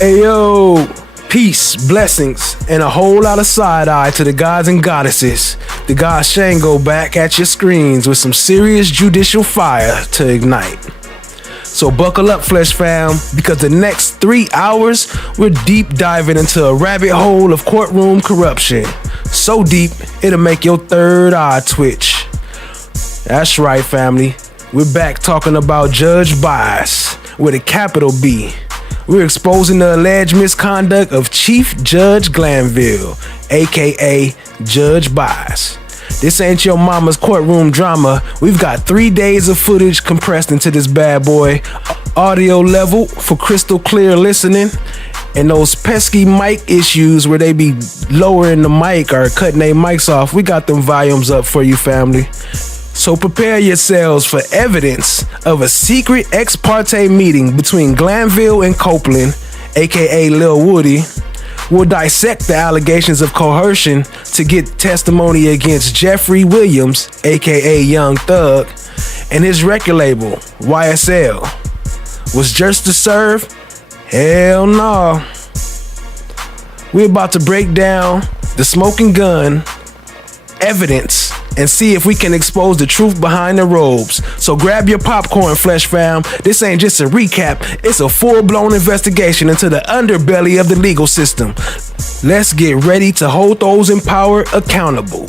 Ayo, peace, blessings, and a whole lot of side-eye to the gods and goddesses. The god Shango back at your screens with some serious judicial fire to ignite. So buckle up, Flesh Fam, because the next 3 hours, we're deep diving into a rabbit hole of courtroom corruption. So deep, it'll make your third eye twitch. That's right, family. We're back talking about Judge Bias with a capital B. We're exposing the alleged misconduct of Chief Judge Glanville, aka Judge Bias. This ain't your mama's courtroom drama. We've got 3 days of footage compressed into this bad boy. Audio level for crystal clear listening. And those pesky mic issues where they be lowering the mic or cutting their mics off, we got them volumes up for you, family. So prepare yourselves for evidence of a secret ex parte meeting between Glanville and Copeland, aka Lil Woody. We'll dissect the allegations of coercion to get testimony against Jeffrey Williams, aka Young Thug, and his record label, YSL. Was just to serve? Hell no. We're about to break down the smoking gun, evidence, and see if we can expose the truth behind the robes. So grab your popcorn, Flesh Fam. This ain't just a recap, it's a full-blown investigation into the underbelly of the legal system. Let's get ready to hold those in power accountable.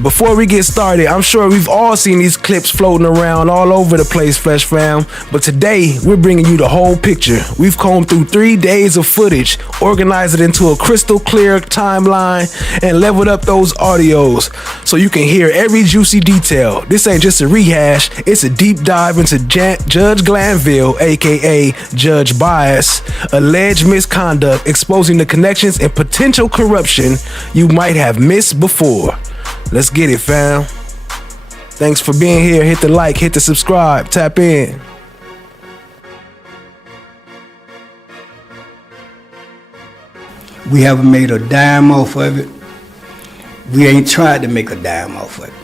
Before we get started, I'm sure we've all seen these clips floating around all over the place, Flesh Fam, but today we're bringing you the whole picture. We've combed through 3 days of footage, organized it into a crystal clear timeline, and leveled up those audios so you can hear every juicy detail. This ain't just a rehash, it's a deep dive into Judge Glanville, aka Judge Bias, alleged misconduct, exposing the connections and potential corruption you might have missed before. Let's get it, fam. Thanks for being here. Hit the like, hit the subscribe, tap in. We haven't made a dime off of it. We ain't tried to make a dime off of it.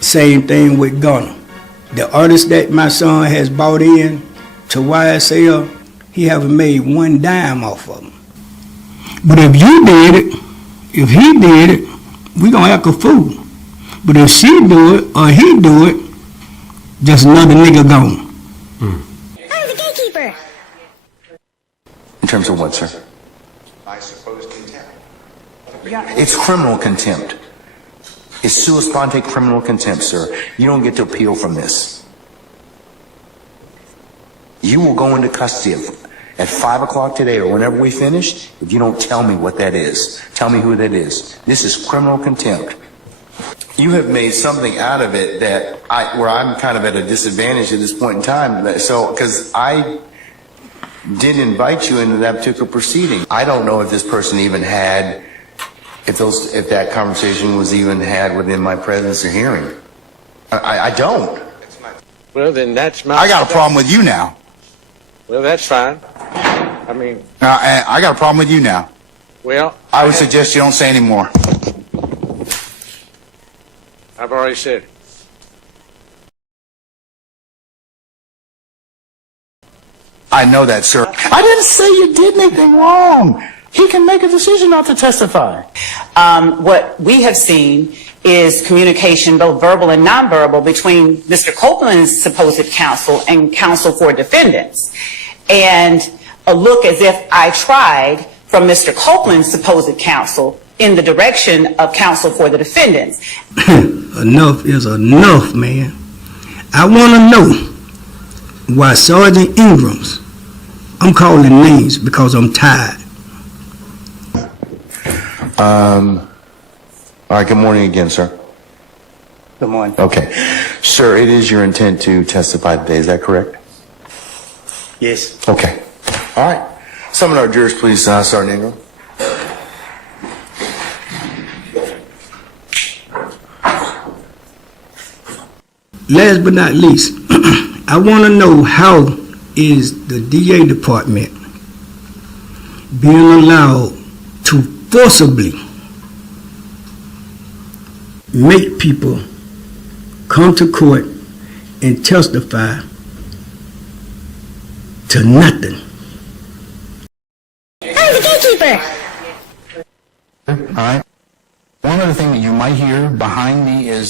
Same thing with Gunner. The artist that my son has bought in to YSL, he haven't made 1 dime off of them. But if you did it, if he did it, we gonna act a fool. But if she do it or he do it, just another nigga gone. I'm the gatekeeper. In terms of what, sir? I suppose contempt. It's criminal contempt. It's sua sponte criminal contempt, sir. You don't get to appeal from this. You will go into custody at 5 o'clock today or whenever we finish if you don't tell me what that is. Tell me who that is. This is criminal contempt. You have made something out of it that where I'm kind of at a disadvantage at this point in time. So, because I did invite you into that particular proceeding. I don't know if this person even had, if that conversation was even had within my presence or hearing. I don't. Well, then that's my... I got a problem with you now. Well, that's fine. I mean... I got a problem with you now. Well... I would suggest you don't say any more. I've already said it. I know that, sir. I didn't say you did anything wrong. He can make a decision not to testify. What we have seen is communication, both verbal and nonverbal, between Mr. Copeland's supposed counsel and counsel for defendants. And a look as if I tried from Mr. Copeland's supposed counsel in the direction of counsel for the defendants. Enough is enough, man. I want to know why Sergeant Ingram's, I'm calling names because I'm tired. All right, good morning again, sir. Good morning. Okay. Sir, it is your intent to testify today, is that correct? Yes. Okay. All right. Summon our jurors, please, Sergeant Ingram. Last but not least, I want to know how is the DA department being allowed to forcibly make people come to court and testify to nothing.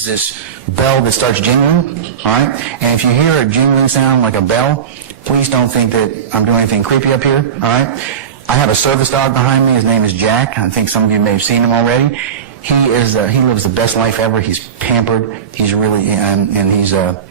this bell that starts jingling, all right? And if you hear a jingling sound like a bell, please don't think that I'm doing anything creepy up here, all right? I have a service dog behind me. His name is Jack. I think some of you may have seen him already. He lives the best life ever. He's pampered. He's really, and he's a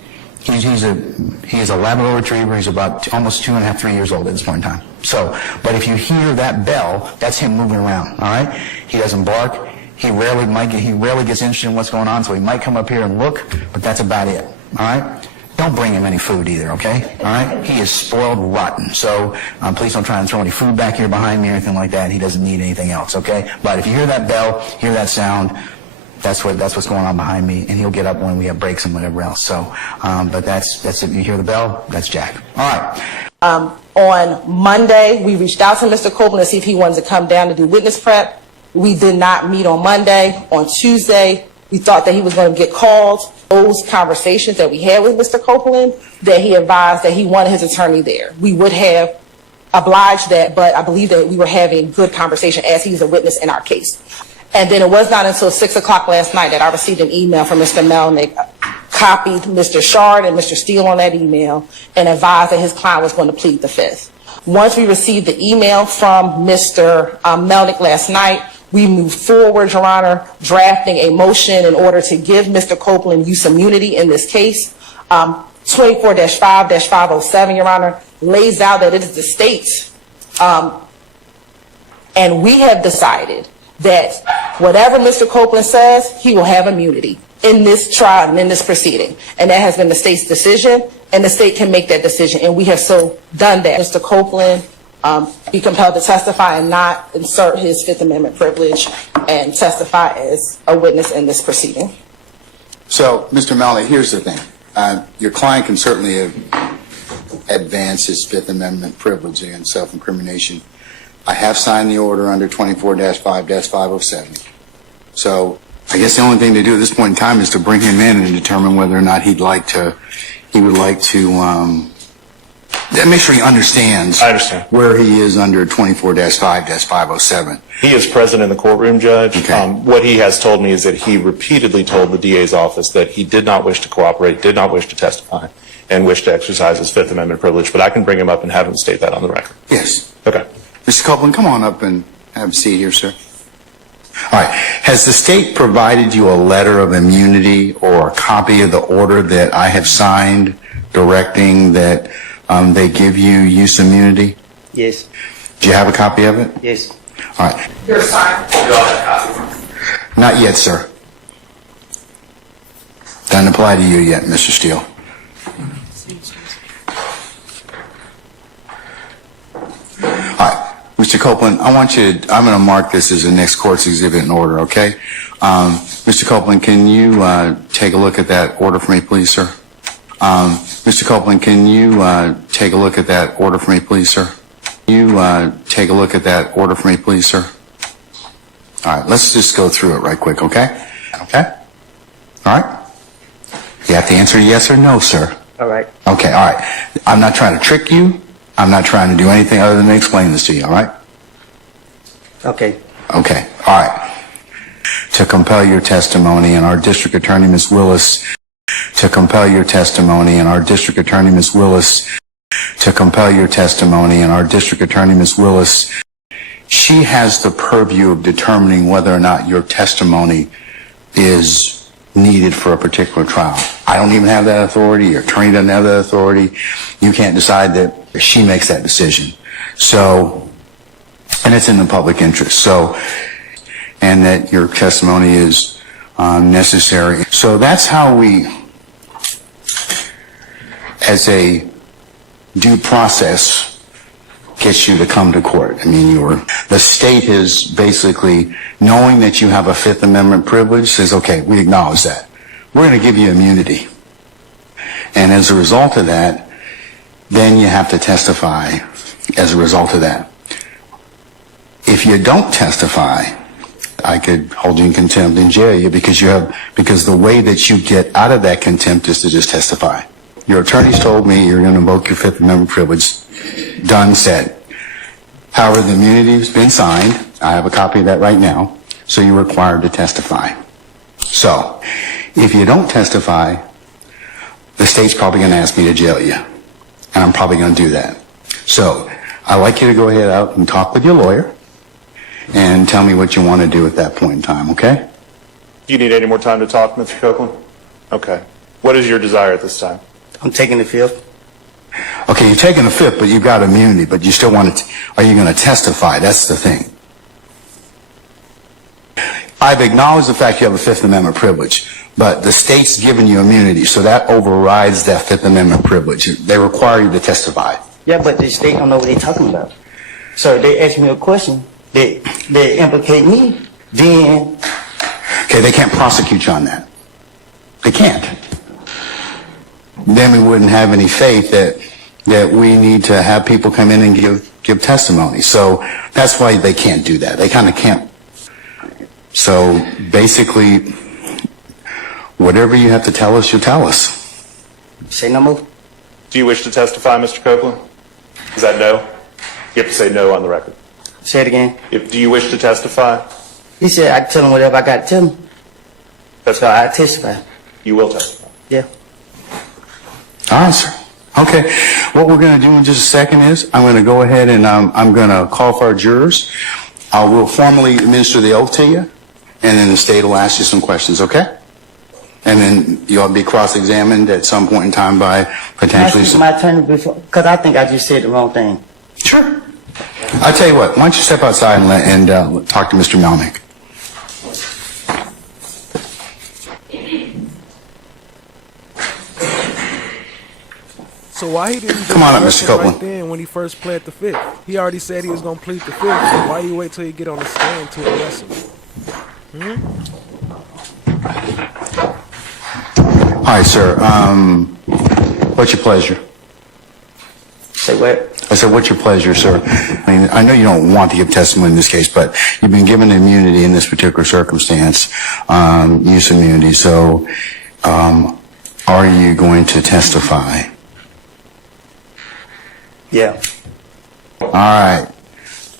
Labrador Retriever. He's about almost 2.5, 3 years old at this point in time. So, but if you hear that bell, that's him moving around, all right? He doesn't bark. He rarely gets interested in what's going on, so he might come up here and look, but that's about it, all right? Don't bring him any food either, okay? All right? He is spoiled rotten, so please don't try and throw any food back here behind me or anything like that. He doesn't need anything else, okay? But if you hear that bell, hear that sound, that's what's going on behind me, and he'll get up when we have breaks and whatever else. So, but that's it. You hear the bell, that's Jack. All right. On Monday, we reached out to Mr. Copeland to see if he wanted to come down to do witness prep. We did not meet on Monday. On Tuesday, we thought that he was going to get called. Those conversations that we had with Mr. Copeland, that he advised that he wanted his attorney there. We would have obliged that, but I believe that we were having good conversation as he's a witness in our case. And then it was not until 6 o'clock last night that I received an email from Mr. Melnick, copied Mr. Shard and Mr. Steele on that email, and advised that his client was going to plead the fifth. Once we received the email from Mr. Melnick last night, we moved forward, Your Honor, drafting a motion in order to give Mr. Copeland use immunity in this case. 24-5-507, Your Honor, lays out that it is the state's, and we have decided that whatever Mr. Copeland says, he will have immunity in this trial and in this proceeding. And that has been the state's decision, and the state can make that decision, and we have so done that. Mr. Copeland be compelled to testify and not insert his Fifth Amendment privilege and testify as a witness in this proceeding. So, Mr. Melnick, here's the thing. Your client can certainly advance his Fifth Amendment privilege against self-incrimination. I have signed the order under 24-5-507. So, I guess the only thing to do at this point in time is to bring him in and determine whether or not he would like to make sure he understands. I understand. Where he is under 24-5-507. He is present in the courtroom, Judge. Okay. What he has told me is that he repeatedly told the DA's office that he did not wish to cooperate, did not wish to testify, and wished to exercise his Fifth Amendment privilege. But I can bring him up and have him state that on the record. Yes. Okay. Mr. Copeland, come on up and have a seat here, sir. All right. Has the state provided you a letter of immunity or a copy of the order that I have signed directing that they give you use immunity? Yes. Do you have a copy of it? Yes. All right. Your sign. Not yet, sir. Doesn't apply to you yet, Mr. Steele. All right. Mr. Copeland, I'm going to mark this as the next court's exhibit in order, okay? Mr. Copeland, can you take a look at that order for me, please, sir? Mr. Copeland, can you take a look at that order for me, please, sir? Take a look at that order for me, please, sir? All right, let's just go through it right quick, okay? Okay? All right? You have to answer yes or no, sir. All right. Okay, all right. I'm not trying to trick you. I'm not trying to do anything other than explain this to you, all right? Okay. Okay, all right. To compel your testimony, and our district attorney, Ms. Willis, to compel your testimony, and our district attorney, Ms. Willis, to compel your testimony, and our district attorney, Ms. Willis, she has the purview of determining whether or not your testimony is needed for a particular trial. I don't even have that authority. Your attorney doesn't have that authority. You can't decide that. She makes that decision. So, and it's in the public interest. So, and that your testimony is necessary. So that's how we, as a due process, gets you to come to court. I mean, the state is basically, knowing that you have a Fifth Amendment privilege, says, okay, we acknowledge that. We're going to give you immunity. And as a result of that, then you have to testify as a result of that. If you don't testify, I could hold you in contempt and jail you because the way that you get out of that contempt is to just testify. Your attorneys told me you're going to invoke your Fifth Amendment privilege. Done, said. However, the immunity has been signed. I have a copy of that right now. So you're required to testify. So, If you don't testify, the state's probably going to ask me to jail you, and I'm probably going to do that. So I'd like you to go ahead out and talk with your lawyer and tell me what you want to do at that point in time, okay? Do you need any more time to talk, Mr. Copeland? Okay. What is your desire at this time? I'm taking the fifth. Okay, you're taking the fifth, but you've got immunity, but you still want to, are you going to testify? That's the thing. I've acknowledged the fact you have a Fifth Amendment privilege, but the state's given you immunity, so that overrides that Fifth Amendment privilege. They require you to testify. Yeah, but the state don't know what they're talking about. So they ask me a question, they implicate me, then... Okay, they can't prosecute you on that. They can't. Then we wouldn't have any faith that we need to have people come in and give testimony. So that's why they can't do that. They kind of can't. So basically, whatever you have to tell us, you tell us. Say no more. Do you wish to testify, Mr. Copeland? Is that no? You have to say no on the record. Say it again. Do you wish to testify? He said I tell him whatever I got to tell him. That's So I testify. You will testify. Yeah. All right, sir. Okay. What we're going to do in just a second is I'm going to go ahead and I'm going to call for our jurors. I will formally administer the oath to you, and then the state will ask you some questions, okay? And then you'll be cross-examined at some point in time by potentially... Can I speak to my attorney before? Because I think I just said the wrong thing. Sure. I'll tell you what. Why don't you step outside and talk to Mr. Melnick? So why he didn't Come on up, arrest Mr. him Copeland. right then when he first pled the fifth? He already said he was going to plead the fifth. So why you wait till you get on the stand to arrest him? All right, sir. What's your pleasure? Say what? I said, what's your pleasure, sir? I mean, I know you don't want to give testimony in this case, but you've been given immunity in this particular circumstance, use immunity. So, are you going to testify? Yeah. All right.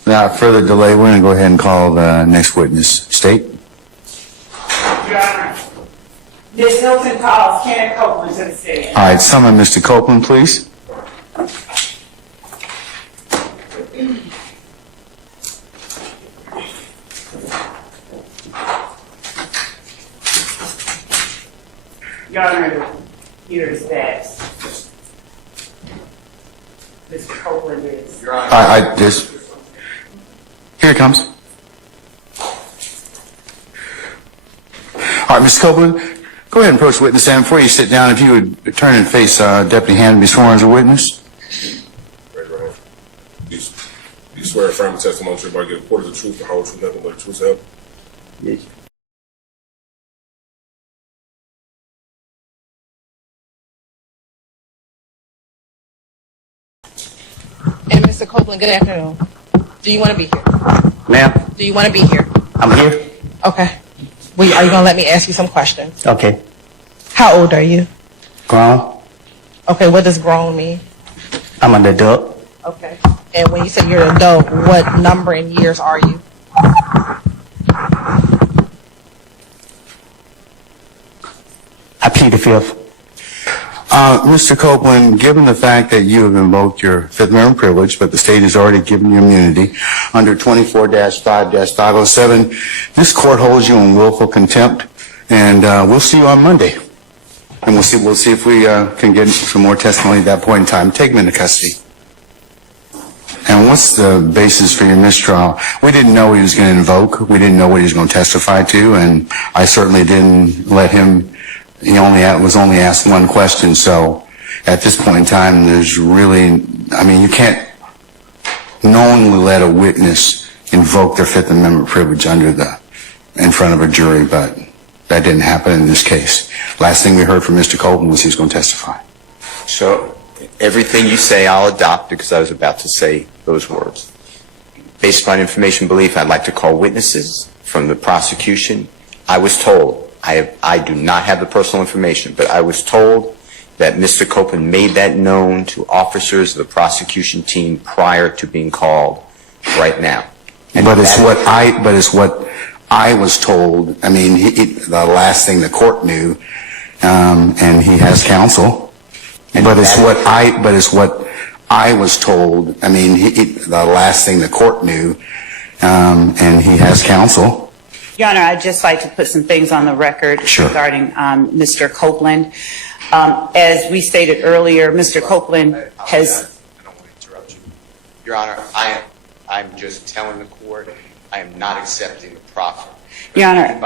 Without further delay, we're going to go ahead and call the next witness. State. Your Honor, Ms. Hilton calls Kenneth Copeland to the stand. All right. Summon Mr. Copeland, please. Your Honor, here is that. Mr. Copeland is. Here it comes. All right, Mr. Copeland, go ahead and approach the witness stand. Before you sit down, if you would turn and face Deputy Hand and be sworn as a witness. Right. You swear affirm the testimony to everybody give report of the truth, the whole truth, nothing but the truth, help? Yes. And Mr. Copeland, good afternoon. Do you want to be here? Ma'am? Do you want to be here? I'm here? Okay. Are you going to let me ask you some questions? Okay. How old are you? Grown? Okay, what does grown mean? I'm an adult. Okay. And when you say you're an adult, what number in years are you? I plead the fifth. Mr. Copeland, given the fact that you have invoked your Fifth Amendment privilege, but the state has already given you immunity under 24-5-507, this court holds you in willful contempt, and we'll see you on Monday. And we'll see if we can get some more testimony at that point in time. Take him into custody. And what's the basis for your mistrial? We didn't know he was going to invoke. We didn't know what he was going to testify to, and I certainly didn't let him. He was only asked one question, so at this point in time, there's really, you can't knowingly let a witness invoke their Fifth Amendment privilege in front of a jury, but that didn't happen in this case. Last thing we heard from Mr. Copeland was he was going to testify. So everything you say, I'll adopt because I was about to say those words. Based upon information belief, I'd like to call witnesses from the prosecution. I was told, I do not have the personal information, but I was told that Mr. Copeland made that known to officers of the prosecution team prior to being called right now. But it's what I was told, I mean, the last thing the court knew, and he has counsel, but it's what I was told, I mean, the last thing the court knew, and he has counsel. Your Honor, I'd just like to put some things on the record regarding Mr. Copeland. As we stated earlier, Mr. Copeland has... I don't want to interrupt you. Your Honor, I'm just telling the court I am not accepting the proffer. Your Honor,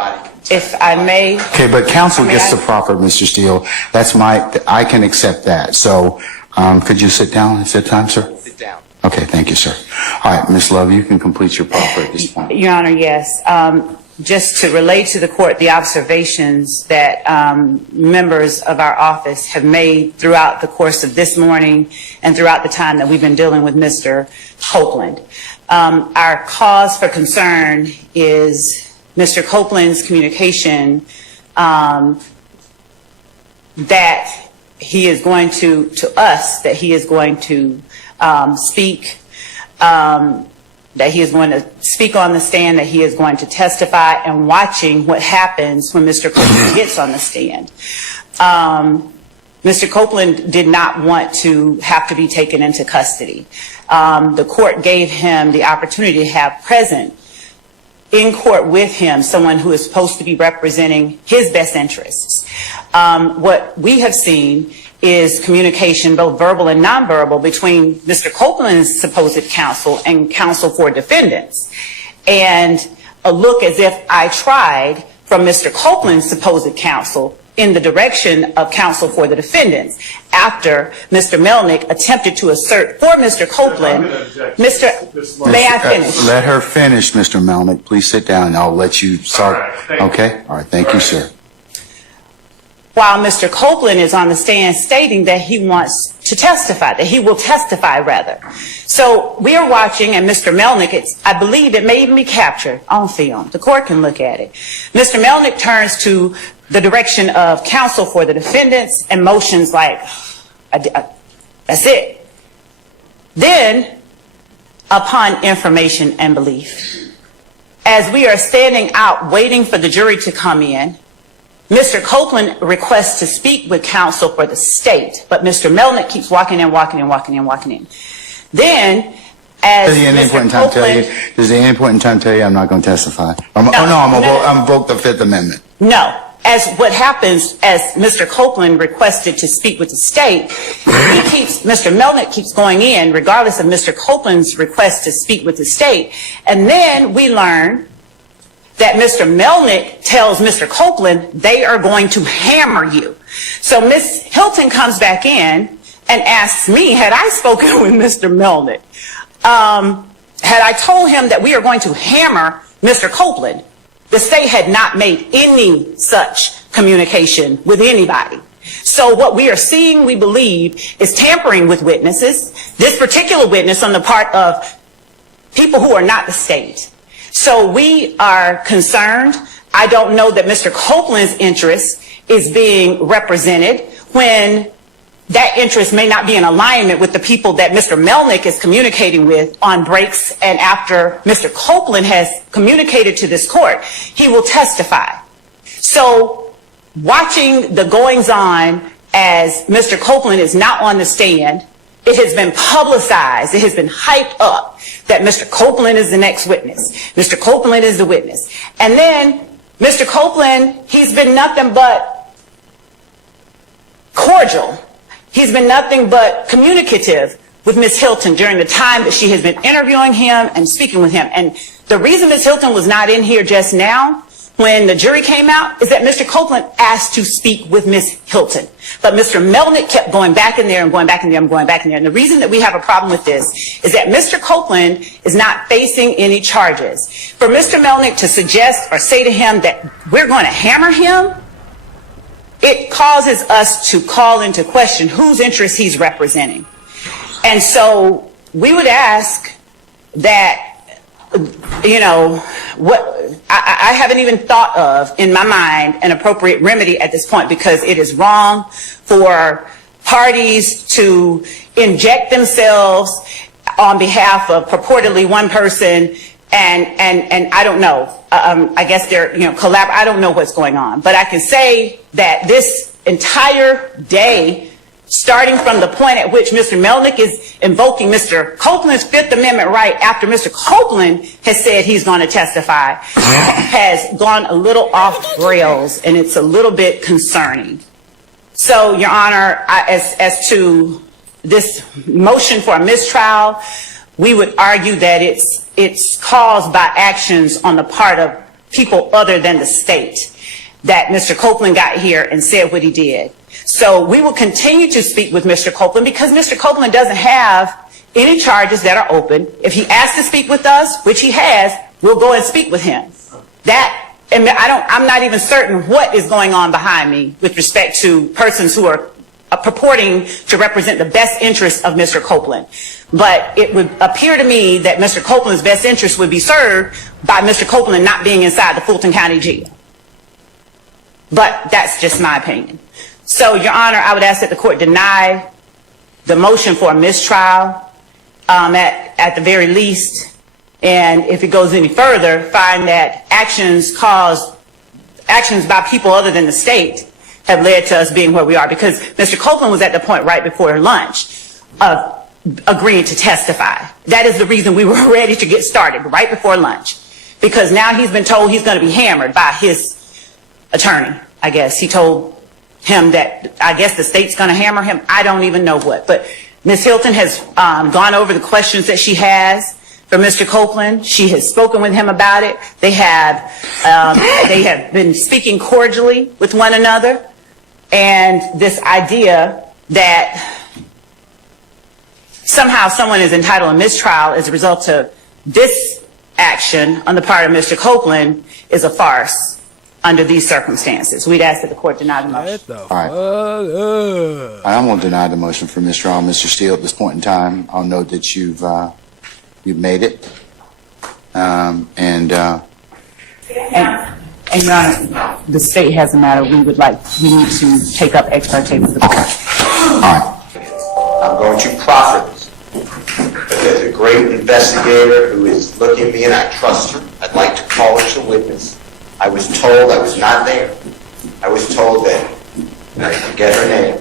if I may... Okay, but counsel gets the proffer, Mr. Steele. I can accept that. So, could you sit down? Is it time, sir? Sit down. Okay, thank you, sir. All right, Ms.love, you can complete your proffer at this point. Your Honor, yes. Just to relay to the court the observations that members of our office have made throughout the course of this morning and throughout the time that we've been dealing with Mr. Copeland. Our cause for concern is Mr. Copeland's communication that he is going to us, that he is going to speak, that he is going to speak on the stand, that he is going to testify, and watching what happens when Mr. Copeland gets on the stand. Mr. Copeland did not want to have to be taken into custody. The court gave him the opportunity to have present in court with him someone who is supposed to be representing his best interests. What we have seen is communication, both verbal and nonverbal, between Mr. Copeland's supposed counsel and counsel for defendants. And a look as if I tried from Mr. Copeland's supposed counsel in the direction of counsel for the defendants after Mr. Melnick attempted to assert for Mr. Copeland. May I finish? Let her finish, Mr. Melnick. Please sit down and I'll let you start. Okay? All right. Thank you, sir. While Mr. Copeland is on the stand stating that he wants to testify, that he will testify rather. So we are watching, and Mr. Melnick, I believe it may even be captured on film. The court can look at it. Mr. Melnick turns to the direction of counsel for the defendants and motions like, that's it. Then, upon information and belief, as we are standing out waiting for the jury to come in, Mr. Copeland requests to speak with counsel for the state, but Mr. Melnick keeps walking in. Then, as Mr. Copeland... Does at any point in time tell you I'm not going to testify? I'm invoke the Fifth Amendment. No. As what happens, as Mr. Copeland requested to speak with the state, Mr. Melnick keeps going in regardless of Mr. Copeland's request to speak with the state. And then we learn that Mr. Melnick tells Mr. Copeland they are going to hammer you. So Ms. Hilton comes back in and asks me, had I spoken with Mr. Melnick? Had I told him that we are going to hammer Mr. Copeland? The state had not made any such communication with anybody. So what we are seeing, we believe, is tampering with witnesses, this particular witness on the part of people who are not the state. So we are concerned. I don't know that Mr. Copeland's interest is being represented when that interest may not be in alignment with the people that Mr. Melnick is communicating with on breaks, and after Mr. Copeland has communicated to this court, he will testify. So watching the goings on as Mr. Copeland is not on the stand, it has been publicized, it has been hyped up that Mr. Copeland is the next witness. Mr. Copeland is the witness. And then Mr. Copeland, he's been nothing but cordial. He's been nothing but communicative with Ms. Hilton during the time that she has been interviewing him and speaking with him. And the reason Ms. Hilton was not in here just now when the jury came out is that Mr. Copeland asked to speak with Ms. Hilton. But Mr. Melnick kept going back in there and going back in there and going back in there. And the reason that we have a problem with this is that Mr. Copeland is not facing any charges. For Mr. Melnick to suggest or say to him that we're going to hammer him, it causes us to call into question whose interests he's representing. And so we would ask that, you know, what I haven't even thought of in my mind an appropriate remedy at this point, because it is wrong for parties to inject themselves on behalf of purportedly one person And I don't know. I guess they're, I don't know what's going on. But I can say that this entire day, starting from the point at which Mr. Melnick is invoking Mr. Copeland's Fifth Amendment right after Mr. Copeland has said he's going to testify, has gone a little off rails, and it's a little bit concerning. So, Your Honor, as to this motion for a mistrial, we would argue that it's caused by actions on the part of people other than the state, that Mr. Copeland got here and said what he did. So we will continue to speak with Mr. Copeland because Mr. Copeland doesn't have any charges that are open. If he asks to speak with us, which he has, we'll go and speak with him. I'm not even certain what is going on behind me with respect to persons who are purporting to represent the best interests of Mr. Copeland. But it would appear to me that Mr. Copeland's best interest would be served by Mr. Copeland not being inside the Fulton County Jail. But that's just my opinion. So, Your Honor, I would ask that the court deny the motion for a mistrial at the very least. And if it goes any further, find that actions by people other than the state have led to us being where we are. Because Mr. Copeland was at the point right before lunch of agreeing to testify. That is the reason we were ready to get started right before lunch. Because now he's been told he's going to be hammered by his attorney, I guess. He told him that, I guess, the state's going to hammer him. I don't even know what. But Ms. Hilton has gone over the questions that she has for Mr. Copeland. She has spoken with him about it. They have been speaking cordially with one another. And this idea that somehow someone is entitled to a mistrial as a result of this action on the part of Mr. Copeland is a farce under these circumstances. We'd ask that the court deny the motion. All right. I'm going to deny the motion for mistrial. Mr. Steele, at this point in time, I'll note that you've made it. And Your Honor, the state has a matter we need to take up ex parte with the court. all right. I'm going to profit this. But there's a great investigator who is looking at me and I trust her. I'd like to call her as a witness. I was told I was not there. I was told that, and I forget her name.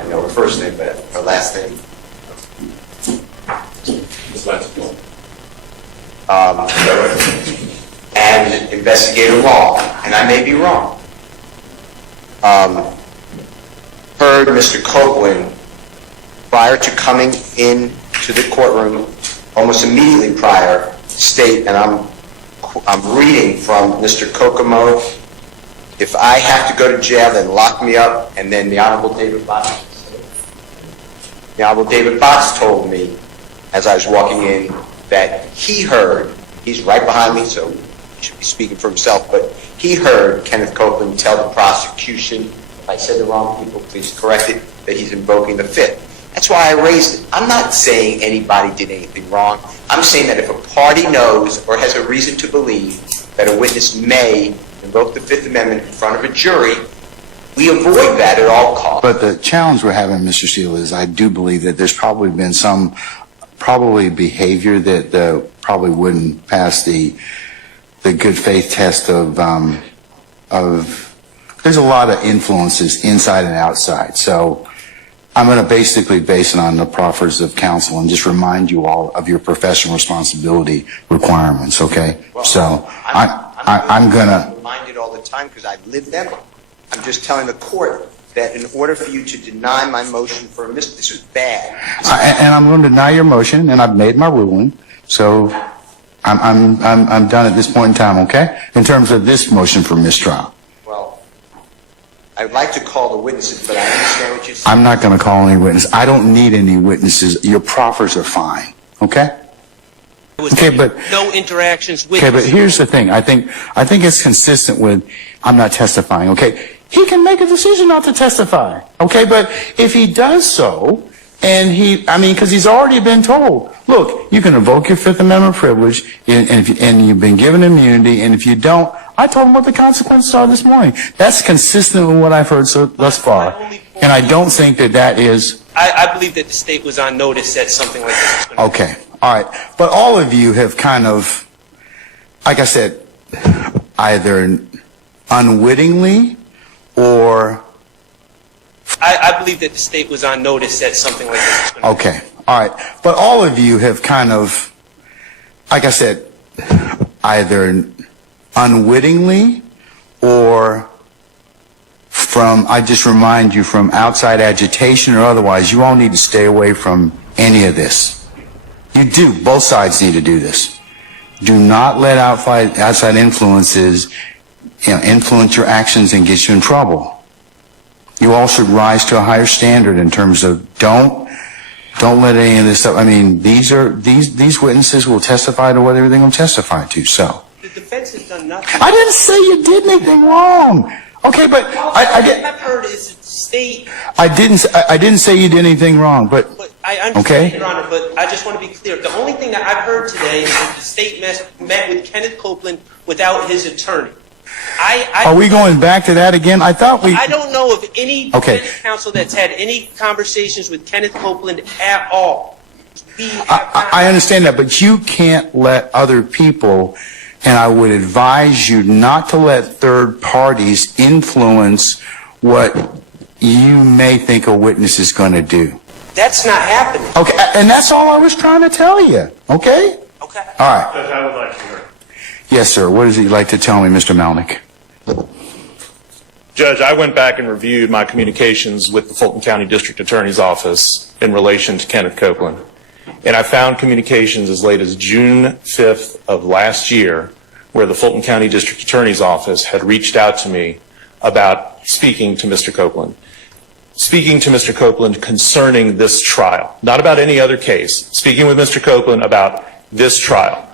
I know her first name, but her last name. And investigator Long, and I may be wrong, heard Mr. Copeland prior to coming into the courtroom, almost immediately prior, state, and I'm reading from Mr. Kokomo, if I have to go to jail, then lock me up, and then the Honorable David Botts. The Honorable David Botts told me, as I was walking in, that he heard, he's right behind me, so he should be speaking for himself, but he heard Kenneth Copeland tell the prosecution, if I said the wrong people, please correct it, that he's invoking the Fifth. That's why I raised it. I'm not saying anybody did anything wrong. I'm saying that if a party knows or has a reason to believe that a witness may invoke the Fifth Amendment in front of a jury, we avoid that at all costs. But the challenge we're having, Mr. Steele, is I do believe that there's probably been some behavior that probably wouldn't pass the good faith test of there's a lot of influences inside and outside. So I'm going to basically base it on the proffers of counsel and just remind you all of your professional responsibility requirements, okay? Well, so I'm going to remind it all the time because I live them. I'm just telling the court that in order for you to deny my motion for a mistrial, this is bad. and I'm going to deny your motion, and I've made my ruling. So I'm done at this point in time, okay? In terms of this motion for mistrial. Well, I'd like to call the witnesses, but I understand what you're saying. I'm not going to call any witnesses. I don't need any witnesses. Your proffers are fine, okay? Okay, but no interactions with. Okay, but here's the thing. I think it's consistent with I'm not testifying. Okay, he can make a decision not to testify. Okay, but if he does so, and because he's already been told, look, you can invoke your Fifth Amendment privilege, and you've been given immunity, and if you don't, I told him what the consequences are this morning. That's consistent with what I've heard thus far, and I don't think that is. I believe that the state was on notice that something like this was going to happen. Okay. All right, but all of you have kind of like I said, either unwittingly or... I believe that the state was on notice that something like this was going to happen. Okay, all right. But all of you have kind of, like I said, either unwittingly or from, I just remind you, from outside agitation or otherwise, you all need to stay away from any of this. You do. Both sides need to do this. Do not let outside influences, influence your actions and get you in trouble. You all should rise to a higher standard in terms of don't let any of this stuff. I mean, these witnesses will testify to whatever they're going to testify to. So The defense has done nothing. I didn't say you did anything wrong. Okay, but I've heard is the state. I didn't say you did anything wrong, but I understand, okay. Your Honor, but I just want to be clear. The only thing that I've heard today is that the state met with Kenneth Copeland without his attorney. Are we going back to that again? I thought we... I don't know of any defense counsel that's had any conversations with Kenneth Copeland at all. I understand that, but you can't let other people, and I would advise you not to let third parties influence what you may think a witness is going to do. That's not happening. Okay, and that's all I was trying to tell you, okay? Okay. All right. Judge, I would like to hear. Yes, sir. What does he like to tell me, Mr. Malnick? Judge, I went back and reviewed my communications with the Fulton County District Attorney's Office in relation to Kenneth Copeland. And I found communications as late as June 5th of last year where the Fulton County District Attorney's Office had reached out to me about speaking to Mr. Copeland. Speaking to Mr. Copeland concerning this trial. Not about any other case. Speaking with Mr. Copeland about this trial.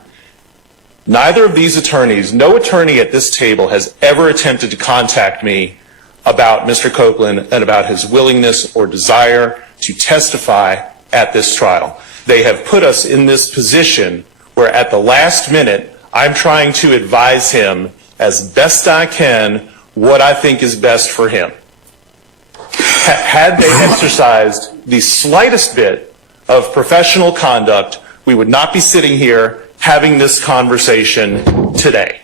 Neither of these attorneys, no attorney at this table has ever attempted to contact me about Mr. Copeland and about his willingness or desire to testify at this trial. They have put us in this position where at the last minute, I'm trying to advise him as best I can what I think is best for him. Had they exercised the slightest bit of professional conduct, we would not be sitting here having this conversation today.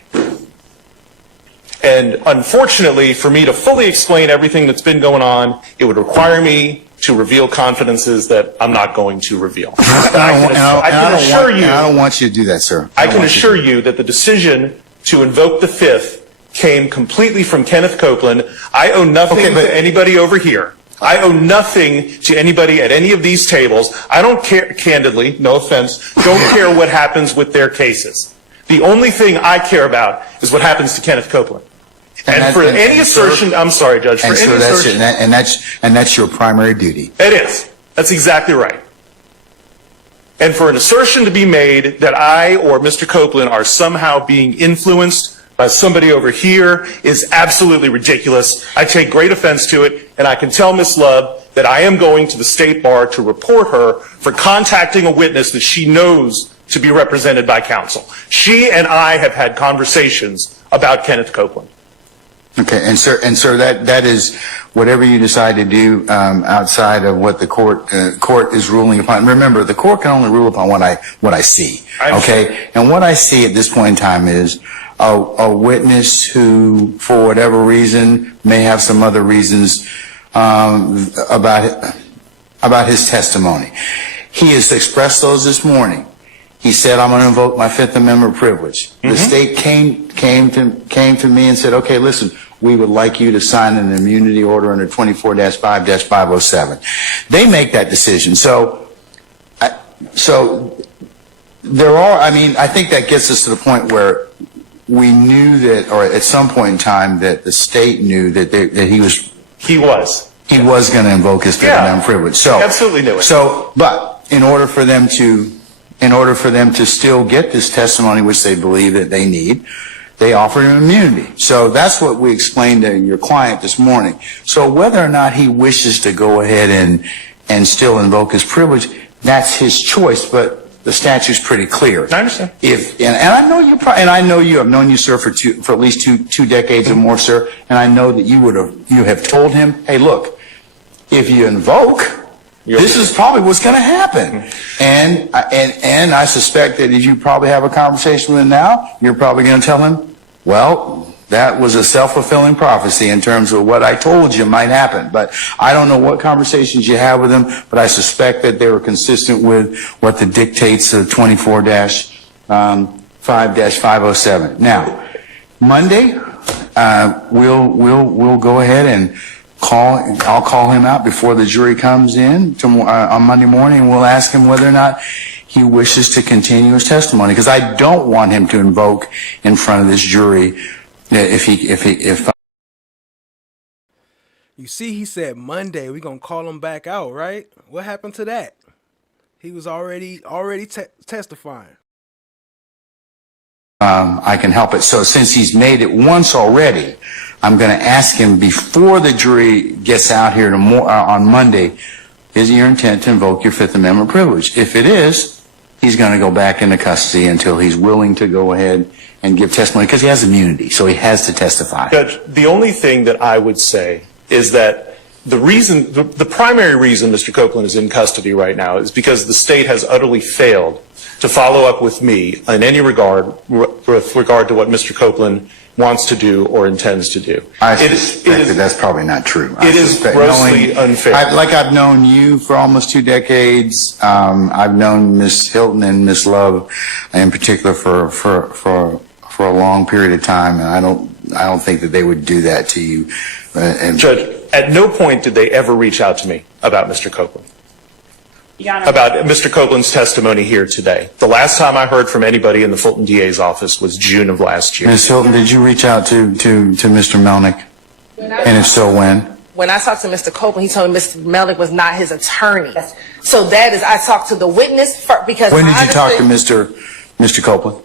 And unfortunately, for me to fully explain everything that's been going on, it would require me to reveal confidences that I'm not going to reveal. I don't want you to do that, sir. I can assure you that the decision to invoke the Fifth came completely from Kenneth Copeland. I owe nothing to anybody over here. I owe nothing to anybody at any of these tables. I don't care, candidly, no offense, don't care what happens with their cases. The only thing I care about is what happens to Kenneth Copeland. And for any assertion, I'm sorry, Judge, for any assertion. And that's your primary duty. It is. That's exactly right. And for an assertion to be made that I or Mr. Copeland are somehow being influenced by somebody over here is absolutely ridiculous. I take great offense to it, and I can tell Ms.love that I am going to the State Bar to report her for contacting a witness that she knows to be represented by counsel. She and I have had conversations about Kenneth Copeland. Okay, and sir, that is whatever you decide to do outside of what the court is ruling upon. Remember, the court can only rule upon what I see. Okay, and what I see at this point in time is a witness who, for whatever reason, may have some other reasons about his testimony. He has expressed those this morning. He said, "I'm going to invoke my Fifth Amendment privilege." Mm-hmm. The state came to me and said, "Okay, listen, we would like you to sign an immunity order under 24-5-507. They make that decision. So there are. I mean, I think that gets us to the point where we knew that, or at some point in time, that the state knew that he was going to invoke his Fifth Amendment privilege. So absolutely knew it. So, but in order for them to still get this testimony, which they believe that they need, they offer him immunity. So that's what we explained to your client this morning. So whether or not he wishes to go ahead and still invoke his privilege, that's his choice. But the statute's pretty clear. I understand. And I know you. And I know you. I've known you, sir, for at least two decades or more, sir. And I know that you have told him, "Hey, look, if you invoke, This is probably what's going to happen. And I suspect that as you probably have a conversation with him now, you're probably going to tell him, well, that was a self-fulfilling prophecy in terms of what I told you might happen. But I don't know what conversations you have with him, but I suspect that they were consistent with what the dictates of 24-5-507. Now, Monday, we'll go ahead and I'll call him out before the jury comes in on Monday morning. We'll ask him whether or not he wishes to continue his testimony, because I don't want him to invoke in front of this jury if You see, he said Monday we're gonna call him back out, right? What happened to that? He was already testifying. I can help it. So since he's made it once already, I'm going to ask him before the jury gets out here on Monday, is it your intent to invoke your Fifth Amendment privilege? If it is, he's going to go back into custody until he's willing to go ahead and give testimony, because he has immunity, so he has to testify. Judge, the only thing that I would say is that the primary reason Mr. Copeland is in custody right now is because the state has utterly failed to follow up with me in any regard with regard to what Mr. Copeland wants to do or intends to do. I suspect that that's probably not true. It is grossly unfair. I've known you for almost 2 decades. I've known Ms. Hilton and Ms.love in particular for a long period of time, and I don't think that they would do that to you. Judge, at no point did they ever reach out to me about Mr. Copeland. About Mr. Copeland's testimony here today. The last time I heard from anybody in the Fulton DA's office was June of last year. Ms. Hilton, did you reach out to Mr. Melnick? And if so, when? When I talked to Mr. Copeland, he told me Mr. Melnick was not his attorney. So that is, I talked to the witness because when did you talk to Mr. Copeland?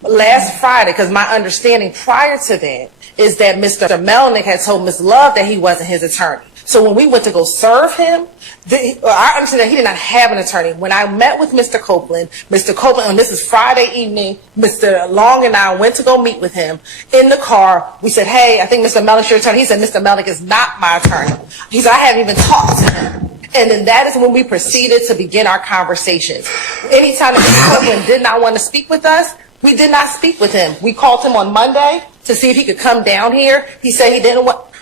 Last Friday, because my understanding prior to that is that Mr. Melnick had told Ms.love that he wasn't his attorney. So when we went to go serve him, I understand that he did not have an attorney. When I met with Mr. Copeland, and this is Friday evening, Mr. Long and I went to go meet with him in the car. We said, hey, I think Mr. Melnick's your attorney. He said, Mr. Melnick is not my attorney. He said, I haven't even talked to him. And then that is when we proceeded to begin our conversations. Anytime that Mr. Copeland did not want to speak with us, we did not speak with him. We called him on Monday to see if he could come down here. He said he didn't want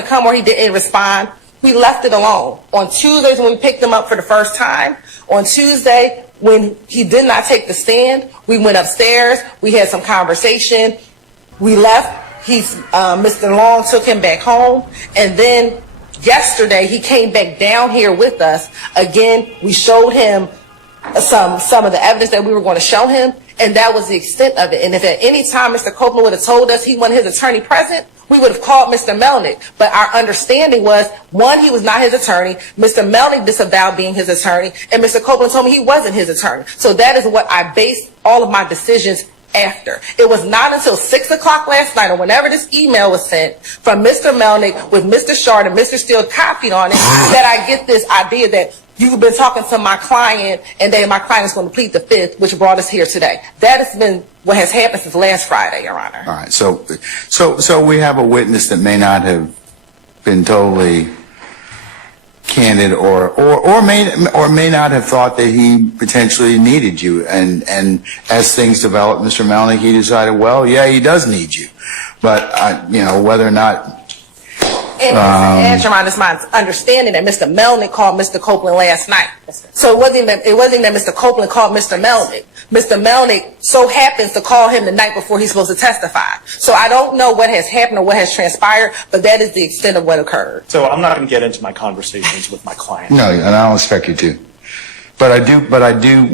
to come, or he didn't respond. We left it alone. On Tuesdays when we picked him up for the first time, on Tuesday when he did not take the stand, we went upstairs, we had some conversation, we left. Mr. Long took him back home, and then yesterday he came back down here with us. Again, we showed him some of the evidence that we were going to show him, and that was the extent of it. And if at any time Mr. Copeland would have told us he wanted his attorney present, we would have called Mr. Melnick. But our understanding was, one, he was not his attorney. Mr. Melnick disavowed being his attorney, and Mr. Copeland told me he wasn't his attorney. So that is what I based all of my decisions after. It was not until 6 o'clock last night, or whenever this email was sent from Mr. Melnick with Mr. Shard and Mr. Steele copied on it, that I get this idea that you've been talking to my client, and then my client is going to plead the Fifth, which brought us here today. That has been what has happened since last Friday, Your Honor. All right. So we have a witness that may not have been totally candid, or may not have thought that he potentially needed you. And as things developed, Mr. Melnick, he decided, well, yeah, he does need you. But whether or not. And Your Honor, it's my understanding that Mr. Melnick called Mr. Copeland last night. So it wasn't that Mr. Copeland called Mr. Melnick. Mr. Melnick so happens to call him the night before he's supposed to testify. So I don't know what has happened or what has transpired, but that is the extent of what occurred. So I'm not going to get into my conversations with my client. No, and I don't expect you to. But I do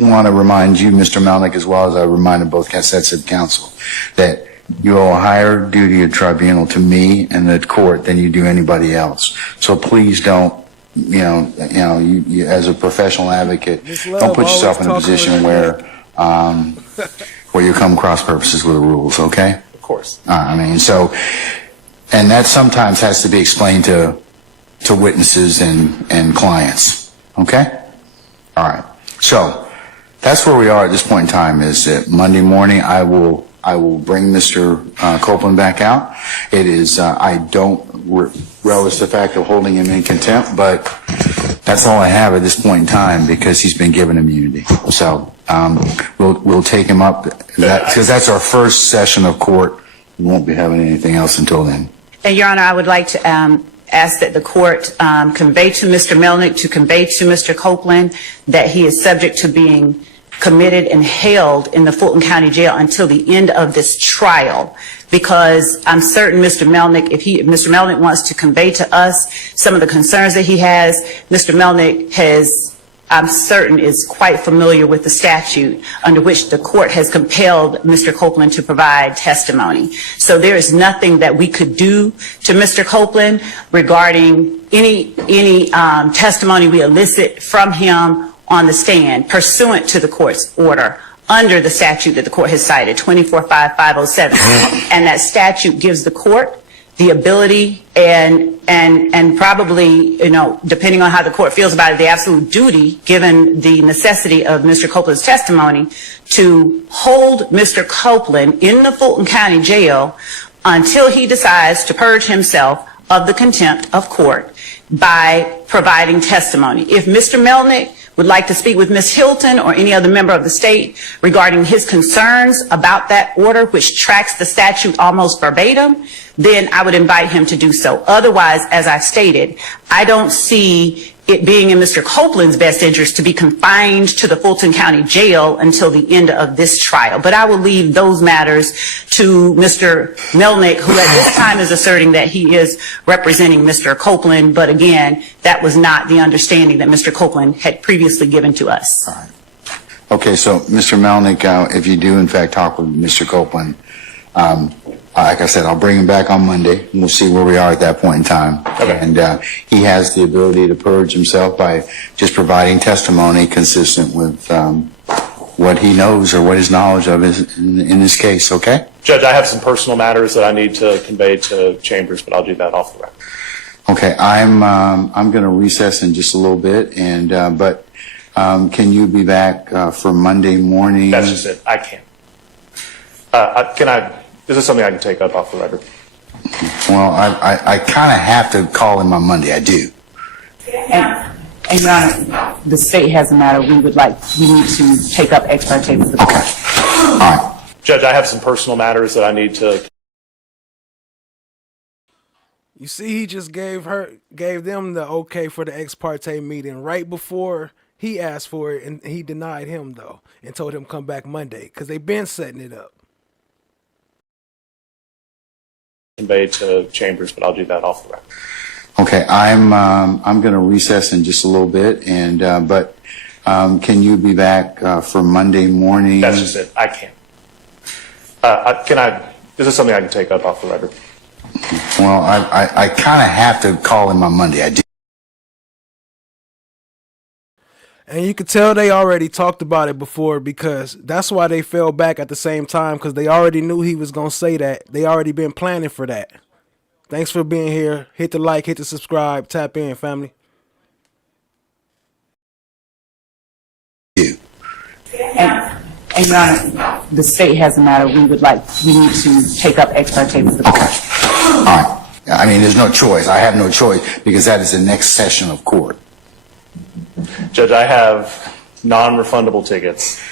want to remind you, Mr. Melnick, as well as I reminded both sets of counsel, that you owe a higher duty of tribunal to me and the court than you do anybody else. So please don't, you as a professional advocate, don't put yourself in a position where you come cross purposes with the rules. Okay? Of course. And that sometimes has to be explained to witnesses and clients. Okay? All right. So that's where we are at this point in time. Is that Monday morning I will bring Mr. Copeland back out. It is, I don't relish the fact of holding him in contempt, but That's all I have at this point in time because he's been given immunity. So we'll take him up because that's our first session of court. We won't be having anything else until then. And Your Honor, I would like to ask that the court convey to Mr. Melnick, to convey to Mr. Copeland that he is subject to being committed and held in the Fulton County Jail until the end of this trial, because I'm certain Mr. Melnick, if Mr. Melnick wants to convey to us some of the concerns that he has, Mr. Melnick I'm certain is quite familiar with the statute under which the court has compelled Mr. Copeland to provide testimony. So there is nothing that we could do to Mr. Copeland regarding any testimony we elicit from him on the stand pursuant to the court's order under the statute that the court has cited, 245507. And that statute gives the court the ability and probably, depending on how the court feels about it, the absolute duty, given the necessity of Mr. Copeland's testimony, to hold Mr. Copeland in the Fulton County Jail until he decides to purge himself of the contempt of court by providing testimony. If Mr. Melnick would like to speak with Ms. Hilton or any other member of the state regarding his concerns about that order, which tracks the statute almost verbatim, then I would invite him to do so. Otherwise, as I've stated, I don't see it being in Mr. Copeland's best interest to be confined to the Fulton County Jail until the end of this trial. But I will leave those matters to Mr. Melnick, who at this time is asserting that he is representing Mr. Copeland. But again, that was not the understanding that Mr. Copeland had previously given to us. All right. Okay, so Mr. Melnick, if you do in fact talk with Mr. Copeland, like I said, I'll bring him back on Monday, and we'll see where we are at that point in time. Okay. And he has the ability to purge himself by just providing testimony consistent with what he knows or what his knowledge of is in this case, okay? Judge, I have some personal matters that I need to convey to Chambers, but I'll do that off the record. Okay, I'm going to recess in just a little bit, and but can you be back for Monday morning? That's just it. I can't. Is this something I can take up off the record? Well, I kind of have to call him on Monday. I do. And Your Honor, the state has a matter we need to take up ex parte with the court. Okay. All right. Judge, I have some personal matters that I need to. You see, he just gave them the okay for the ex parte meeting right before he asked for it, and he denied him though and told him come back Monday because they've been setting it up. Convey to Chambers, but I'll do that off the record. Okay, I'm going to recess in just a little bit, and but can you be back for Monday morning? That's just it. I can't. Is this something I can take up off the record? Well, I kind of have to call him on Monday. I do. And you could tell they already talked about it before because that's why they fell back at the same time, because they already knew he was going to say that. They already been planning for that. Thanks for being here. Hit the like, hit the subscribe, tap in, family. And Your Honor, the state has a matter we need to take up ex parte with the court. All right. I mean, there's no choice. I have no choice because that is the next session of court. Judge, I have non-refundable tickets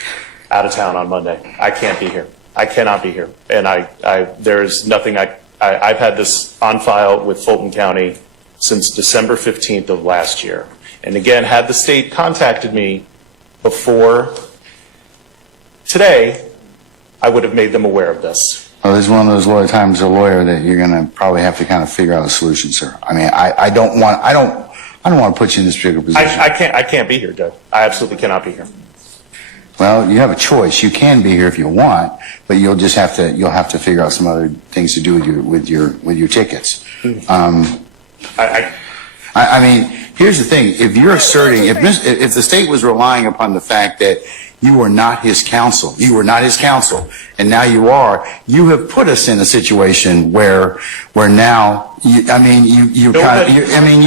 out of town on Monday. I can't be here. I cannot be here. And there is nothing I've had this on file with Fulton County since December 15th of last year. And again, had the state contacted me before today, I would have made them aware of this. Well, there's one of those times as a lawyer that you're going to probably have to kind of figure out a solution, sir. I mean, I don't want to put you in this particular position. I can't be here, Judge. I absolutely cannot be here. Well, you have a choice. You can be here if you want, but you'll have to figure out some other things to do with your tickets. I mean, here's the thing: if you're asserting, if the state was relying upon the fact that you are not his counsel, and now you are, you have put us in a situation where now you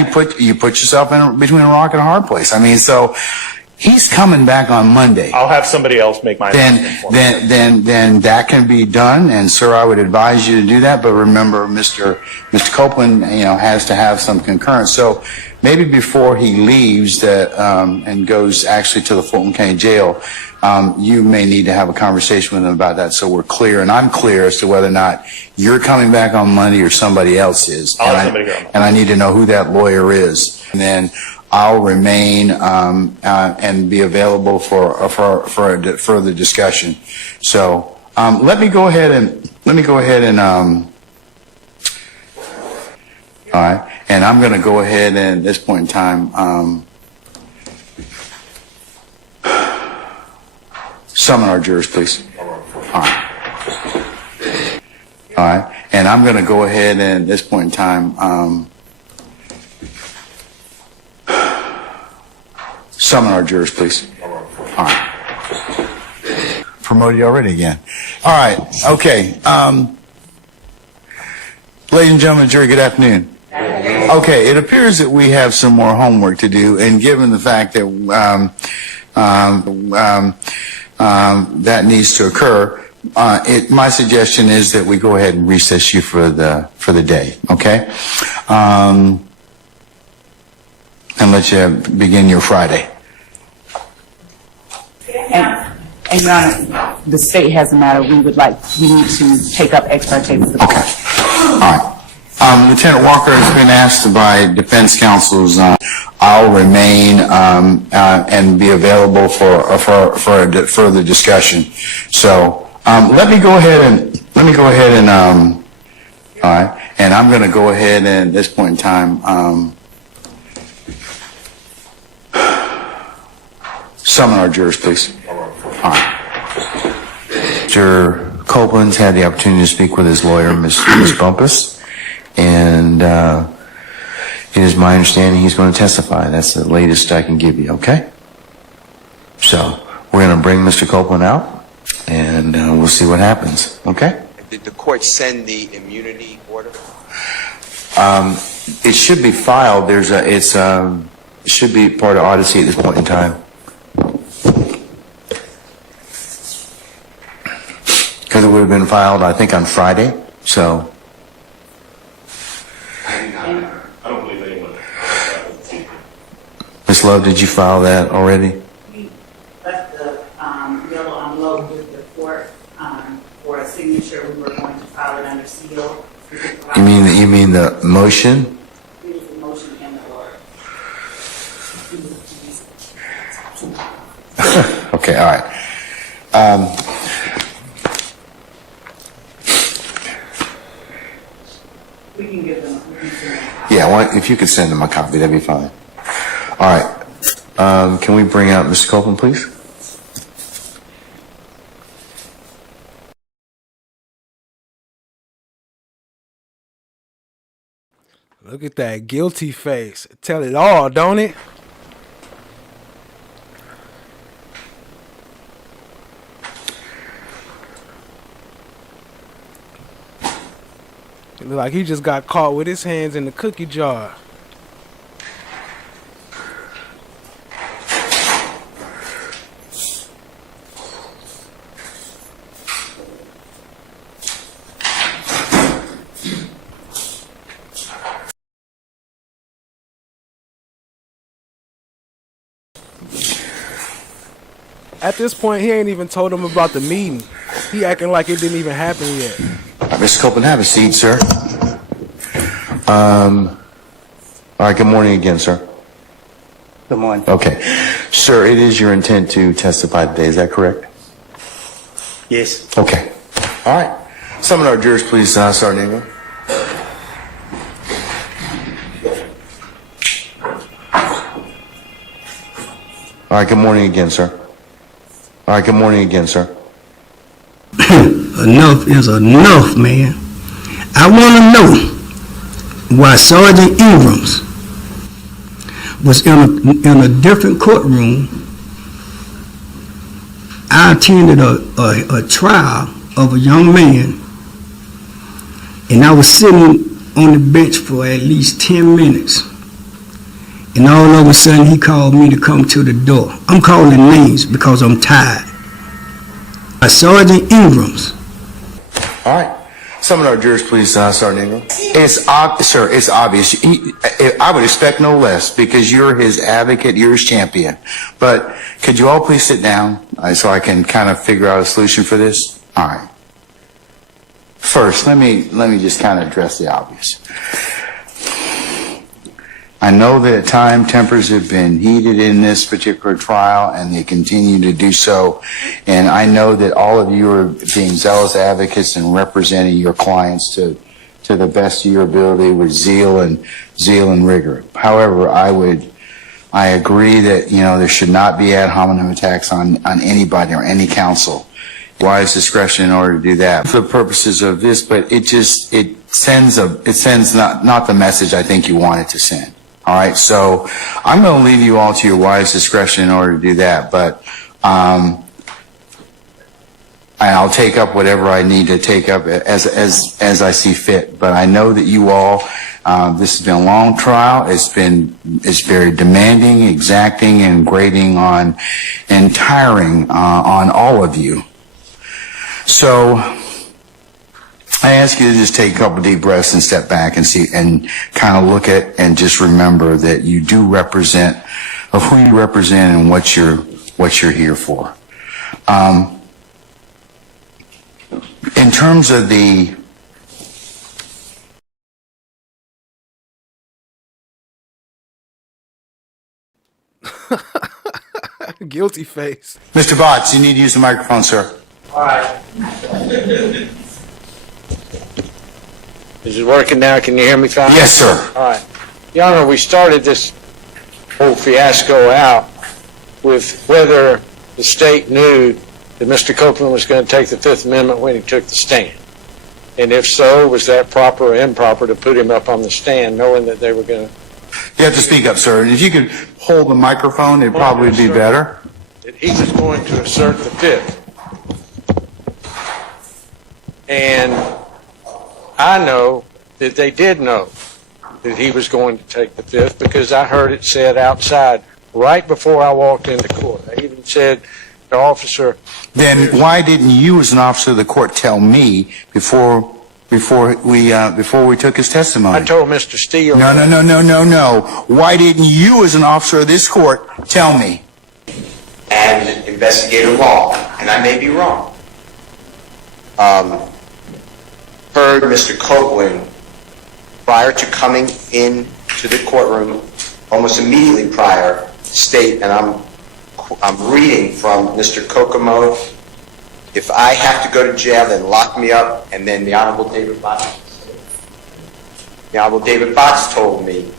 put yourself in between a rock and a hard place. I mean, so. He's coming back on Monday. I'll have somebody else make my announcement for me. Then that can be done, and sir, I would advise you to do that. But remember, Mr. Copeland, has to have some concurrence. So maybe before he leaves and goes actually to the Fulton County Jail, you may need to have a conversation with him about that so we're clear, and I'm clear as to whether or not you're coming back on Monday or somebody else is. And I need to know who that lawyer is. And then I'll remain and be available for a further discussion. So let me go ahead and all right, and I'm going to go ahead and at this point in time summon our jurors, please. All right, and I'm going to go ahead and at this point in time summon our jurors, please. All right. Promoted already again. All right, okay. Ladies and gentlemen, jury, good afternoon. Okay, it appears that we have some more homework to do, and given the fact that that needs to occur, my suggestion is that we go ahead and recess you for the day, okay? And let you begin your Friday. And Your Honor, the state has a matter we need to take up ex parte with the court. Okay. All right. Lieutenant Walker has been asked by defense counsels. I'll remain and be available for a further discussion. So let me go ahead and all right. And I'm going to go ahead and at this point in time summon our jurors, please. All right. Mr. Copeland's had the opportunity to speak with his lawyer, Ms. Bumpass. And it is my understanding he's going to testify. That's the latest I can give you, okay? So we're going to bring Mr. Copeland out, and we'll see what happens, okay? Did the court send the immunity order? It should be filed. It should be part of Odyssey at this point in time. Because it would have been filed, I think, on Friday, so... Ms.love, did you file that already? We left the yellow envelope with the court for a signature. We were going to file it under seal. You mean the motion? It was the motion and the order. Okay, all right. We can give them. Yeah, if you could send them a copy, that'd be fine. All right. Can we bring out Mr. Copeland, please? Look at that guilty face. Tell it all, don't it? It look like he just got caught with his hands in the cookie jar. At this point, he ain't even told him about the meeting. He acting like it didn't even happen yet. All right, Mr. Copeland, have a seat, sir. All right, good morning again, sir. Good morning. Okay. Sir, it is your intent to testify today, is that correct? Yes. Okay. All right. Summon our jurors, please, Sergeant Ingram. All right, good morning again, sir. All right, good morning again, sir. Enough is enough, man. I want to know why Sergeant Ingrams was in a different courtroom. I attended a trial of a young man, and I was sitting on the bench for at least 10 minutes. And all of a sudden, he called me to come to the door. I'm calling names because I'm tired. Sergeant Ingrams. All right. Some of our jurors, please, Sergeant Ingram. Sir, it's obvious. I would expect no less because you're his advocate, you're his champion. But could you all please sit down so I can kind of figure out a solution for this? All right. First, let me just kind of address the obvious. I know that at times tempers have been heated in this particular trial, and they continue to do so. And I know that all of you are being zealous advocates and representing your clients to the best of your ability with zeal and rigor. However, I agree that there should not be ad hominem attacks on anybody or any counsel. Wise discretion in order to do that for the purposes of this, but it sends not the message I think you want it to send. All right, so I'm going to leave you all to your wise discretion in order to do that, but I'll take up whatever I need to take up as I see fit. But I know that you all, this has been a long trial. It's very demanding, exacting, and grating on, and tiring on all of you. So I ask you to just take a couple deep breaths and step back and see and kind of look at and just remember that you do represent of who you represent and what you're here for. In terms of the guilty face. Mr. Botts, you need to use the microphone, sir. All right. Is it working now? Can you hear me fine? Yes, sir. All right. Your Honor, we started this whole fiasco out with whether the state knew that Mr. Copeland was going to take the Fifth Amendment when he took the stand. And if so, was that proper or improper to put him up on the stand knowing that they were going to... You have to speak up, sir. And if you could hold the microphone, it'd probably be better. That he was going to assert the Fifth. And I know that they did know that he was going to take the Fifth because I heard it said outside right before I walked into court. I even said the officer... Then why didn't you as an officer of the court tell me before we took his testimony? I told Mr. Steele... No. Why didn't you as an officer of this court tell me? And Investigator Law, and I may be wrong, heard Mr. Copeland prior to coming into the courtroom, almost immediately prior, state, and I'm reading from Mr. Kokomo, if I have to go to jail, then lock me up, and then the Honorable David Botts told me,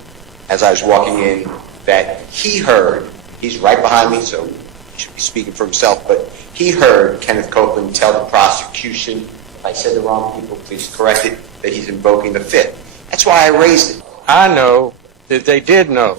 as I was walking in, that he heard, he's right behind me, so he should be speaking for himself, but he heard Kenneth Copeland tell the prosecution, if I said the wrong people, please correct it, that he's invoking the Fifth. That's why I raised it. I know that they did know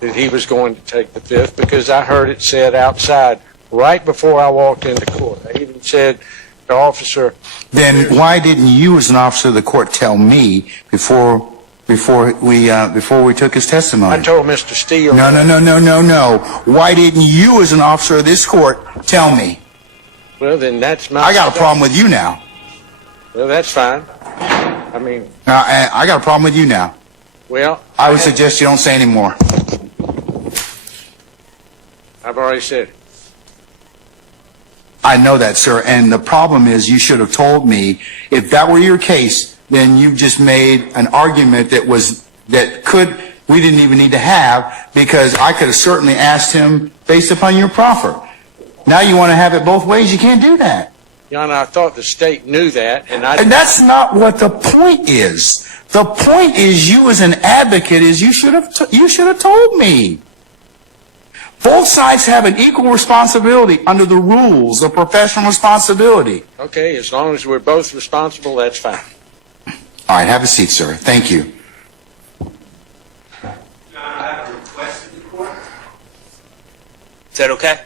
that he was going to take the Fifth because I heard it said outside right before I walked into court. I even said the officer... Then why didn't you as an officer of the court tell me before we took his testimony? I told Mr. Steele... No. Why didn't you as an officer of this court tell me? Well, then that's my... I got a problem with you now. Well, that's fine. I mean... I got a problem with you now. Well... I would suggest you don't say any more. I've already said it. I know that, sir, and the problem is you should have told me if that were your case, then you just made an argument that we didn't even need to have because I could have certainly asked him based upon your proffer. Now you want to have it both ways? You can't do that. Your Honor, I thought the state knew that, and that's not what the point is. The point is you as an advocate is you should have told me. Both sides have an equal responsibility under the rules of professional responsibility. Okay, as long as we're both responsible, that's fine. All right, have a seat, sir. Thank you. I have a request of the court. Is that okay?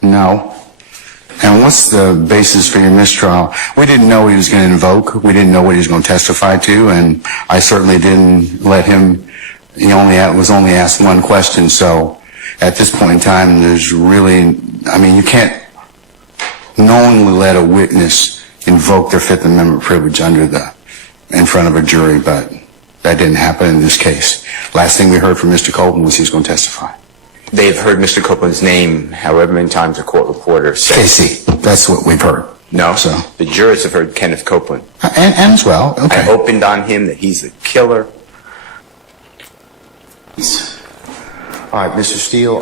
No. And what's the basis for your mistrial? We didn't know what he was going to invoke. We didn't know what he was going to testify to, and I certainly didn't let him. He was only asked one question, so at this point in time, there's really, you can't knowingly let a witness invoke their Fifth Amendment privilege in front of a jury, but that didn't happen in this case. Last thing we heard from Mr. Copeland was he was going to testify. They've heard Mr. Copeland's name however many times a court reporter said. Casey, that's what we've heard. No, So. the jurors have heard Kenneth Copeland. And as well, okay. I opened on him that he's the killer. All right, Mr. Steele,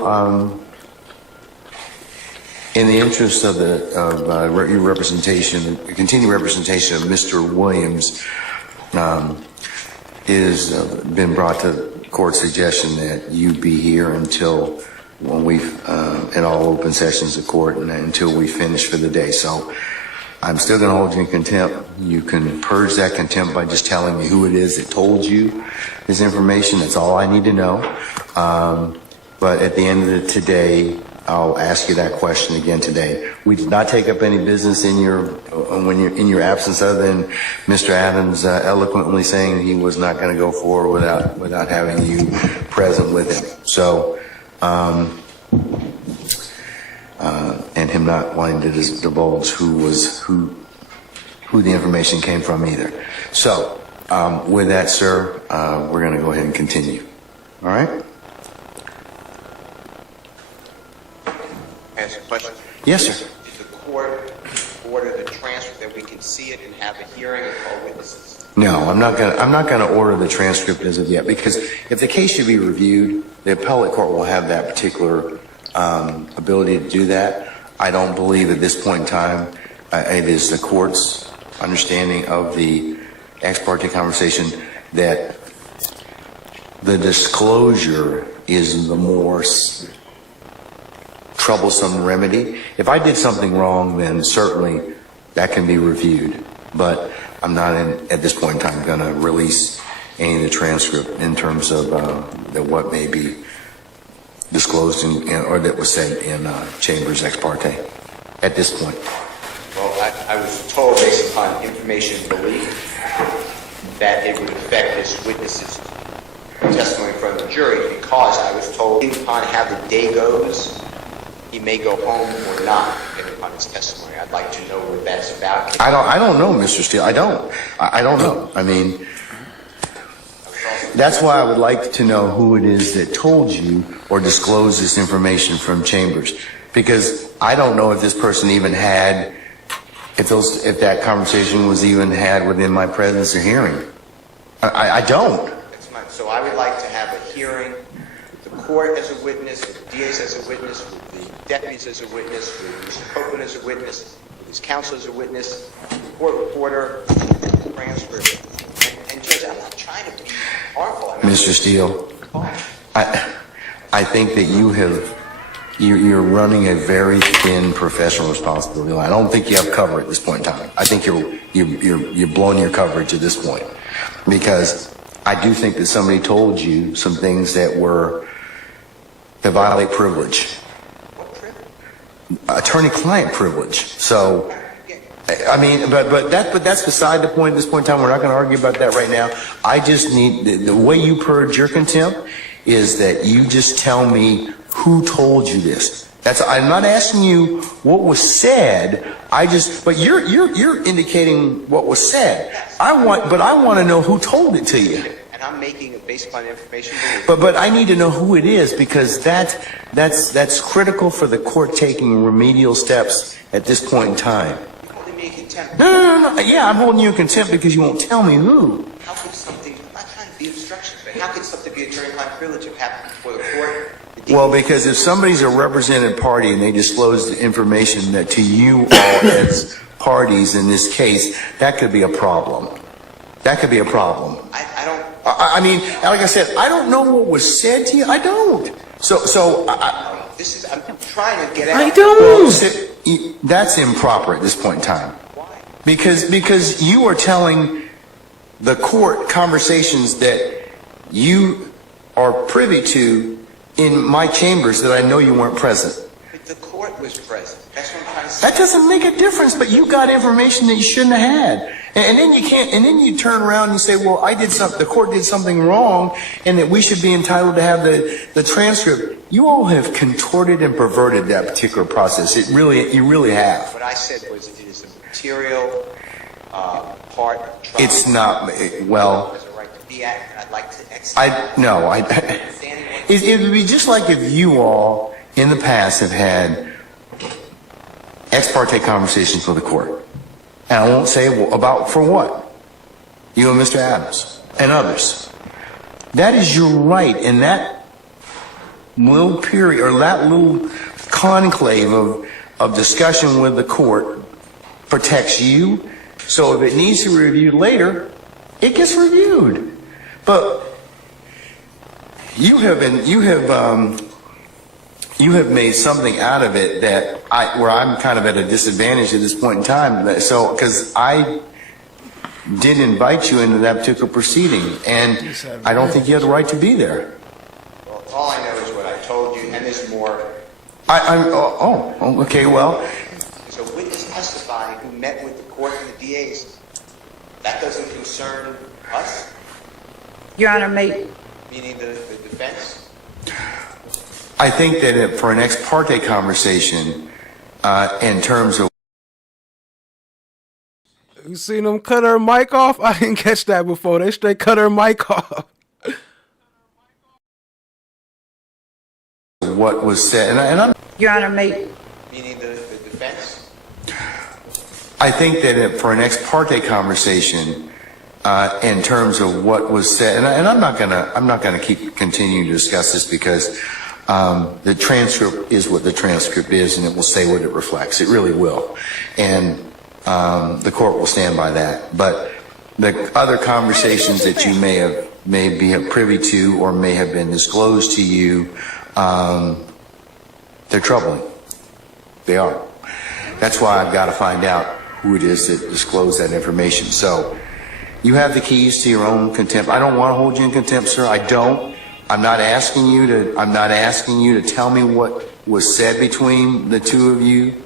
in the interest of your representation, continued representation of Mr. Williams, is been brought to court suggestion that you be here until when we've in all open sessions of court and until we finish for the day. So I'm still going to hold you in contempt. You can purge that contempt by just telling me who it is that told you this information. That's all I need to know. But at the end of today, I'll ask you that question again today. We did not take up any business in your absence, other than Mr. Adams eloquently saying that he was not going to go forward without having you present with him. So, and him not wanting to divulge who the information came from either. So, with that, sir, we're going to go ahead and continue. All right? Ask a question? Yes, sir. Did the court order the transcript that we can see it and have a hearing and call witnesses? No, I'm not going to order the transcript as of yet, because if the case should be reviewed, the appellate court will have that particular ability to do that. I don't believe at this point in time it is the court's understanding of the ex parte conversation that the disclosure is the more troublesome remedy. If I did something wrong, then certainly that can be reviewed. But I'm not at this point in time going to release any of the transcript in terms of what may be disclosed or that was said in Chambers ex parte at this point. Well, I was told based upon information belief that it would affect this witness's testimony from the jury, because I was told depending upon how the day goes, he may go home or not, depending upon his testimony. I'd like to know what that's about. I don't know, Mr. Steele. I don't know. I mean, that's why I would like to know who it is that told you or disclosed this information from Chambers, because I don't know if this person even had, if that conversation was even had within my presence or hearing. I don't. So I would like to have a hearing with the court as a witness, with the DAs as a witness, with the deputies as a witness, with Mr. Copeland as a witness, with his counsel as a witness, court reporter, transcript. And Judge, I'm not trying to be harmful. Mr. Steele, I think that you're running a very thin professional responsibility line. I don't think you have cover at this point in time. I think you're blowing your coverage at this point, because I do think that somebody told you some things that violate privilege. What privilege? Attorney-client privilege. So, I mean, but that's beside the point at this point in time. We're not going to argue about that right now. I just need, the way you purge your contempt is that you just tell me who told you this. I'm not asking you what was said. But you're indicating what was said. I want to know who told it to you. And I'm making it based upon information. But I need to know who it is, because that's critical for the court taking remedial steps at this point in time. You're holding me in contempt. No. Yeah, I'm holding you in contempt because you won't tell me who. How could something, I'm not trying to be obstructions, but how could something be attorney-client privilege if happened before the court? Well, because if somebody's a represented party and they disclose the information that to you all as parties in this case, that could be a problem. That could be a problem. I mean, like I said, I don't know what was said to you. I don't. I'm trying to get out. I don't. That's improper at this point in time. Why? Because you are telling the court conversations that you are privy to in my chambers that I know you weren't present. The court was present. That's what I'm trying to say. That doesn't make a difference, but you got information that you shouldn't have had. And then you can't, and then you turn around and you say, well, the court did something wrong and that we should be entitled to have the transcript. You all have contorted and perverted that particular process. You really have. What I said was it is a material part of trial. It's not, well. There's a right to be at, and I'd like to exercise. It would be just like if you all in the past have had ex parte conversations with the court. And I won't say about for what. You and Mr. Adams and others. That is your right, and that little period or that little conclave of discussion with the court protects you. So if it needs to be reviewed later, it gets reviewed. But you have made something out of it where I'm kind of at a disadvantage at this point in time. So, because I did invite you into that particular proceeding, and I don't think you had the right to be there. Well, all I know is what I told you, and there's more. Okay, well. There's a witness testifying who met with the court and the DAs. That doesn't concern us? Your Honor, may... Meaning the defense? I think that for an ex parte conversation, in terms of... You seen them cut her mic off? I didn't catch that before. They straight cut her mic off. What was said, and I'm... Your Honor, may... Meaning the defense? I think that for an ex parte conversation, in terms of what was said, and I'm not gonna continue to discuss this because the transcript is what the transcript is, and it will say what it reflects. It really will, and the court will stand by that. But the other conversations that you may be privy to or may have been disclosed to you, they're troubling. They are. That's why I've got to find out who it is that disclosed that information. So you have the keys to your own contempt. I don't want to hold you in contempt, sir. I don't. I'm not asking you to tell me what was said between the two of you,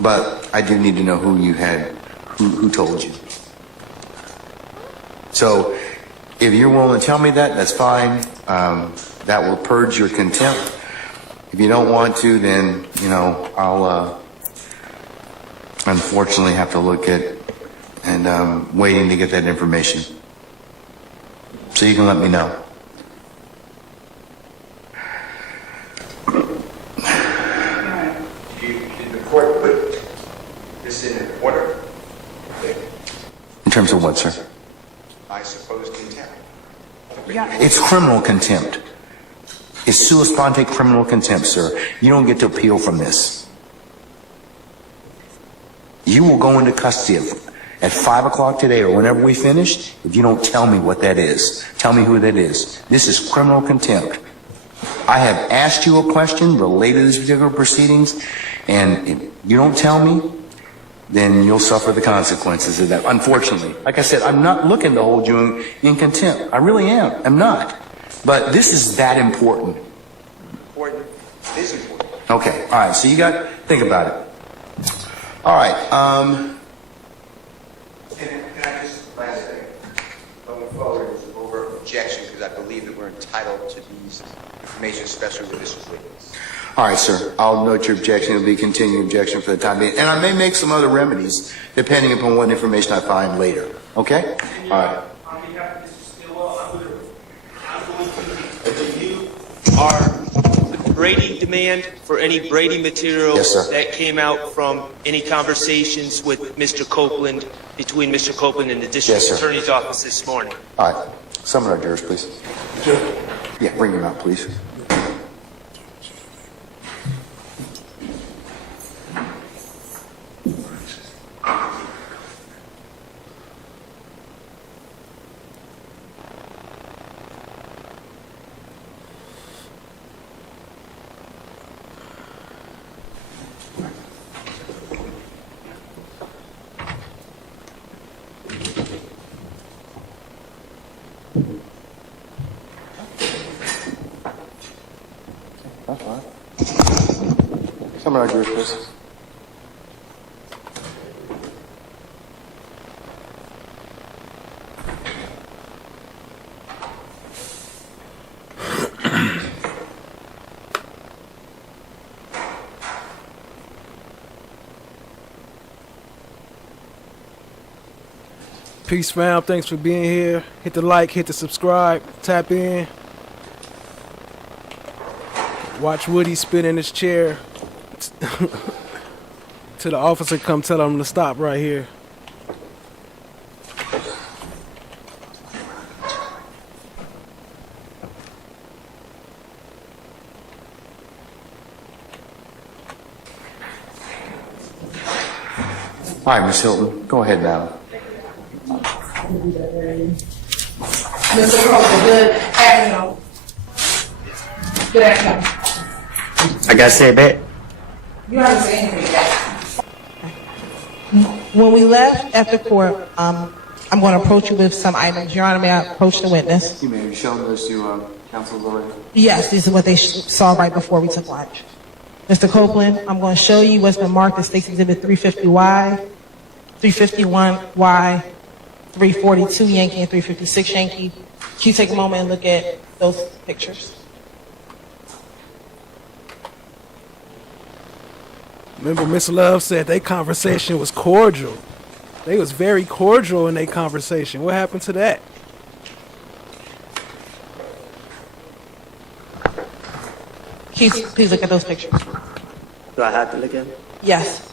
but I do need to know who told you. So if you're willing to tell me that, that's fine. That will purge your contempt. If you don't want to, then, I'll unfortunately have to look at and waiting to get that information. So you can let me know. Did the court put this in order? In terms of what, sir? I suppose contempt. It's criminal contempt. It's sua sponte criminal contempt, sir. You don't get to appeal from this. You will go into custody at 5 o'clock today or whenever we finish if you don't tell me what that is. Tell me who that is. This is criminal contempt. I have asked you a question related to this particular proceedings, and if you don't tell me, then you'll suffer the consequences of that. Unfortunately, like I said, I'm not looking to hold you in contempt. I really am. I'm not. But this is that important. Important. It is important. Okay. All right. So you got think about it. All right. Can I just last thing? Going forward, it's over objection because I believe that we're entitled to these information, especially with this witness. All right, sir. I'll note your objection. It'll be continuing objection for the time being. And I may make some other remedies depending upon what information I find later. Okay? All right. On behalf of Mr. Stillwell, I'm going to review our Brady demand for any Brady material that came out from any conversations with Mr. Copeland, between Mr. Copeland and the District Attorney's Office this morning. All right. Summon our jurors, please. Yeah, bring them out, please. Roger, please. Peace, fam. Thanks for being here. Hit the like, hit the subscribe, tap in. Watch Woody spit in his chair. Till the officer come tell him to stop right here. All right, Miss Hilton, go ahead now. Mr. Copeland, good afternoon. Good afternoon. I gotta say that. You haven't said anything yet. When we left after court, I'm going to approach you with some items. Your Honor, may I approach the witness? You may have shown those to counsel already. Yes, these are what they saw right before we took lunch. Mr. Copeland, I'm going to show you what's been marked as State's Exhibit 350Y, 351Y, 342 Yankee, and 356 Yankee. Can you take a moment and look at those pictures? Remember, Ms.love said their conversation was cordial. They was very cordial in their conversation. What happened to that? Can you please look at those pictures? Do I have to look at it? Yes.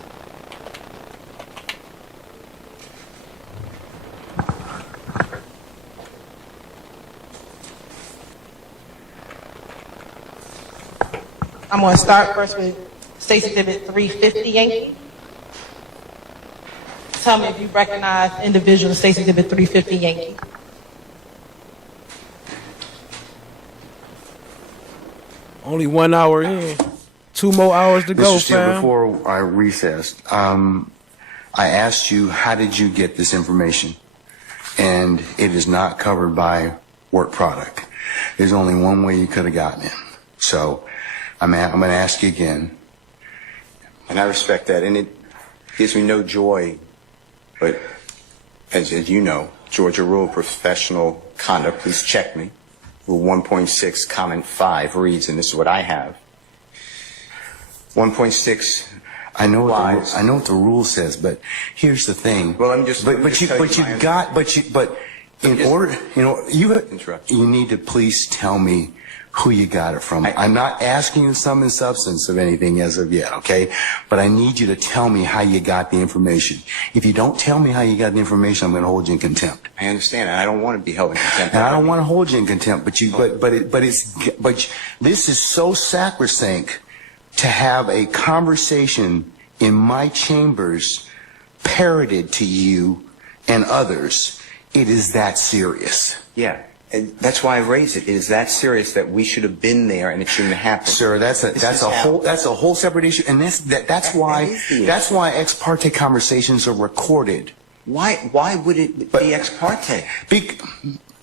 I'm going to start first with State's Exhibit 350 Yankee. Tell me if you recognize individual in State's Exhibit 350 Yankee. Only 1 hour in. 2 more hours to go, Mr. Steele, fam. before I recessed, I asked you, how did you get this information? And it is not covered by work product. There's only one way you could have gotten it. So I'm going to ask you again. And I respect that, and it gives me no joy, but as you know, Georgia Rule of Professional Conduct, please check me. Rule 1.6, comment 5 reads, and this is what I have. 1.6. I know what the rule says, but here's the thing. Well, I'm just. You need to please tell me who you got it from. I'm not asking you sum and substance of anything as of yet, okay? But I need you to tell me how you got the information. If you don't tell me how you got the information, I'm going to hold you in contempt. I understand, and I don't want to be held in contempt. And I don't want to hold you in contempt, but this is so sacrosanct to have a conversation in my chambers parroted to you and others. It is that serious. Yeah. And that's why I raised it. It is that serious that we should have been there, and it shouldn't have happened. Sir, that's a whole separate issue, and that's why ex parte conversations are recorded. Why would it be ex parte?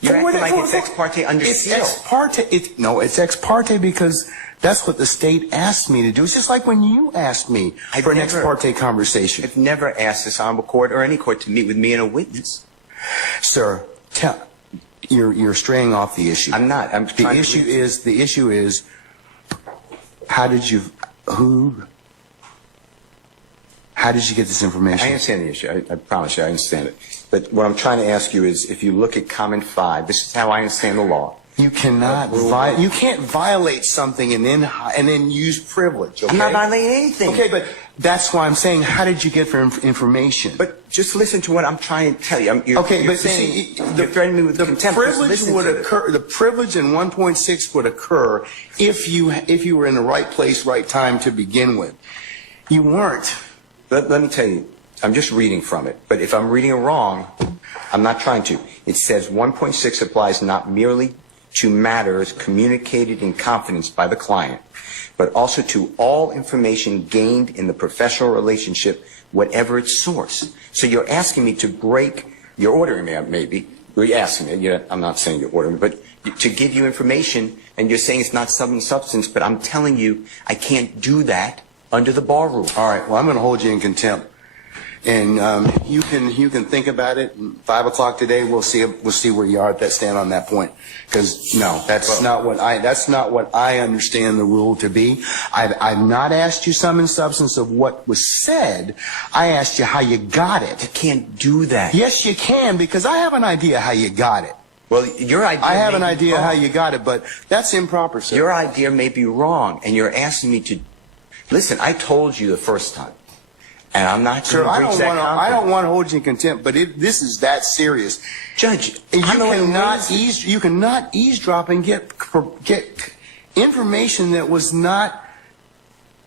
You're acting like it's ex parte under seal. It's ex parte. It's ex parte because that's what the state asked me to do. It's just like when you asked me for an ex parte conversation. I've never asked this honorable court or any court to meet with me and a witness. Sir, you're straying off the issue. I'm not. The issue is how did you get this information? I understand the issue. I promise you I understand it. But what I'm trying to ask you is, if you look at comment 5, this is how I understand the law. You cannot you can't violate something and then use privilege. Okay? I'm not violating anything. Okay, but that's why I'm saying, how did you get information? But just listen to what I'm trying to tell you. You're threatening me with contempt. Privilege would occur. The privilege in 1.6 would occur if you were in the right place, right time to begin with. You weren't. Let me tell you. I'm just reading from it. But if I'm reading it wrong, I'm not trying to. It says 1.6 applies not merely to matters communicated in confidence by the client, but also to all information gained in the professional relationship, whatever its source. So you're asking me to break, you're ordering me, maybe, you're asking me, I'm not saying you're ordering me, but to give you information, and you're saying it's not some substance, but I'm telling you I can't do that under the bar rule. All right, well, I'm going to hold you in contempt. And you can think about it. 5 o'clock today, we'll see where you are at that stand on that point. Because no, that's not what I understand the rule to be. I've not asked you sum and substance of what was said. I asked you how you got it. You can't do that. Yes, you can, because I have an idea how you got it. Well, your idea. I have an idea how you got it, but that's improper, sir. Your idea may be wrong, and you're asking me to listen. I told you the first time. And I'm not sure. I don't want to hold you in contempt, but this is that serious, Judge. You cannot eavesdrop and get information that was not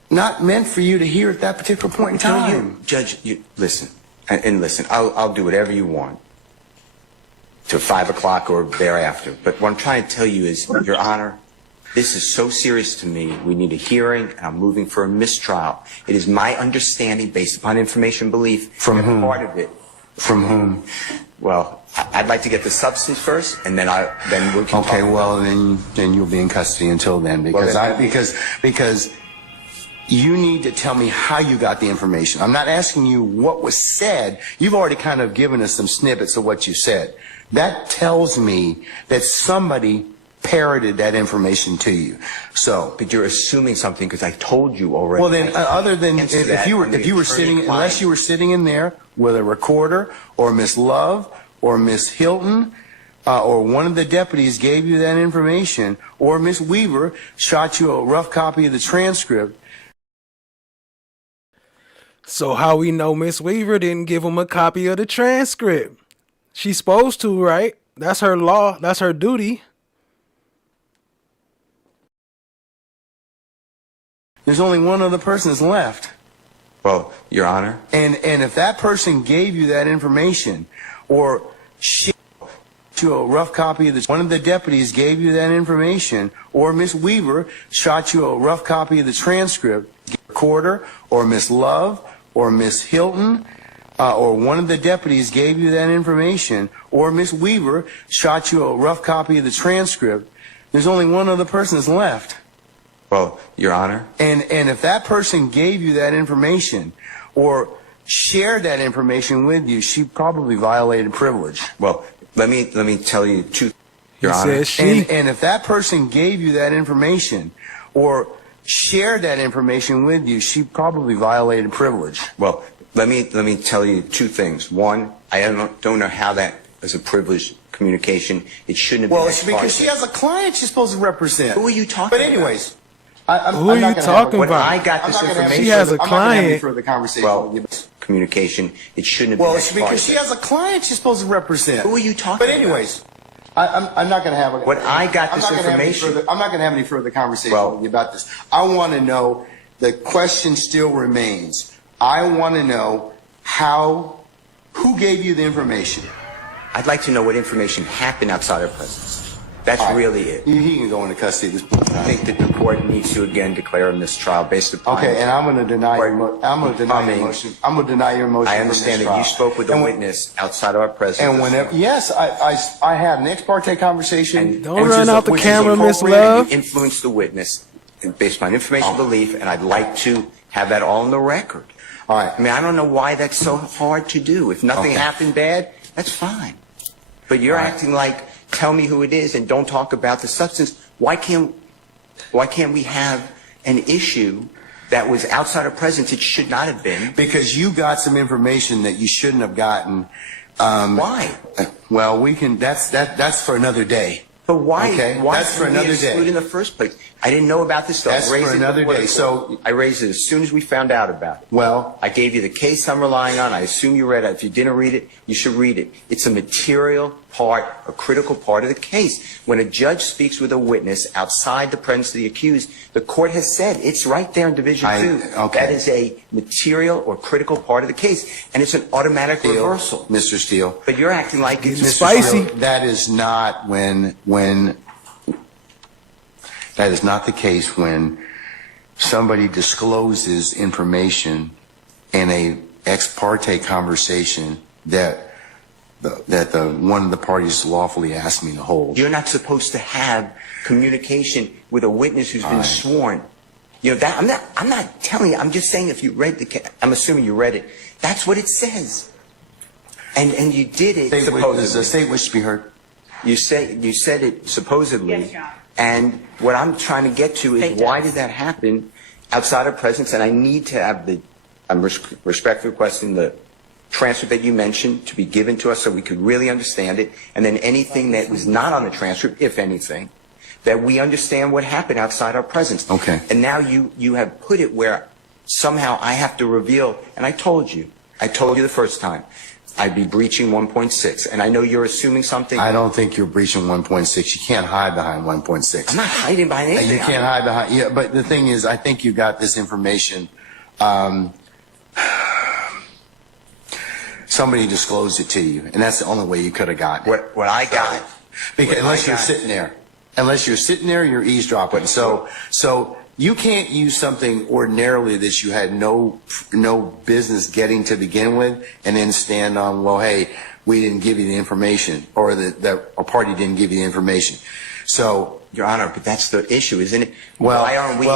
meant for you to hear at that particular point in time. Judge, listen, and listen. I'll do whatever you want till 5 o'clock or thereafter. But what I'm trying to tell you is, Your Honor, this is so serious to me. We need a hearing, and I'm moving for a mistrial. It is my understanding, based upon information belief, from whom? Part of it. From whom? Well, I'd like to get the substance first, and then we can. Okay, well then you'll be in custody until then, because because you need to tell me how you got the information. I'm not asking you what was said. You've already kind of given us some snippets of what you said. That tells me that somebody parroted that information to you. So, but you're assuming something because I told you already. Well, then, other than if you were sitting, unless you were sitting in there with a recorder, or Ms.love, or Ms. Hilton, or one of the deputies gave you that information, or Ms. Weaver shot you a rough copy of the transcript. So how we know Miss Weaver didn't give him a copy of the transcript? She's supposed to, right? That's her law. That's her duty. There's only one other person that's left. Well, Your Honor. And if that person gave you that information, or you a rough copy of one of the deputies gave you that information, or Ms. Weaver shot you a rough copy of the transcript, recorder, or Ms.love, or Ms. Hilton, or one of the deputies gave you that information, or Ms. Weaver shot you a rough copy of the transcript, there's only one other person that's left. Well, Your Honor. And if that person gave you that information, or shared that information with you, she probably violated privilege. Well, let me tell you two, Your Honor. And if that person gave you that information, or shared that information with you, she probably violated privilege. Well, let me tell you two things. One, I don't know how that is a privileged communication. It shouldn't have been. Well, it's because she has a client she's supposed to represent. Who are you talking about? But anyways, who are you talking about? I got this information. She has a client. For the conversation. Well, communication. It shouldn't have been. Well, it's because she has a client she's supposed to represent. Who are you talking about? But anyways, I'm not going to have. What I got this information. I'm not going to have any further conversation with you about this. I want to know. The question still remains. I want to know who gave you the information. I'd like to know what information happened outside our presence. That's really it. He can go into custody at this point. I think that the court needs to again declare a mistrial based upon. Okay, and I'm going to deny your motion. I'm going to deny your motion. I understand that you spoke with a witness outside of our presence. And whenever, yes, I had an ex parte conversation. Don't run out the camera, Ms.love. You influenced the witness based on information belief, and I'd like to have that all on the record. All right. I mean, I don't know why that's so hard to do. If nothing happened bad, that's fine. But you're acting like, tell me who it is and don't talk about the substance. Why can't we have an issue that was outside of presence? It should not have been. Because you got some information that you shouldn't have gotten. Why? Well, we can. That's for another day. But why? Okay, why that's for another day. In the first place, I didn't know about this stuff. That's for another day. So I raised it as soon as we found out about it. Well, I gave you the case I'm relying on. I assume you read it. If you didn't read it, you should read it. It's a material part, a critical part of the case. When a judge speaks with a witness outside the presence of the accused, the court has said it's right there in Division 2. That is a material or critical part of the case, and it's an automatic reversal. Mr. Steele. But you're acting like it's spicy. That is not when that is not the case when somebody discloses information in a ex parte conversation that one of the parties lawfully asked me to hold. You're not supposed to have communication with a witness who's been sworn. You know, that I'm not telling you. I'm just saying if you read I'm assuming you read it. That's what it says. And you did it supposedly. The state wishes to be heard. You said it supposedly. Yes, Your Honor. And what I'm trying to get to is why did that happen outside of presence? And I need to have I'm respectfully requesting the transcript that you mentioned to be given to us so we could really understand it. And then anything that was not on the transcript, if anything, that we understand what happened outside our presence. Okay. And now you have put it where somehow I have to reveal, and I told you the first time, I'd be breaching 1.6. And I know you're assuming something. I don't think you're breaching 1.6. You can't hide behind 1.6. I'm not hiding behind anything. You can't hide behind, yeah, but the thing is, I think you got this information, somebody disclosed it to you, and that's the only way you could have gotten it. What I got. Because unless you're sitting there, you're eavesdropping. So you can't use something ordinarily that you had no business getting to begin with, and then stand on, well, hey, we didn't give you the information, or that a party didn't give you the information. So, Your Honor, but that's the issue, isn't it? Well, why aren't we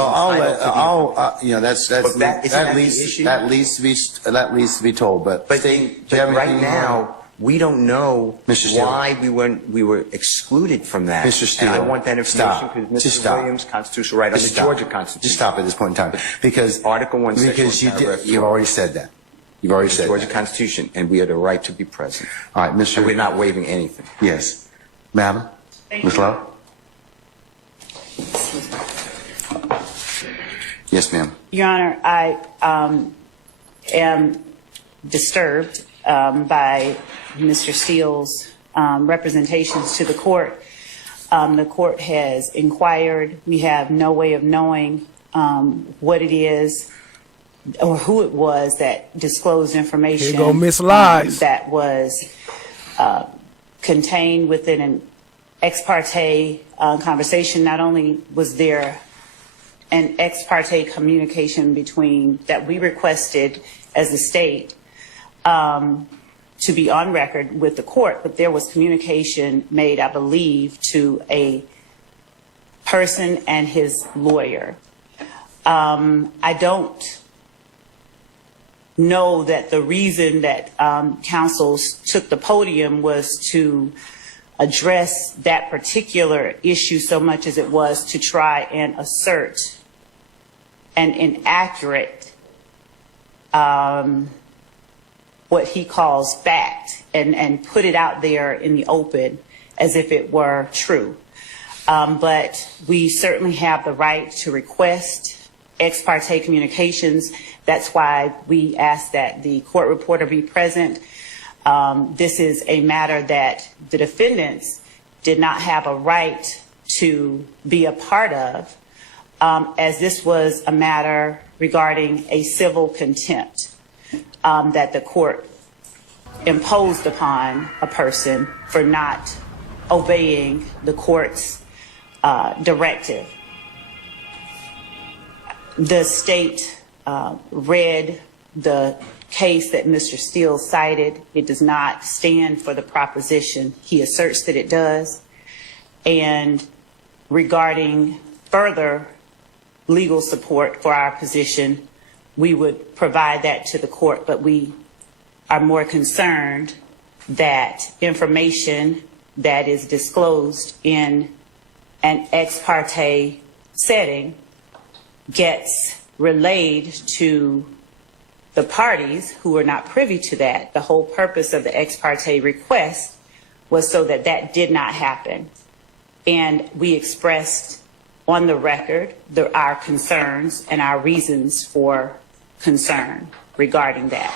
that leads to be told. But right now, we don't know why we were excluded from that. Mr. Steele, and I want that information because Mr. Williams' constitutional right on the Georgia Constitution. Just stop at this point in time, because Article 1, because you've already said that. You've already said Georgia that. Constitution, and we have the right to be present. All right, Mr. And we're not waiving anything. Yes, Madam, Ms.love. Yes, ma'am. Your Honor, I am disturbed by Mr. Steele's representations to the court. The court has inquired. We have no way of knowing what it is or who it was that disclosed information. Here go Ms. Lies. That was contained within an ex parte conversation. Not only was there an ex parte communication between that we requested as a state to be on record with the court, but there was communication made, I believe, to a person and his lawyer. I don't know that the reason that counsels took the podium was to address that particular issue so much as it was to try and assert an inaccurate what he calls fact and put it out there in the open as if it were true. But we certainly have the right to request ex parte communications. That's why we ask that the court reporter be present. This is a matter that the defendants did not have a right to be a part of, as this was a matter regarding a civil contempt that the court imposed upon a person for not obeying the court's directive. The state read the case that Mr. Steele cited. It does not stand for the proposition he asserts that it does. And regarding further legal support for our position, we would provide that to the court, but we are more concerned that information that is disclosed in an ex parte setting gets relayed to the parties who are not privy to that. The whole purpose of the ex parte request was so that that did not happen. And we expressed on the record our concerns and our reasons for concern regarding that.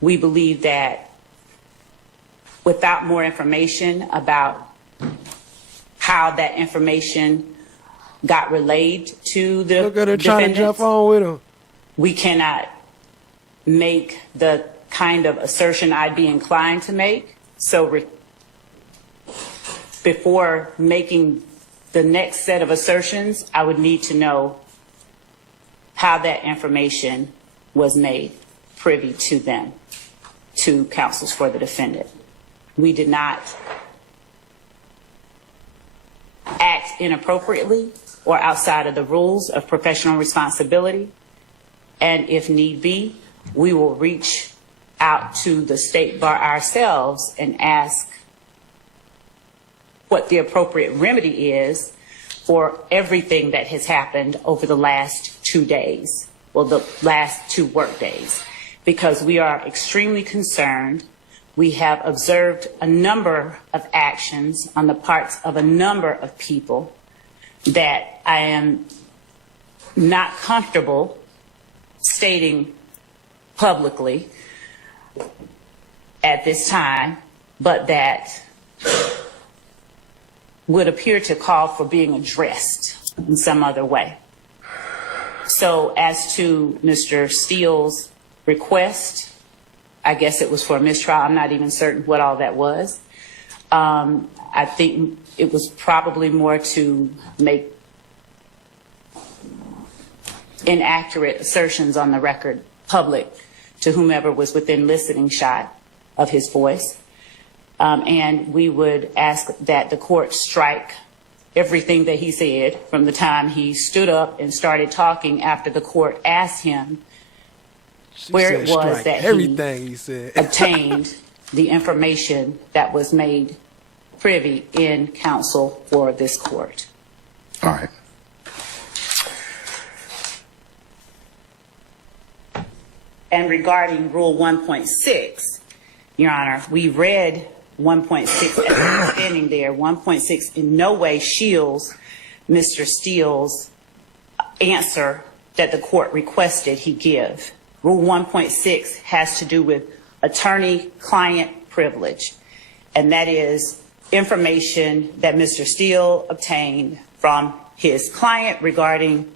We believe that without more information about how that information got relayed to the Look at her trying to jump on with him. We cannot make the kind of assertion I'd be inclined to make. So before making the next set of assertions, I would need to know how that information was made privy to them, to counsels for the defendant. We did not act inappropriately. or outside of the rules of professional responsibility. And if need be, we will reach out to the state bar ourselves and ask what the appropriate remedy is for everything that has happened over the last 2 days, well, the last 2 work days, because we are extremely concerned. We have observed a number of actions on the parts of a number of people that I am not comfortable stating publicly at this time, but that would appear to call for being addressed in some other way. So as to Mr. Steele's request, I guess it was for a mistrial. I'm not even certain what all that was. I think it was probably more to make inaccurate assertions on the record public to whomever was within listening shot of his voice. And we would ask that the court strike everything that he said from the time he stood up and started talking after the court asked him where it was that he obtained the information that was made privy in counsel for this court. All right. And regarding Rule 1.6, Your Honor, we read 1.6 as standing there. 1.6 in no way shields Mr. Steele's answer that the court requested he give. Rule 1.6 has to do with attorney-client privilege, and that is information that Mr. Steele obtained from his client regarding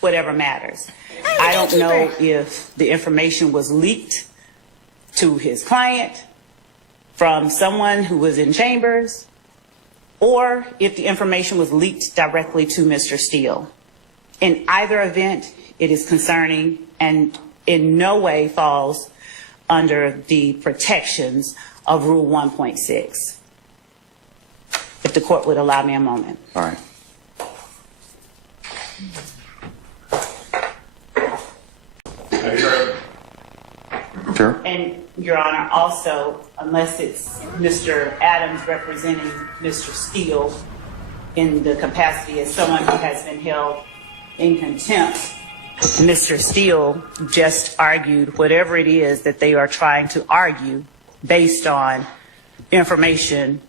whatever matters. I don't know if the information was leaked to his client from someone who was in chambers, or if the information was leaked directly to Mr. Steele. In either event, it is concerning and in no way falls under the protections of Rule 1.6. If the court would allow me a moment. All right. Sure. And, Your Honor, also, unless it's Mr. Adams representing Mr. Steele in the capacity as someone who has been held in contempt, Mr. Steele just argued whatever it is that they are trying to argue based on information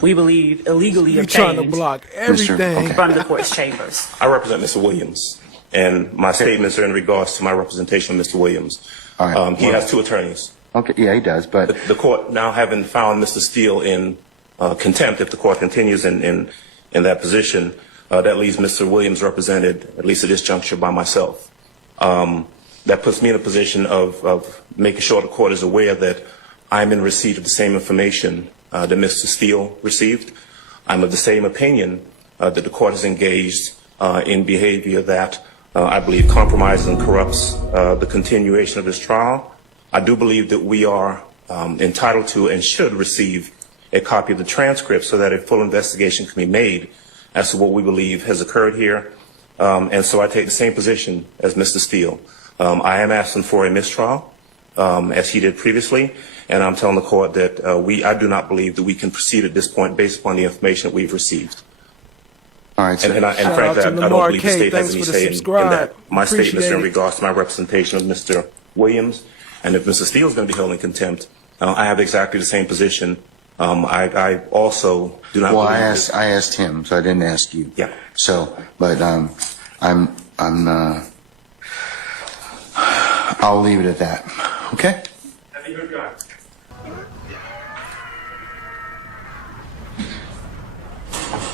we believe illegally obtained trying to block everything from the court's chambers. I represent Mr. Williams, and my statements are in regards to my representation of Mr. Williams. All right. He has 2 attorneys. Okay, yeah, he does, but The court, now having found Mr. Steele in contempt, if the court continues in that position, that leaves Mr. Williams represented, at least at this juncture, by myself. That puts me in a position of making sure the court is aware that I'm in receipt of the same information that Mr. Steele received. I'm of the same opinion that the court has engaged in behavior that I believe compromises and corrupts the continuation of this trial. I do believe that we are entitled to and should receive a copy of the transcript so that a full investigation can be made as to what we believe has occurred here. And so I take the same position as Mr. Steele. I am asking for a mistrial, as he did previously, and I'm telling the court that I do not believe that we can proceed at this point based upon the information that we've received. all right, sir. And frankly, I don't believe the state has any say in that. My statements are in regards to my representation of Mr. Williams, and if Mr. Steele is going to be held in contempt, I have exactly the same position. I also do not. Well, I asked him, so I didn't ask you. Yeah. So, but I'll leave it at that. Okay. Have you heard God?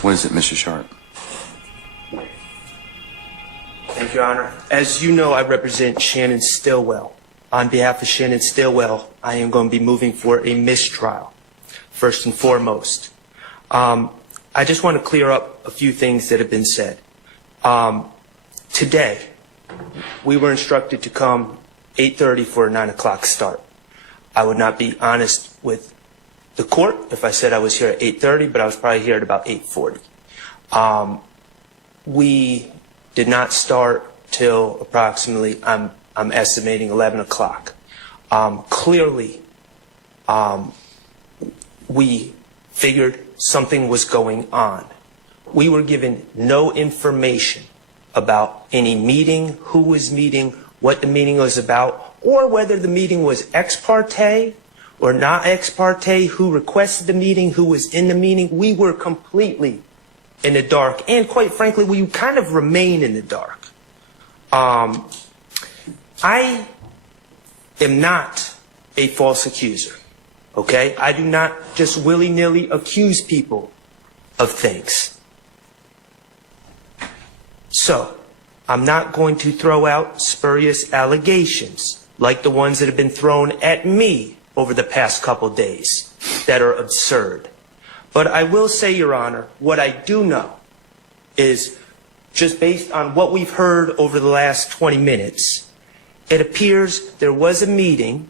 What is it, Mr. Sharp? Thank you, Your Honor. As you know, I represent Shannon Stillwell. On behalf of Shannon Stillwell, I am going to be moving for a mistrial, first and foremost. I just want to clear up a few things that have been said. Today, we were instructed to come 8:30 for a 9 o'clock start. I would not be honest with the court if I said I was here at 8:30, but I was probably here at about 8:40. We did not start till approximately, I'm estimating 11 o'clock. Clearly, we figured something was going on. We were given no information about any meeting, who was meeting, what the meeting was about, or whether the meeting was ex parte or not ex parte, who requested the meeting, who was in the meeting. We were completely in the dark, and quite frankly, we kind of remain in the dark. I am not a false accuser, okay? I do not just willy-nilly accuse people of things. So, I'm not going to throw out spurious allegations like the ones that have been thrown at me over the past couple days that are absurd. But I will say, Your Honor, what I do know is, just based on what we've heard over the last 20 minutes, it appears there was a meeting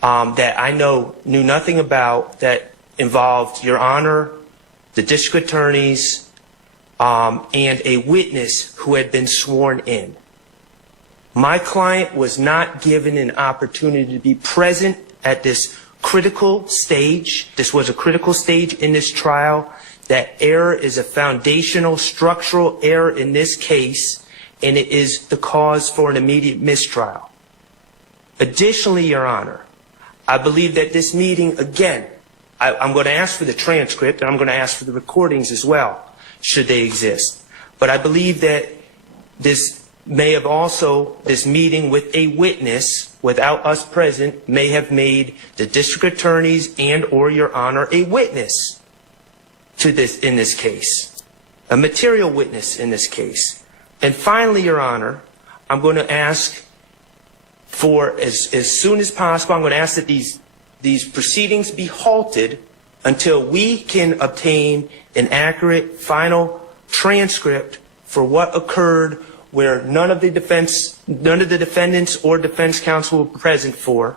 that I knew nothing about that involved Your Honor, the district attorneys, and a witness who had been sworn in. My client was not given an opportunity to be present at this critical stage. This was a critical stage in this trial. That error is a foundational, structural error in this case, and it is the cause for an immediate mistrial. Additionally, Your Honor, I believe that this meeting, again, I'm going to ask for the transcript, and I'm going to ask for the recordings as well, should they exist. But I believe that this may have also, this meeting with a witness, without us present, may have made the district attorneys and or Your Honor a witness to this, in this case, a material witness in this case. And finally, Your Honor, I'm going to ask for, as soon as possible, I'm going to ask that these proceedings be halted until we can obtain an accurate final transcript for what occurred, where none of the defendants or defense counsel were present for,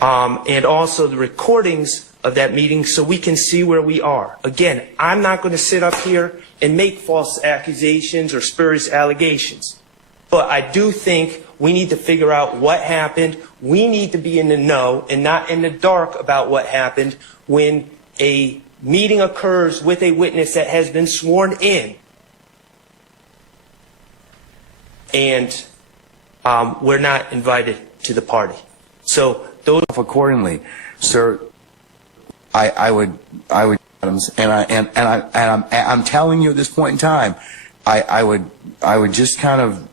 and also the recordings of that meeting, so we can see where we are. Again, I'm not going to sit up here and make false accusations or spurious allegations, but I do think we need to figure out what happened. We need to be in the know and not in the dark about what happened when a meeting occurs with a witness that has been sworn in, and we're not invited to the party. So those accordingly, sir. I would, and I'm telling you at this point in time, I would just kind of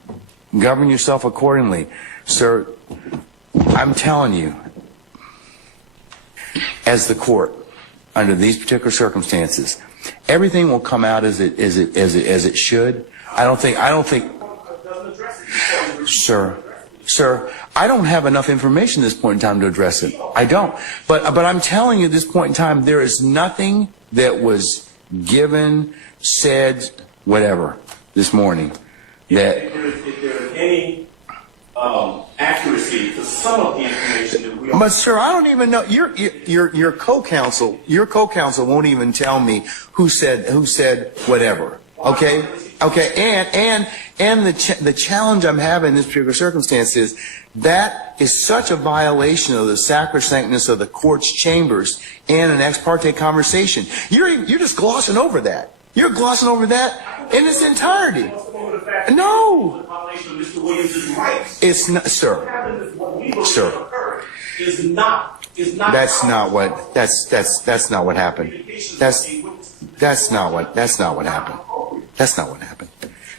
govern yourself accordingly, sir. I'm telling you, as the court, under these particular circumstances, everything will come out as it should. I don't think, sir, I don't have enough information at this point in time to address it. I don't. But I'm telling you at this point in time, there is nothing that was given, said, whatever, this morning. That if there is any accuracy to some of the information that we are... But sir, I don't even know. Your co-counsel won't even tell me who said whatever. Okay? Okay, and the challenge I'm having in this particular circumstance is that is such a violation of the sacrosanctness of the court's chambers and an ex parte conversation. You're just glossing over that. You're glossing over that in its entirety. No, it's not, sir. Sir, that's not what happened. That's not what happened. That's not what happened.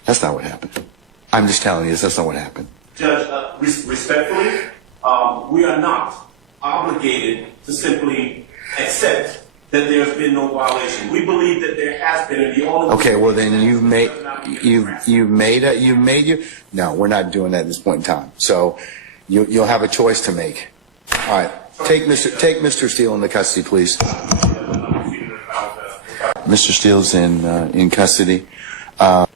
That's not what happened. I'm just telling you, that's not what happened. Judge, respectfully, we are not obligated to simply accept that there's been no violation. We believe that there has been, and the only... Okay, well then no, we're not doing that at this point in time. So you'll have a choice to make. All right, take Mr. Steele into custody, please. Mr. Steele's in custody. All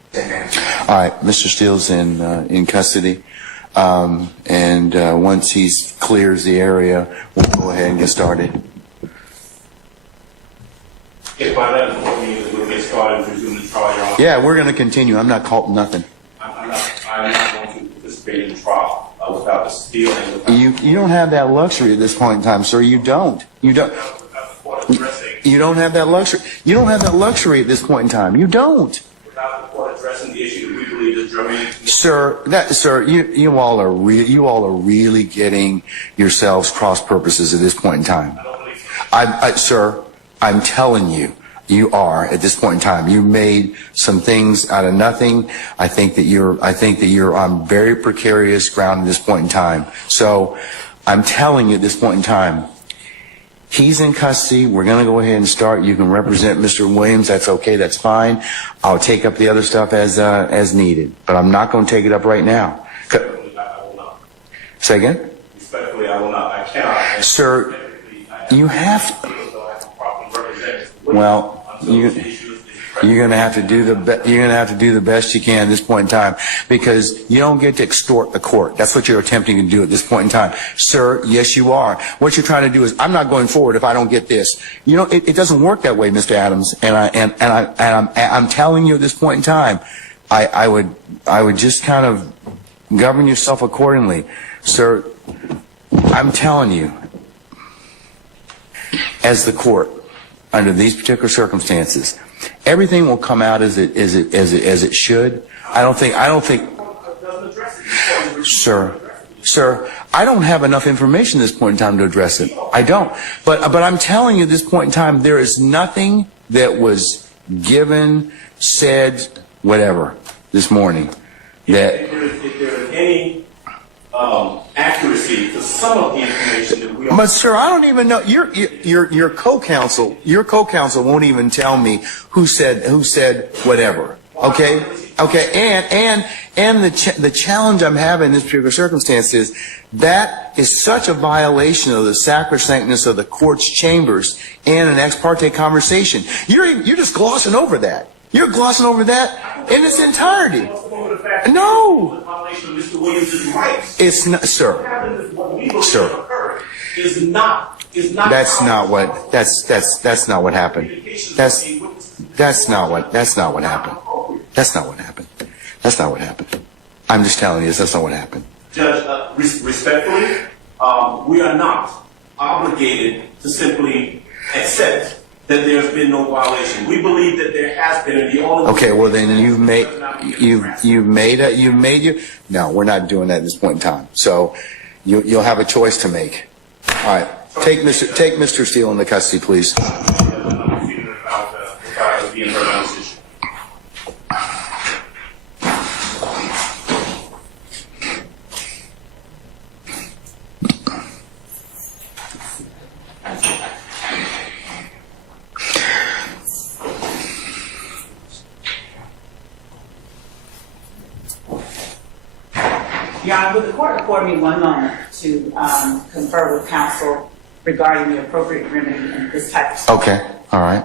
right, Mr. Steele's in custody, and once he clears the area, we'll go ahead and get started. If by that, what means we'll get started. started and resumed the trial, Your Honor. Yeah, we're going to continue. I'm not caught nothing. I'm not going to participate in the trial without the stealing. You don't have that luxury at this point in time, sir. You don't. You don't. You don't have that luxury. You don't have that luxury at this point in time. You don't. Without the court addressing the issue that we believe is germane. Sir, you all are really getting yourselves cross purposes at this point in time. Sir, I'm telling you, you are at this point in time. You made some things out of nothing. I think that you're on very precarious ground at this point in time. So I'm telling you at this point in time, he's in custody. We're going to go ahead and start. You can represent Mr. Williams. That's okay. That's fine. I'll take up the other stuff as needed. But I'm not going to take it up right now. Respectfully, I will not. Say again? Respectfully, I will not. I cannot. Sir, you have to. Well, you're going to have to do the best you can at this point in time, because you don't get to extort the court. That's what you're attempting to do at this point in time, sir. Yes, you are. What you're trying to do is, I'm not going forward if I don't get this. You know, it doesn't work that way, Mr. Adams. And I'm telling you at this point in time, I would just kind of govern yourself accordingly, sir. I'm telling you, as the court, under these particular circumstances, everything will come out as it should. I don't think, sir, I don't have enough information at this point in time to address it. I don't. But I'm telling you at this point in time, there is nothing that was given, said, whatever, this morning that. If there is any accuracy to some of the information that we are. But sir, I don't even know. Your co-counsel won't even tell me who said whatever. Okay. And the challenge I'm having in this particular circumstance is that is such a violation of the sacrosanctness of the court's chambers and an ex parte conversation. You're just glossing over that. You're glossing over that in its entirety. No. It's not, sir. Sir. That's not what happened. That's not what happened. That's not what happened. I'm just telling you, that's not what happened. Judge, respectfully, we are not obligated to simply accept that there's been no violation. We believe that there has been, and the only. Okay, well then you've made your. No, we're not doing that at this point in time. So you'll have a choice to make. All right, take Mr. Steele into custody, please. Your Honor, would the court afford me one moment to confer with counsel regarding the appropriate remedy in this type of situation? Okay, all right.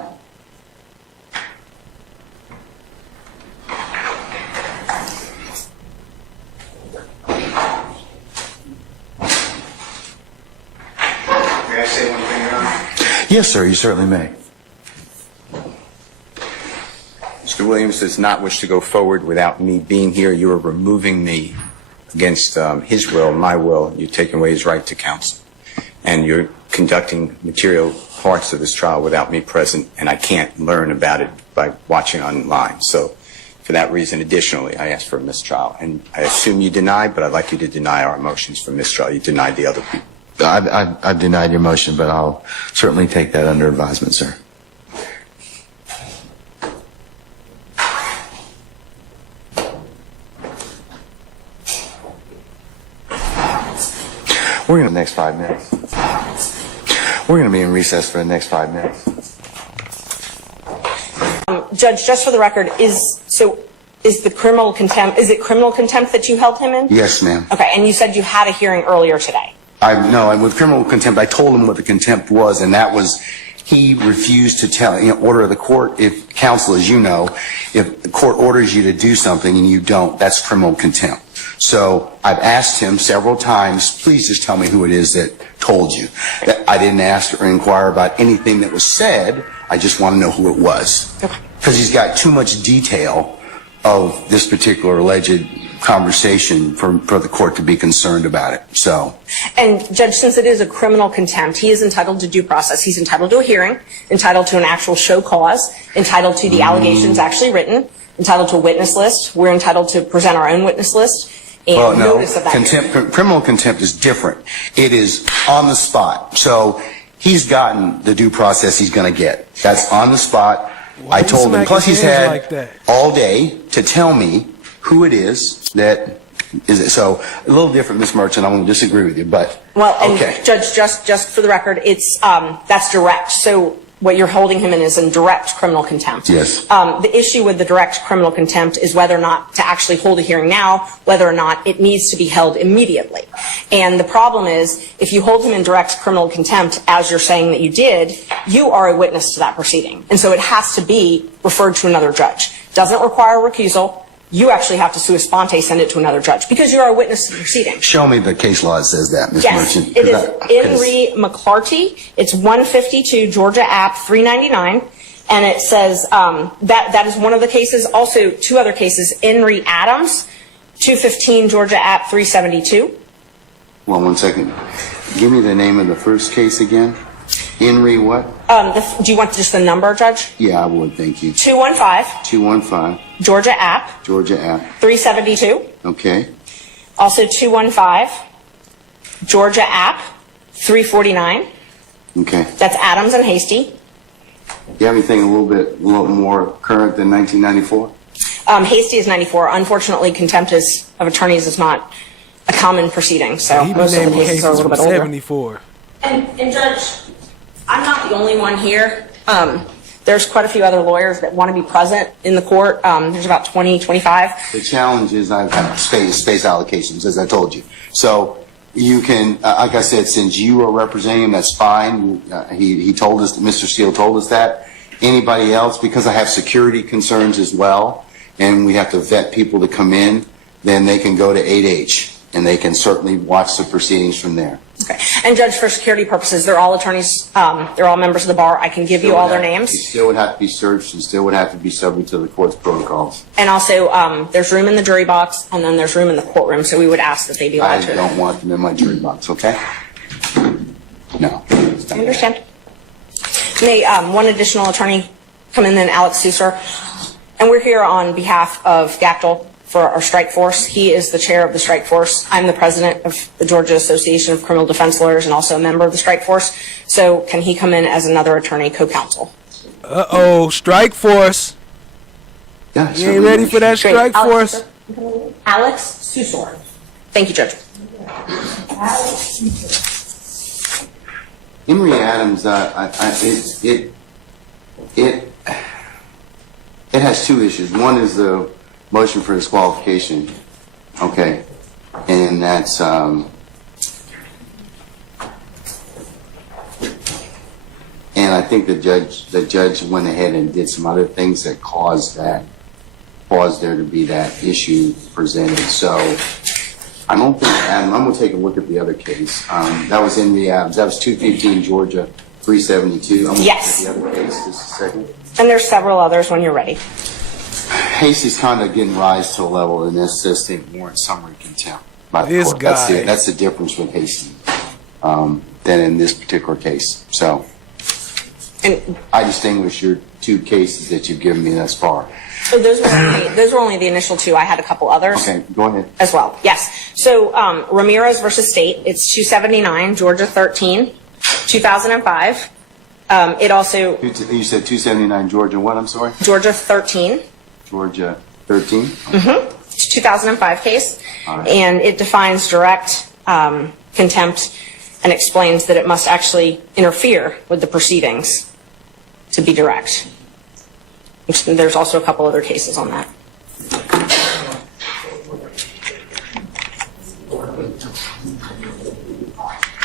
May I say one thing, Your Honor? Yes, sir, you certainly may. Mr. Williams does not wish to go forward without me being here. You are removing me against his will, my will. You're taking away his right to counsel. And you're conducting material parts of this trial without me present, and I can't learn about it by watching online. So for that reason, additionally, I ask for a mistrial. And I assume you deny, but I'd like you to deny our motions for mistrial. You denied the other people. I denied your motion, but I'll certainly take that under advisement, sir. We're going to the next 5 minutes. We're going to be in recess for the next 5 minutes. Judge, just for the record, is it criminal contempt that you held him in? Yes, ma'am. Okay, and you said you had a hearing earlier today. With criminal contempt, I told him what the contempt was, and that was he refused to tell, order of the court. If counsel, as you know, if the court orders you to do something and you don't, that's criminal contempt. So I've asked him several times, please just tell me who it is that told you. I didn't ask or inquire about anything that was said. I just want to know who it was. Because he's got too much detail of this particular alleged conversation for the court to be concerned about it. So. And Judge, since it is a criminal contempt, he is entitled to due process. He's entitled to a hearing, entitled to an actual show cause, entitled to the allegations actually written, entitled to a witness list. We're entitled to present our own witness list. And Well, no, notice of that. criminal contempt is different. It is on the spot. So he's gotten the due process he's going to get. That's on the spot. I told him. Plus, he's had all day to tell me who it is that is it. So a little different, Ms. Merchant. I'm going to disagree with you, but Well, and okay. Judge, just for the record, it's that's direct. So what you're holding him in is in direct criminal contempt. Yes. The issue with the direct criminal contempt is whether or not to actually hold a hearing now, whether or not it needs to be held immediately. And the problem is, if you hold him in direct criminal contempt, as you're saying that you did, you are a witness to that proceeding. And so it has to be referred to another judge. Doesn't require recusal. You actually have to sua sponte send it to another judge because you're a witness to the proceeding. Show me the case law that says that, Ms. Yes, Merchant. it is Henry McClarty. It's 152 Georgia App 399, and it says that is one of the cases. Also, two other cases: Henry Adams, 215 Georgia App 372. Well, 1 second. Give me the name of the first case again. Henry what? Do you want just the number, Judge? Yeah, I would. Thank you. 215. 215. Georgia App. Georgia App. 372. Okay. Also 215. Georgia App 349. Okay. That's Adams and Hasty. Do you have anything a little more current than 1994? Hasty is 94. Unfortunately, contempt of attorneys is not a common proceeding, so most of the cases are a little bit older. 74. And Judge, I'm not the only one here. There's quite a few other lawyers that want to be present in the court. There's about 20, 25. The challenge is I've got space allocations, as I told you. So you can, like I said, since you are representing him, that's fine. He told us, Mr. Steele told us that. Anybody else, because I have security concerns as well, and we have to vet people to come in, then they can go to 8H, and they can certainly watch the proceedings from there. Okay. And Judge, for security purposes, they're all attorneys, they're all members of the bar. I can give you all their names. He still would have to be searched and still would have to be subject to the court's protocols. And also, there's room in the jury box, and then there's room in the courtroom, so we would ask that they be allowed to. I don't want them in my jury box, okay? No. I understand. May one additional attorney come in, then Alex Susser. And we're here on behalf of Gactel for our strike force. He is the chair of the strike force. I'm the president of the Georgia Association of Criminal Defense Lawyers and also a member of the strike force. So can he come in as another attorney co-counsel? Uh-oh, strike force. Yeah, you ain't ready for that strike force? Alex Susser. Thank you, Judge. Henry Adams, it has two issues. One is the motion for disqualification, okay, and that's and I think the judge went ahead and did some other things that caused there to be that issue presented. So I don't think Adam. I'm going to take a look at the other case. That was Henry Adams. That was 215 Georgia 372. I'm going yes. to look at the other case just a second. And there's several others when you're ready. Hasty's kind of getting rise to a level in this system warrant summary contempt by the This court. guy. That's the difference with Hasty than in this particular case. So I distinguish your two cases that you've given me thus far. So those were only the initial two. I had a couple others. Okay, go ahead. As well, yes. So Ramirez versus State, it's 279 Georgia 13, 2005. It also... You said 279 Georgia what, I'm sorry? Georgia 13. Georgia 13? Mm-hmm. It's a 2005 case. All right. And it defines direct contempt and explains that it must actually interfere with the proceedings to be direct. There's also a couple other cases on that.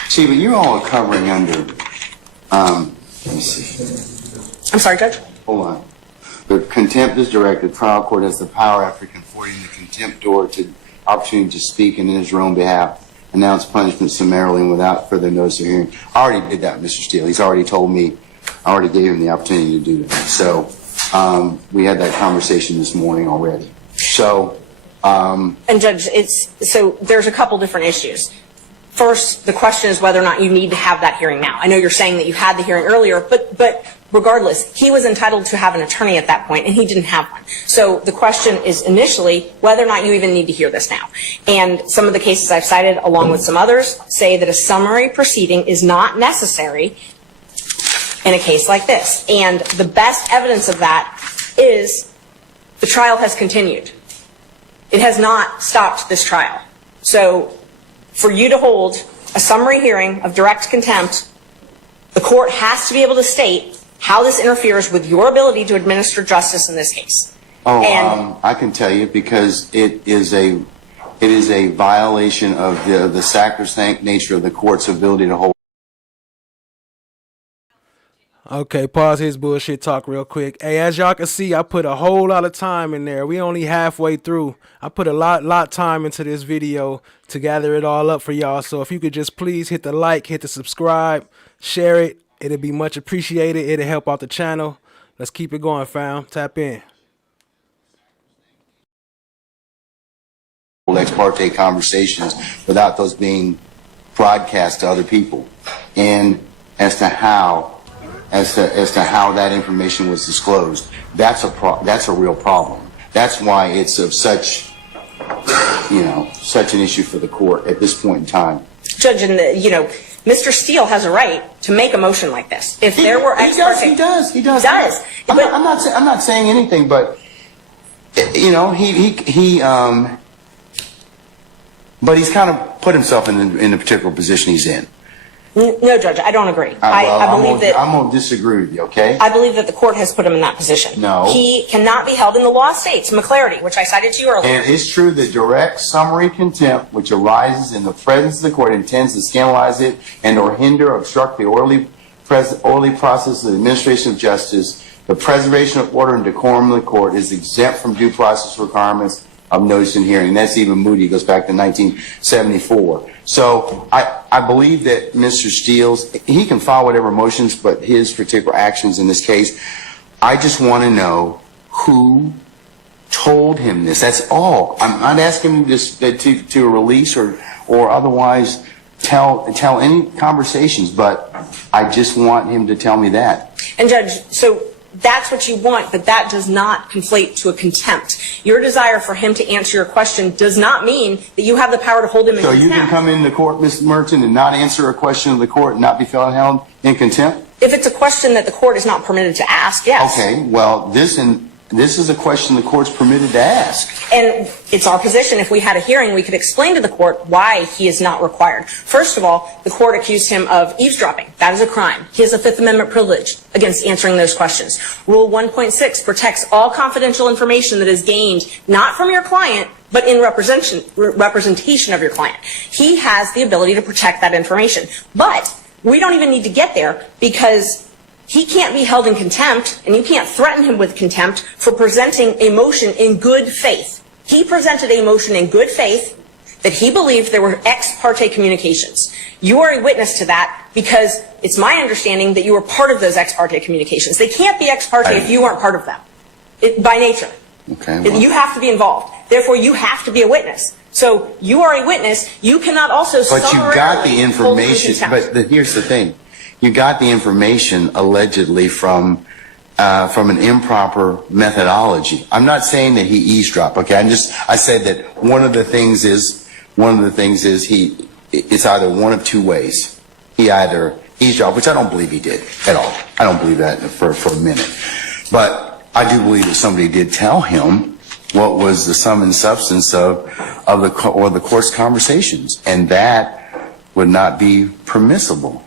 See, but you all are covering under, let me see. I'm sorry, Judge? Hold on. The contempt is direct. The trial court has the power after conforming the contemptor to opportunity to speak in his own behalf, announce punishment summarily and without further notice of hearing. I already did that, Mr. Steele. He's already told me I already gave him the opportunity to do that. So we had that conversation this morning already. So. And Judge, so there's a couple different issues. First, the question is whether or not you need to have that hearing now. I know you're saying that you had the hearing earlier, but regardless, he was entitled to have an attorney at that point, and he didn't have one. So the question is initially whether or not you even need to hear this now. And some of the cases I've cited, along with some others, say that a summary proceeding is not necessary in a case like this. And the best evidence of that is the trial has continued. It has not stopped this trial. So for you to hold a summary hearing of direct contempt, the court has to be able to state how this interferes with your ability to administer justice in this case. I can tell you, because it is a violation of the sacrosanct nature of the court's ability to hold. Okay, pause his bullshit talk real quick. Hey, as y'all can see, I put a whole lot of time in there. We only halfway through. I put a lot time into this video to gather it all up for y'all. So if you could just please hit the like, hit the subscribe, share it. It'd be much appreciated. It'll help out the channel. Let's keep it going, fam. Tap in. Ex Parte Conversations without those being broadcast to other people, and as to how that information was disclosed, that's a real problem. That's why it's of such an issue for the court at this point in time. Judge, and Mr. Steele has a right to make a motion like this. If there were ex parte, he does. I'm not saying anything, but but he's kind of put himself in the particular position he's in. No, Judge, I don't agree. I believe that I'm going to disagree with you, okay? I believe that the court has put him in that position. No. He cannot be held in the law states, McClarity, which I cited to you earlier. And it's true that direct summary contempt, which arises in the presence of the court, intends to scandalize it and or hinder or obstruct the orderly process of the administration of justice. The preservation of order and decorum of the court is exempt from due process requirements of notice and hearing. That's even Moody, goes back to 1974. So I believe that Mr. Steele's, he can file whatever motions, but his particular actions in this case, I just want to know who told him this. That's all. I'm not asking him to release or otherwise tell any conversations, but I just want him to tell me that. And Judge, so that's what you want, but that does not conflate to a contempt. Your desire for him to answer your question does not mean that you have the power to hold him in contempt. So you can come into court, Mr. Merchant, and not answer a question of the court and not be held in contempt? If it's a question that the court is not permitted to ask, yes. Okay, well, this is a question the court's permitted to ask. And it's our position, if we had a hearing, we could explain to the court why he is not required. First of all, the court accused him of eavesdropping. That is a crime. He has a Fifth Amendment privilege against answering those questions. Rule 1.6 protects all confidential information that is gained not from your client, but in representation of your client. He has the ability to protect that information. But we don't even need to get there, because he can't be held in contempt, and you can't threaten him with contempt for presenting a motion in good faith. He presented a motion in good faith that he believed there were ex parte communications. You are a witness to that, because it's my understanding that you were part of those ex parte communications. They can't be ex parte if you aren't part of them, by nature. Okay. Well, you have to be involved. Therefore, you have to be a witness. So you are a witness. You cannot also but you got the information. But here's the thing. You got the information allegedly from an improper methodology. I'm not saying that he eavesdropped. Okay, I said that one of the things is it's either one of two ways. He either eavesdropped, which I don't believe he did at all. I don't believe that for a minute. But I do believe that somebody did tell him what was the sum and substance of the court's conversations, and that would not be permissible.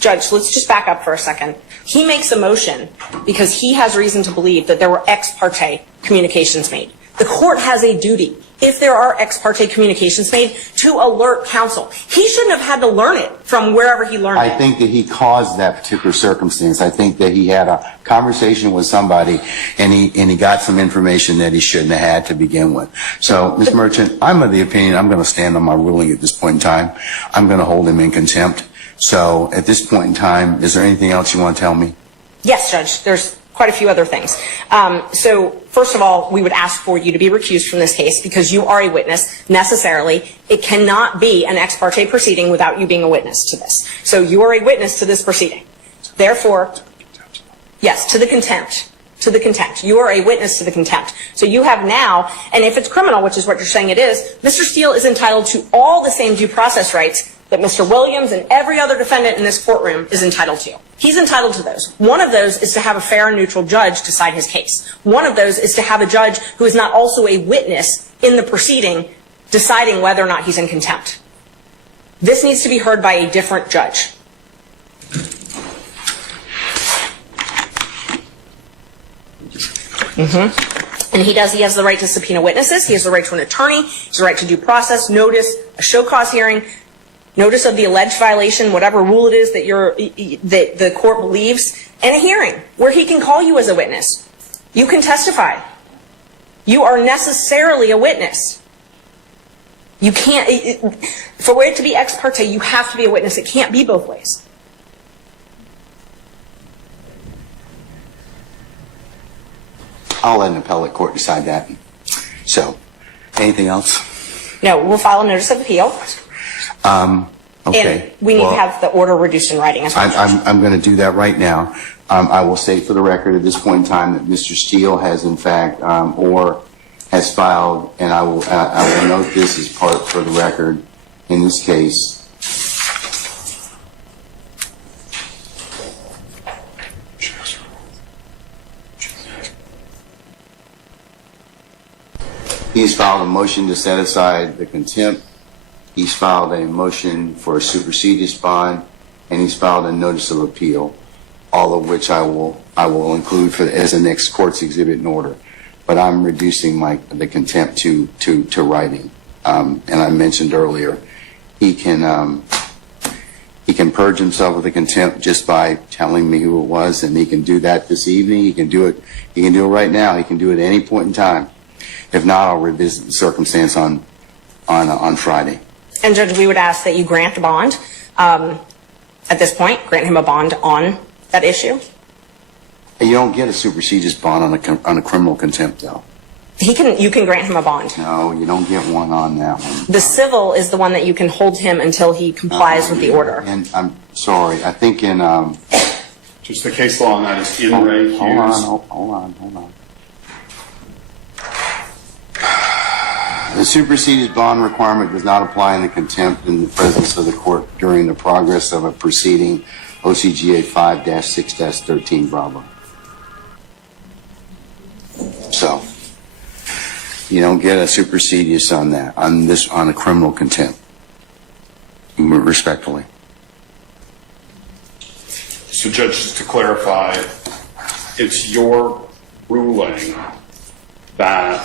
Judge, let's just back up for a second. He makes a motion because he has reason to believe that there were ex parte communications made. The court has a duty, if there are ex parte communications made, to alert counsel. He shouldn't have had to learn it from wherever he learned it. I think that he caused that particular circumstance. I think that he had a conversation with somebody, and he got some information that he shouldn't have had to begin with. So, Ms. Merchant, I'm of the opinion I'm going to stand on my ruling at this point in time. I'm going to hold him in contempt. So, at this point in time, is there anything else you want to tell me? Yes, Judge. There's quite a few other things. So first of all, we would ask for you to be recused from this case because you are a witness necessarily. It cannot be an ex parte proceeding without you being a witness to this. So you are a witness to this proceeding. Therefore, yes, to the contempt. To the contempt. You are a witness to the contempt. So you have now, and if it's criminal, which is what you're saying it is, Mr. Steele is entitled to all the same due process rights that Mr. Williams and every other defendant in this courtroom is entitled to. He's entitled to those. One of those is to have a fair and neutral judge decide his case. One of those is to have a judge who is not also a witness in the proceeding deciding whether or not he's in contempt. This needs to be heard by a different judge. And he has the right to subpoena witnesses, he has the right to an attorney, he has the right to due process, notice, a show cause hearing, notice of the alleged violation, whatever rule it is that the court believes, and a hearing where he can call you as a witness. You can testify. You are necessarily a witness. You can't, for it to be ex parte, you have to be a witness. It can't be both ways. I'll let an appellate court decide that. So, anything else? No, we'll file a notice of appeal. Okay. And we need to have the order reduced in writing as well. I'm going to do that right now. I will say for the record at this point in time that Mr. Steele has in fact or has filed, and I will note this as part for the record in this case. He's filed a motion to set aside the contempt. He's filed a motion for a superseded bond, and he's filed a notice of appeal, all of which I will include as a next court's exhibit in order. But I'm reducing the contempt to writing. And I mentioned earlier, he can purge himself of the contempt just by telling me who it was, and he can do that this evening. He can do it right now. He can do it at any point in time. If not, I'll revisit the circumstance on Friday. And Judge, we would ask that you grant the bond. At this point, grant him a bond on that issue. You don't get a superseded bond on a criminal contempt, though. You can grant him a bond. No, you don't get one on that one. The civil is the one that you can hold him until he complies with the order. And I'm sorry, I think in just the case law on that is in Ray. Hold on. The superseded bond requirement does not apply in the contempt in the presence of the court during the progress of a proceeding, OCGA 5-6-13 Bravo. So, you don't get a supersedious on that, on a criminal contempt, respectfully. So, Judge, just to clarify, it's your ruling that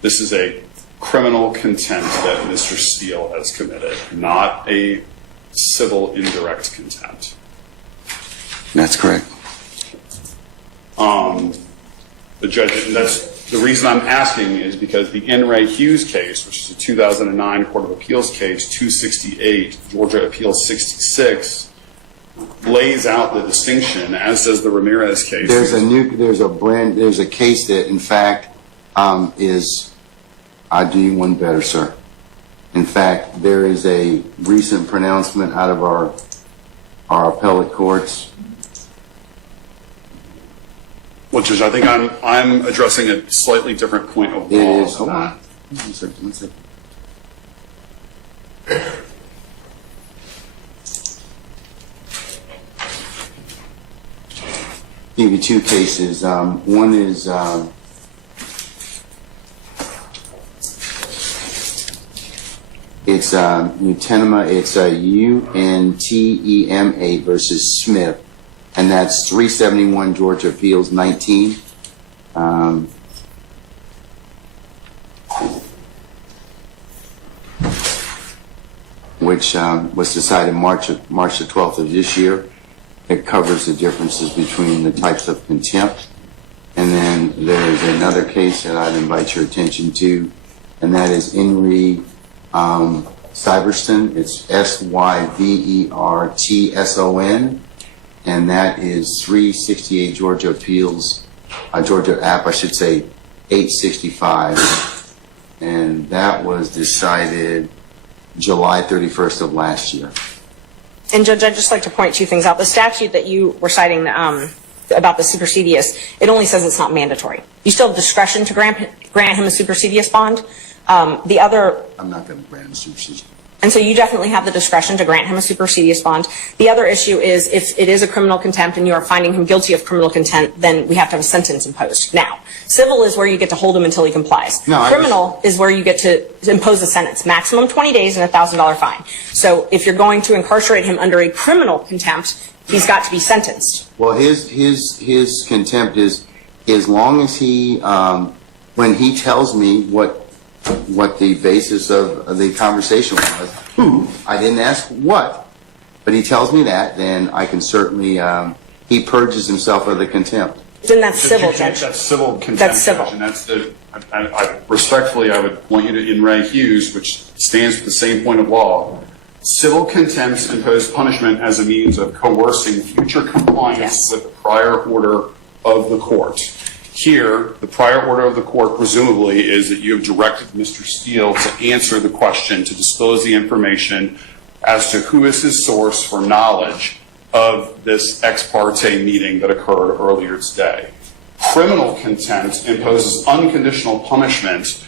this is a criminal contempt that Mr. Steele has committed, not a civil indirect contempt. That's correct. The judge, that's the reason I'm asking is because the N. Ray Hughes case, which is a 2009 Court of Appeals case, 268, Georgia Appeals 66, lays out the distinction, as does the Ramirez case. There's a case that, in fact, I'll do you one better, sir. In fact, there is a recent pronouncement out of our appellate courts. Well, Judge, I think I'm addressing a slightly different point of law. It is. Hold on. One second. Give you two cases. One is it's Untema. It's UNTEMA versus Smith, and that's 371 Georgia Appeals 19. Which was decided March the 12th of this year. It covers the differences between the types of contempt. And then there's another case that I'd invite your attention to, and that is Henry Syverson. It's SYVERTSON. and that is 368 Georgia Appeals, Georgia App, I should say, 865, and that was decided July 31st of last year. And Judge, I'd just like to point two things out. The statute that you were citing about the supersedious, it only says it's not mandatory. You still have discretion to grant him a supersedious bond. The other... I'm not going to grant him a supersedious. And so you definitely have the discretion to grant him a supersedious bond. The other issue is if it is a criminal contempt and you are finding him guilty of criminal contempt, then we have to have a sentence imposed. Now, civil is where you get to hold him until he complies. No, criminal is where you get to impose a sentence, maximum 20 days and a $1,000 fine. So if you're going to incarcerate him under a criminal contempt, he's got to be sentenced. Well, his contempt is as long as he, when he tells me what the basis of the conversation was, who, I didn't ask what, but he tells me that, then I can certainly, he purges himself of the contempt. Then that's civil, Judge. That's civil contempt. That's civil. Judge, and that's the, respectfully, I would point you to In Re Hughes, which stands for the same point of law. Civil contempts impose punishment as a means of coercing future compliance with the prior order of the court. Here, the prior order of the court presumably is that you have directed Mr. Steele to answer the question, to disclose the information as to who is his source for knowledge of this ex parte meeting that occurred earlier today. Criminal contempt imposes unconditional punishment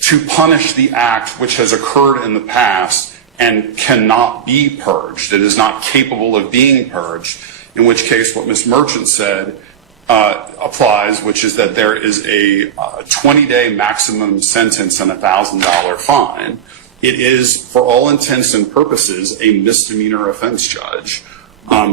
to punish the act which has occurred in the past and cannot be purged. It is not capable of being purged, in which case what Ms. Merchant said applies, which is that there is a 20-day maximum sentence and a $1,000 fine. It is, for all intents and purposes, a misdemeanor offense, Judge,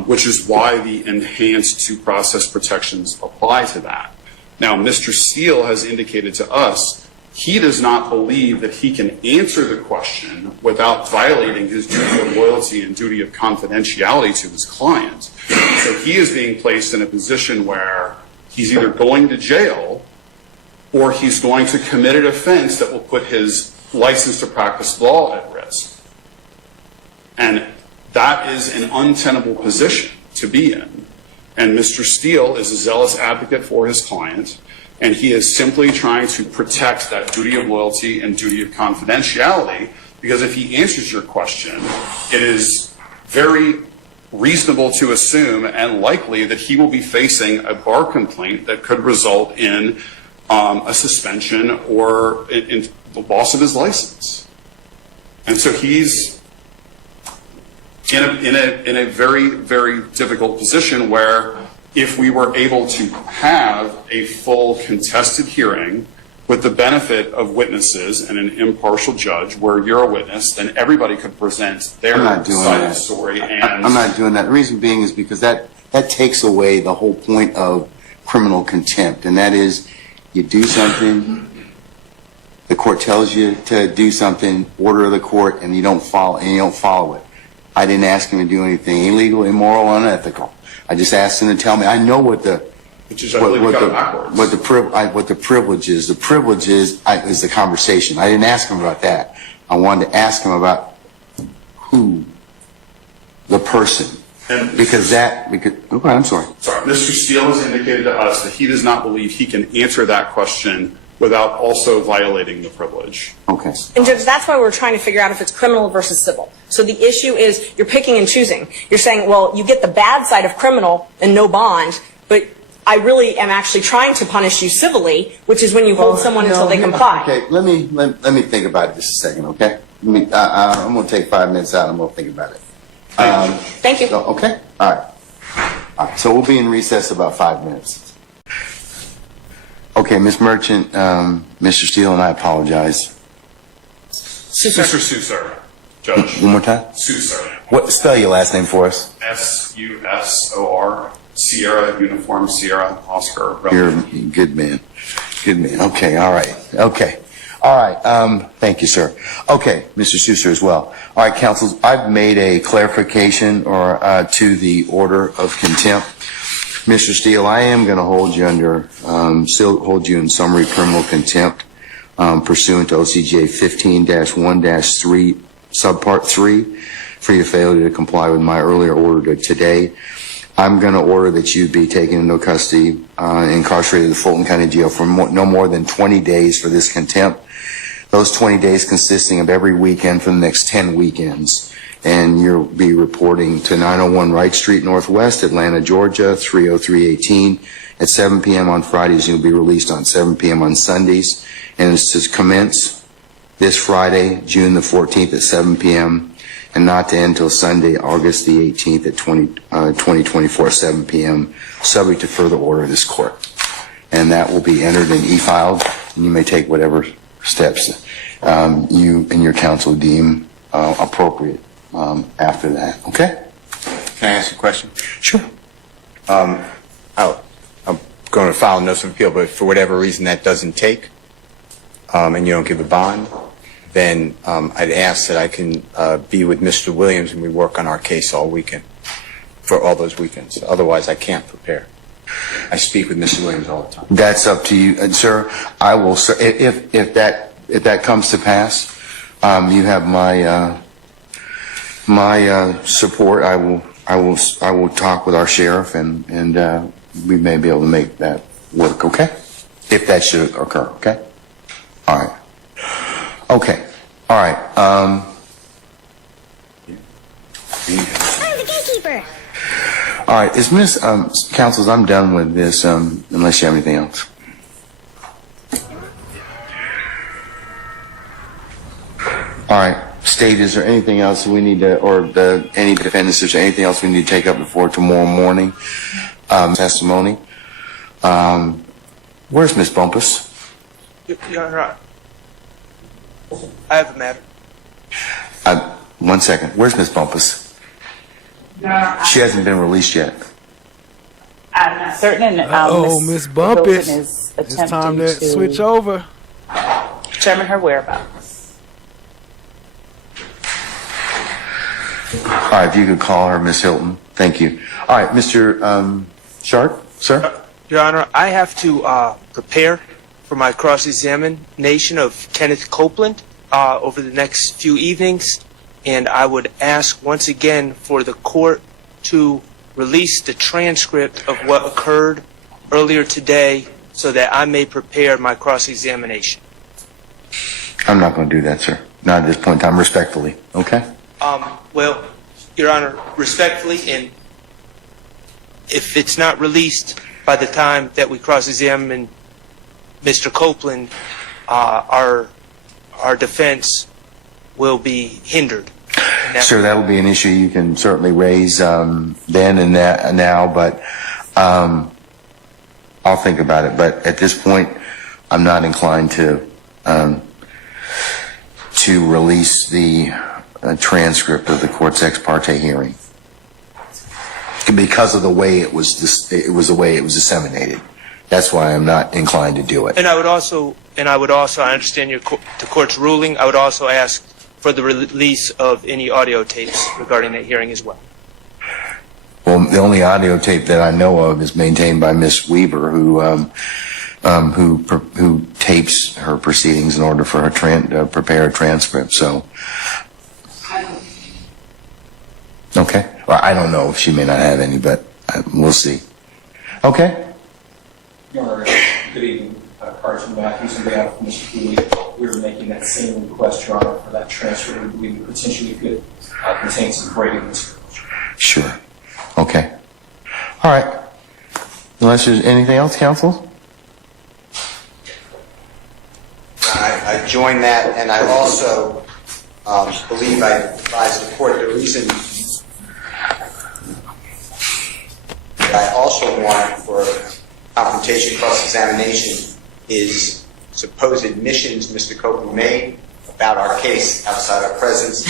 which is why the enhanced due process protections apply to that. Now, Mr. Steele has indicated to us he does not believe that he can answer the question without violating his duty of loyalty and duty of confidentiality to his client. So he is being placed in a position where he's either going to jail or he's going to commit an offense that will put his license to practice law at risk. And that is an untenable position to be in. And Mr. Steele is a zealous advocate for his client, and he is simply trying to protect that duty of loyalty and duty of confidentiality, because if he answers your question, it is very reasonable to assume and likely that he will be facing a bar complaint that could result in a suspension or in the loss of his license. And so he's in a very, very difficult position where if we were able to have a full contested hearing with the benefit of witnesses and an impartial judge where you're a witness, then everybody could present their side of the story. And I'm not doing that. The reason being is because that takes away the whole point of criminal contempt, and that is you do something, the court tells you to do something, order of the court, and you don't follow it. I didn't ask him to do anything illegal, immoral, unethical. I just asked him to tell me. I know what the privilege is. The privilege is the conversation. I didn't ask him about that. I wanted to ask him about who, the person, because I'm sorry. Sorry, Mr. Steele has indicated to us that he does not believe he can answer that question without also violating the privilege. Okay. And Judge, that's why we're trying to figure out if it's criminal versus civil. So the issue is you're picking and choosing. You're saying, well, you get the bad side of criminal and no bond, but I really am actually trying to punish you civilly, which is when you hold someone until they comply. Okay, let me think about it just a second, okay? I'm going to take 5 minutes out and I'm going to think about it. Thank you. Okay? All right. So we'll be in recess about 5 minutes. Okay, Ms. Merchant, Mr. Steele, and I apologize. Mr. Susar, Judge. One more time? Susar. Spell your last name for us. S-U-S-O-R, Sierra, Uniform, Sierra, Oscar. You're a good man. Good man. Okay, all right. Okay. All right. Thank you, sir. Okay, Mr. Susar as well. All right, counsel, I've made a clarification to the order of contempt. Mr. Steele, I am going to still hold you in summary criminal contempt pursuant to OCGA 15-1-3, subpart 3, for your failure to comply with my earlier order today. I'm going to order that you be taken into custody, incarcerated in the Fulton County Jail for no more than 20 days for this contempt. Those 20 days consisting of every weekend for the next 10 weekends. And you'll be reporting to 901 Wright Street Northwest, Atlanta, Georgia, 30318 at 7 p.m. on Fridays. You'll be released on 7 p.m. on Sundays. And it's to commence this Friday, June the 14th at 7 p.m. and not to end until Sunday, August the 18th at 2024 at 7 p.m., subject to further order of this court. And that will be entered and e-filed, and you may take whatever steps you and your counsel deem appropriate after that. Okay? Can I ask a question? Sure. I'm going to file a notice of appeal, but for whatever reason that doesn't take, and you don't give a bond, then I'd ask that I can be with Mr. Williams and we work on our case all weekend, for all those weekends. Otherwise, I can't prepare. I speak with Mr. Williams all the time. That's up to you, and sir. I will, sir, if that comes to pass, you have my support. I will talk with our sheriff, and we may be able to make that work. Okay, if that should occur. Okay. All right. Okay. All right. I'm the gatekeeper. All right. Is Miss Counsels, I'm done with this. Unless you have anything else. All right. State, is there anything else we need to, or any defendants, is there anything else we need to take up before tomorrow morning? Testimony. Where's Miss Bumpass? Your Honor, I have a matter. 1 second. Where's Miss Bumpass? She hasn't been released yet. I'm not certain. Miss Bumpass. It's time to switch over. Determine her whereabouts. All right, if you could call her, Miss Hilton. Thank you. All right, Mr. Sharp, sir? Your Honor, I have to prepare for my cross-examination of Kenneth Copeland over the next few evenings, and I would ask once again for the court to release the transcript of what occurred earlier today so that I may prepare my cross-examination. I'm not going to do that, sir. Not at this point in time, respectfully. Okay? Well, Your Honor, respectfully, and if it's not released by the time that we cross-examine Mr. Copeland, our defense will be hindered. Sir, that will be an issue you can certainly raise then and now, but I'll think about it. But at this point, I'm not inclined to release the transcript of the court's ex parte hearing because of the way it was the way it was disseminated. That's why I'm not inclined to do it. And I would also, I understand the court's ruling. I would also ask for the release of any audio tapes regarding that hearing as well. Well, the only audio tape that I know of is maintained by Miss Weaver, who tapes her proceedings in order for her prepare a transcript. So, okay. Well, I don't know if she may not have any, but we'll see. Okay. Your Honor, good evening. Carson Matthews on behalf of Mr. Cooley. We were making that same request, Your Honor, for that transfer. We believe it potentially could contain some Brady material. Sure. Okay. All right. Unless there's anything else, counsel? I join that, and I also believe I advised the court the reason that I also want for confrontation cross-examination is supposed admissions Mr. Copeland made about our case outside our presence,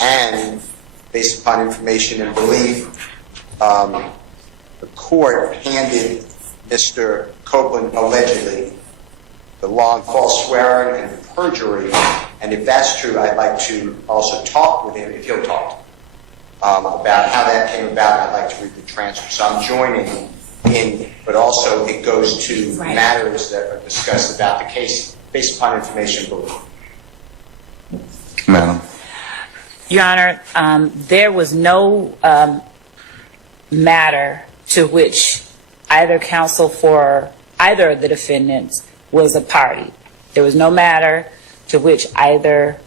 and based upon information and belief, the court handed Mr. Copeland allegedly the long false swearing and perjury, and if that's true, I'd like to also talk with him, if he'll talk, about how that came about. I'd like to read the transcript. So I'm joining in, but also it goes to matters that are discussed about the case based upon information and belief. Madam. Your Honor, there was no matter to which either counsel for either of the defendants was a party. There was no matter to which either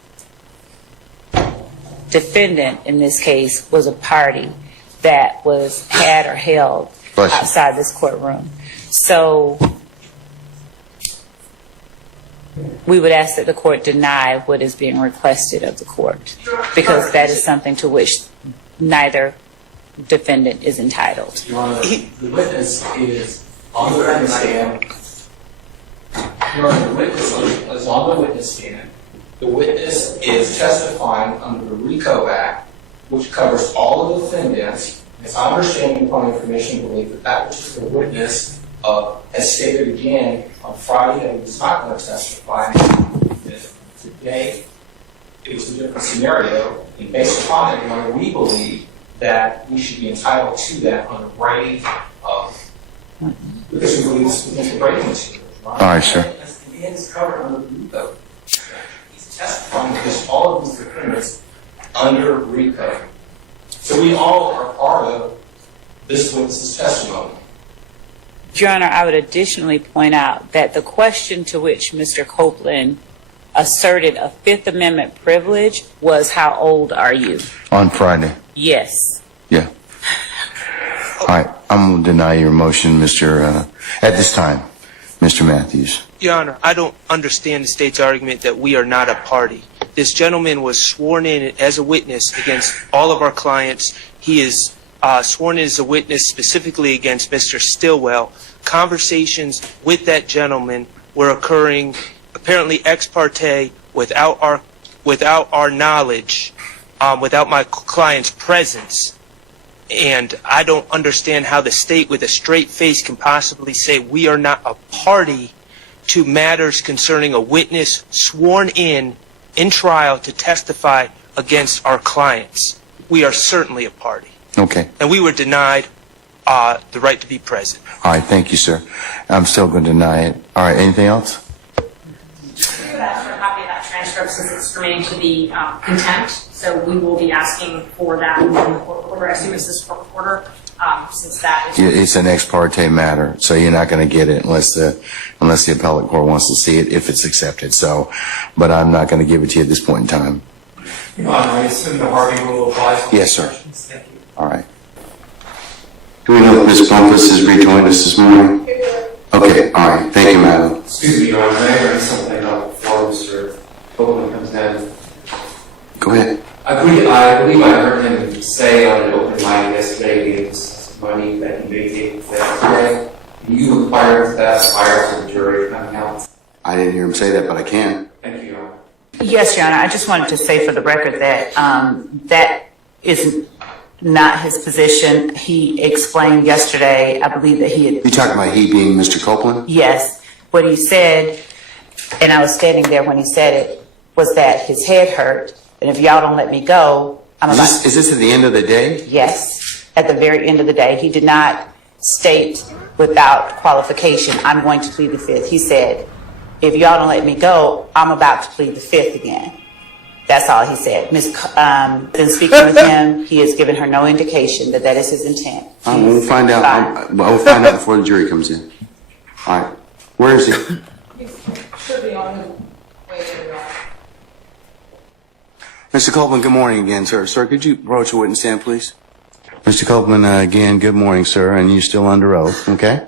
defendant in this case was a party that was had or held outside this courtroom. So we would ask that the court deny what is being requested of the court, because that is something to which neither defendant is entitled. Your Honor, the witness is on the witness stand. Your Honor, the witness is on the witness stand. The witness is testifying under the RICO Act, which covers all of the defendants. It's our understanding upon information belief that that particular witness has stated again on Friday that he was not going to testify. Today, it was a different scenario, and based upon it, Your Honor, we believe that we should be entitled to that on the writing because we believe this is the writing material. All right, sir. And it's covered under the RICO. He's testifying because all of these defendants under RICO. So we all are part of this witness's testimony. Your Honor, I would additionally point out that the question to which Mr. Copeland asserted a Fifth Amendment privilege was, how old are you? On Friday. Yes. Yeah. All right. I'm going to deny your motion, at this time, Mr. Matthews. Your Honor, I don't understand the state's argument that we are not a party. This gentleman was sworn in as a witness against all of our clients. He is sworn in as a witness specifically against Mr. Stillwell. Conversations with that gentleman were occurring apparently ex parte without our knowledge, without my client's presence. And I don't understand how the state with a straight face can possibly say we are not a party to matters concerning a witness sworn in trial to testify against our clients. We are certainly a party. Okay. And we were denied the right to be present. All right. Thank you, sir. I'm still going to deny it. All right. Anything else? We would ask for a copy of that transcript since it's germane to the contempt. So we will be asking for that in the court order, as soon as this court order, since that is... It's an ex parte matter, so you're not going to get it unless the appellate court wants to see it, if it's accepted. So, but I'm not going to give it to you at this point in time. Your Honor, I assume the Harvey rule applies to Yes, sir. Thank you. All right. Do we know if Ms. Bumpass has rejoined us this morning? Okay. All right. Thank you, madam. Excuse me, Your Honor, may I raise something up before Mr. Copeland comes in? Go ahead. I believe I heard him say on an open mic yesterday, he gave us money that he vacated today. You required that prior to the jury coming out? I didn't hear him say that, but I can. Thank you, Your Honor. Yes, Your Honor. I just wanted to say for the record that that is not his position. He explained yesterday, I believe that he had... You talking about he being Mr. Copeland? Yes. What he said, and I was standing there when he said it, was that his head hurt, and if y'all don't let me go, I'm about... Is this at the end of the day? Yes. At the very end of the day. He did not state without qualification, I'm going to plead the Fifth. He said, if y'all don't let me go, I'm about to plead the Fifth again. That's all he said. In speaking with him, he has given her no indication that that is his intent. We'll find out. We'll find out before the jury comes in. All right. Where is he? He should be on his way to the Mr. Copeland, good morning again, sir. Sir, could you approach a witness stand, please? Mr. Copeland, again, good morning, sir, and you're still under oath, okay?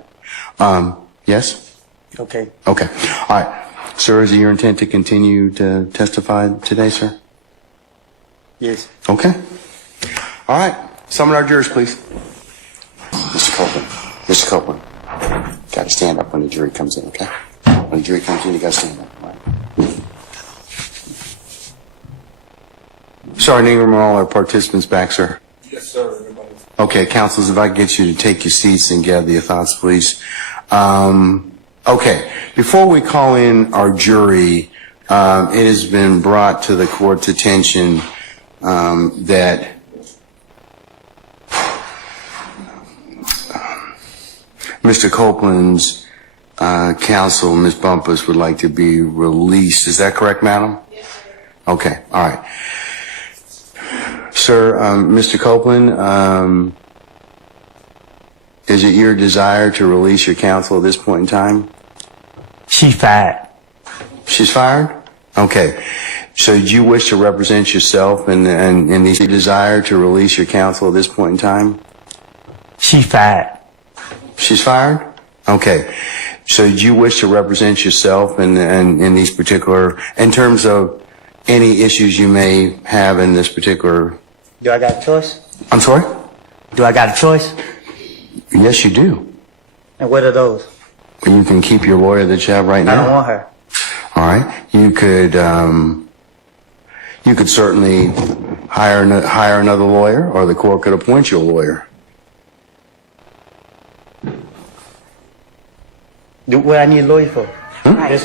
Yes? Okay. Okay. All right. Sir, is it your intent to continue to testify today, sir? Yes. Okay. All right. Summon our jurors, please. Mr. Copeland. Mr. Copeland. Got to stand up when the jury comes in, okay? When the jury comes in, you got to stand up, all right? Sorry, name from all our participants back, sir. Yes, sir. Okay, counsels, if I could get you to take your seats and gather your thoughts, please. Okay, before we call in our jury, it has been brought to the court's attention that Mr. Copeland's counsel, Ms. Bumpass, would like to be released. Is that correct, madam? Yes, sir. Okay, all right. Sir, Mr. Copeland, Is it your desire to release your counsel at this point in time? She fired. She's fired? Okay. So do you wish to represent yourself in the desire to release your counsel at this point in time? She fired. She's fired? Okay. So do you wish to represent yourself in these particular, in terms of any issues you may have in this particular? Do I got a choice? I'm sorry? Do I got a choice? Yes, you do. And what are those? You can keep your lawyer that you have right now. I don't want her. All right. You could certainly hire another lawyer, or the court could appoint you a lawyer. What I need a lawyer for? No, it's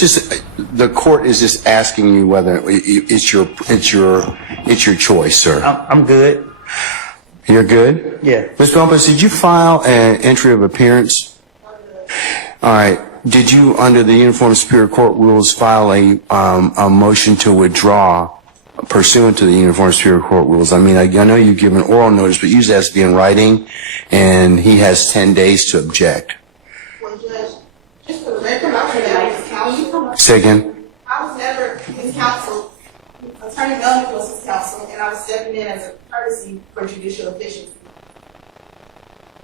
just the court is just asking you whether it's your choice, sir. I'm good. You're good? Yeah. Ms. Bumpass, did you file an entry of appearance? All right. Did you, under the Uniform Superior Court rules, file a motion to withdraw pursuant to the Uniform Superior Court rules? I mean, I know you've given oral notice, but usually it has to be in writing, and he has 10 days to object. Well, Judge, just for the record, I was never counsel. Say again? I was never his counsel. Attorney Melnick was his counsel, and I was stepping in as a courtesy for judicial efficiency.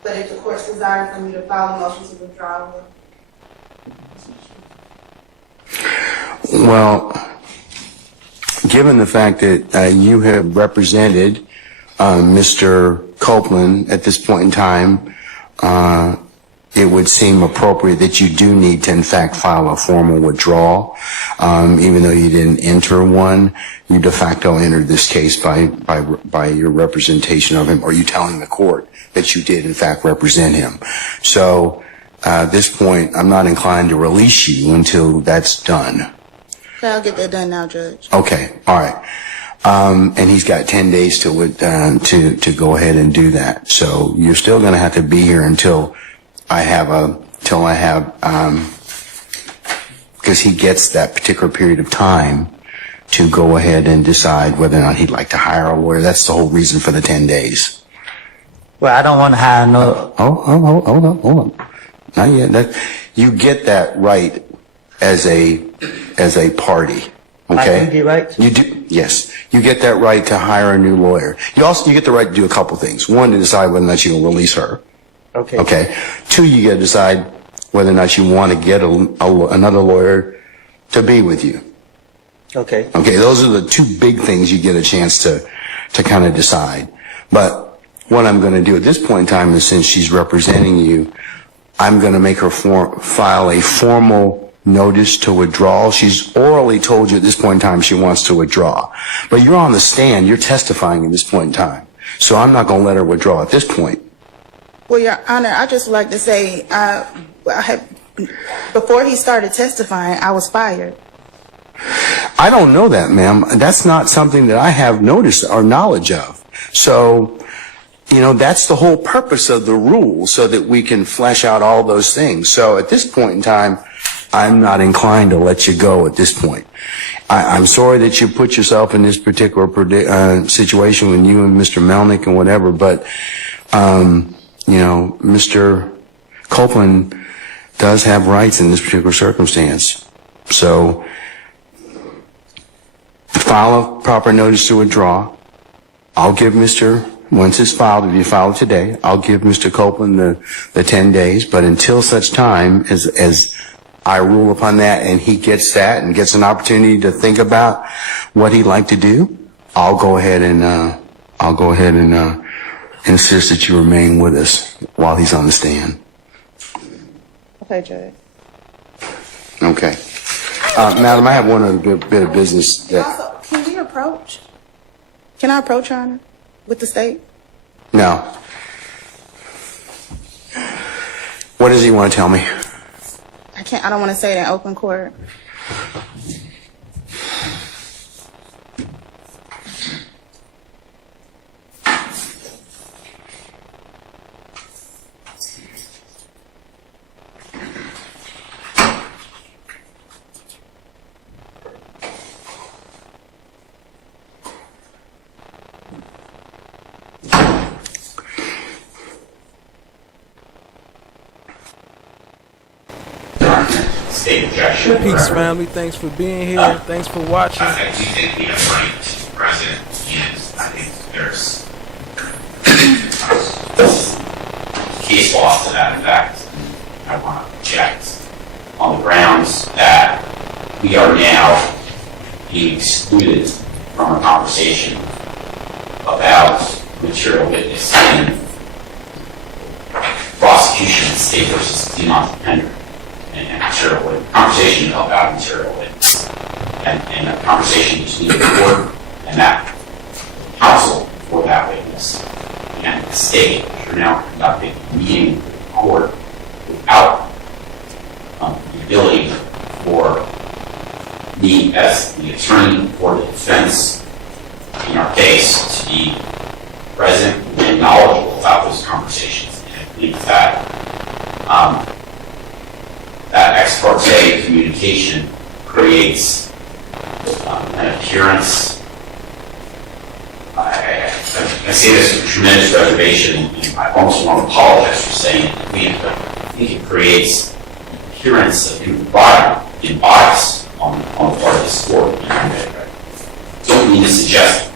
But if the court's desire for me to file a motion to withdraw, I will. Well, given the fact that you have represented Mr. Copeland at this point in time, it would seem appropriate that you do need to, in fact, file a formal withdrawal. Even though you didn't enter one, you de facto entered this case by your representation of him, or you telling the court that you did, in fact, represent him. So at this point, I'm not inclined to release you until that's done. Okay, I'll get that done now, Judge. Okay, all right. And he's got 10 days to go ahead and do that. So you're still going to have to be here until because he gets that particular period of time to go ahead and decide whether or not he'd like to hire a lawyer. That's the whole reason for the 10 days. Well, I don't want to hire no. Hold on. Not yet. You get that right as a party. Okay. I do get right. You do. Yes. You get that right to hire a new lawyer. You get the right to do a couple things. One, to decide whether or not you can release her. Okay. Okay. Two, you got to decide whether or not you want to get another lawyer to be with you. Okay. Okay. Those are the two big things you get a chance to kind of decide. But what I'm going to do at this point in time is, since she's representing you, I'm going to make her file a formal notice to withdraw. She's orally told you at this point in time she wants to withdraw. But you're on the stand. You're testifying at this point in time. So I'm not going to let her withdraw at this point. Well, Your Honor, I just like to say, before he started testifying, I was fired. I don't know that, ma'am. That's not something that I have notice or knowledge of. So, that's the whole purpose of the rule, so that we can flesh out all those things. So at this point in time, I'm not inclined to let you go at this point. I'm sorry that you put yourself in this particular situation with you and Mr. Melnick and whatever, but, Mr. Copeland does have rights in this particular circumstance. So file a proper notice to withdraw. I'll give once it's filed, if you file it today, I'll give Mr. Copeland the 10 days, but until such time as I rule upon that and he gets that and gets an opportunity to think about what he'd like to do, I'll go ahead and insist that you remain with us while he's on the stand. Okay, Judge. Okay. Madam, I have one other bit of business that... Also, can I approach, Your Honor, with the state? No. What does he want to tell me? I don't want to say it in open court. state objection. Peace, family. Thanks for being here. Thanks for watching. I do think we have right to the president, and I think there's case law to that effect. I want to object on the grounds that we are now being excluded from a conversation about material witness in prosecution, state versus demon defender, and material witness, conversation about material witness, and a conversation between the court and that counsel for that witness and the state. You're now conducting a meeting with the court without the ability for me as the attorney for the defense in our case to be present and knowledgeable about those conversations. And I think that that ex parte communication creates an appearance. I say this with tremendous reservation, and I almost want to apologize for saying it, but I think it creates an appearance of bias on the part of this court. I don't mean to suggest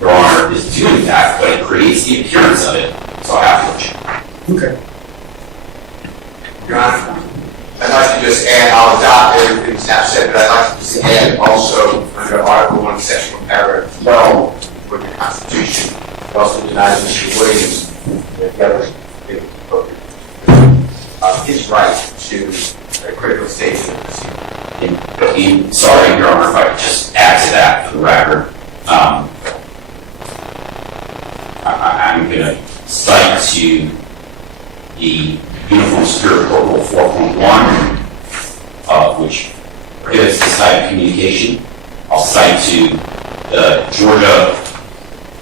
Your Honor is doing that, but it creates the appearance of it, so I have to check. Okay. Your Honor, I'd like to just add, I'll adopt everything Staff said, but I'd like to just add also under Article 1, Section Paragraph 12 for the Constitution, it also denies Mr. Williams his right to a critical stage of the proceeding. Sorry, Your Honor, if I could just add to that for the record. I'm going to cite to the Uniform Superior Court Rule 4.1, which prohibits this type of communication. I'll cite to the Georgia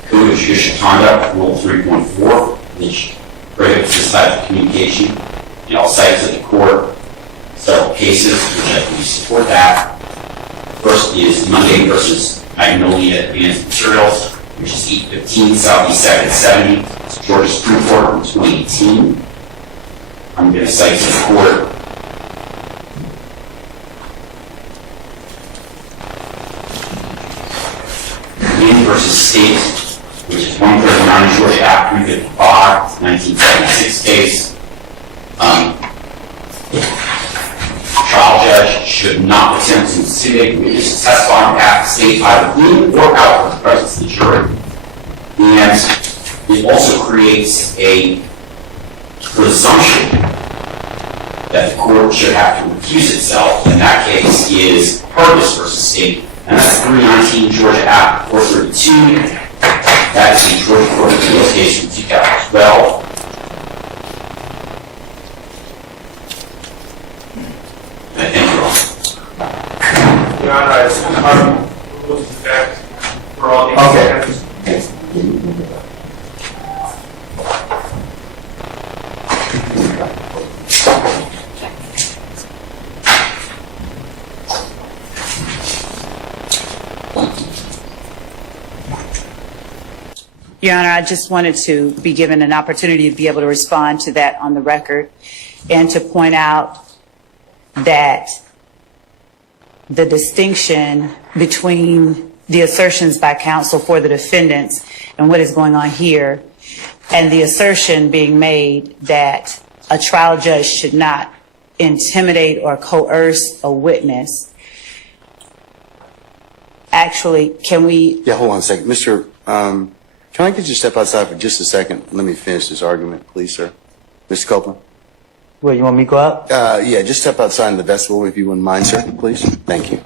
Code of Judicial Conduct, Rule 3.4, which prohibits this type of communication. And I'll cite to the court several cases which I believe support that. First is Monday versus Magnolia Advanced Materials, which is 815 Southeast 2nd 70. It's Georgia Supreme Court in 2018. I'm going to cite to the court QUINN versus State, which is 139 Georgia Act 355, 1976 case. Trial judge should not attempt to intimidate witnesses to testify on behalf of the state either in or out of the presence of the jury. And it also creates a presumption that the court should have to recuse itself. In that case is Purvis versus State, and that's 319 Georgia Act 432. That is the Georgia Court of Appeals case from 2012. I thank you all. Your Honor, I just look back for all these. Okay. Your Honor, I just wanted to be given an opportunity to be able to respond to that on the record and to point out that the distinction between the assertions by counsel for the defendants and what is going on here and the assertion being made that a trial judge should not intimidate or coerce a witness. Actually, can we... Yeah, hold on a second. Mr. Can I get you to step outside for just a second? Let me finish this argument, please, sir. Mr. Copeland? Well, you want me to go out? Yeah, just step outside in the vestibule if you wouldn't mind, sir, please. Thank you.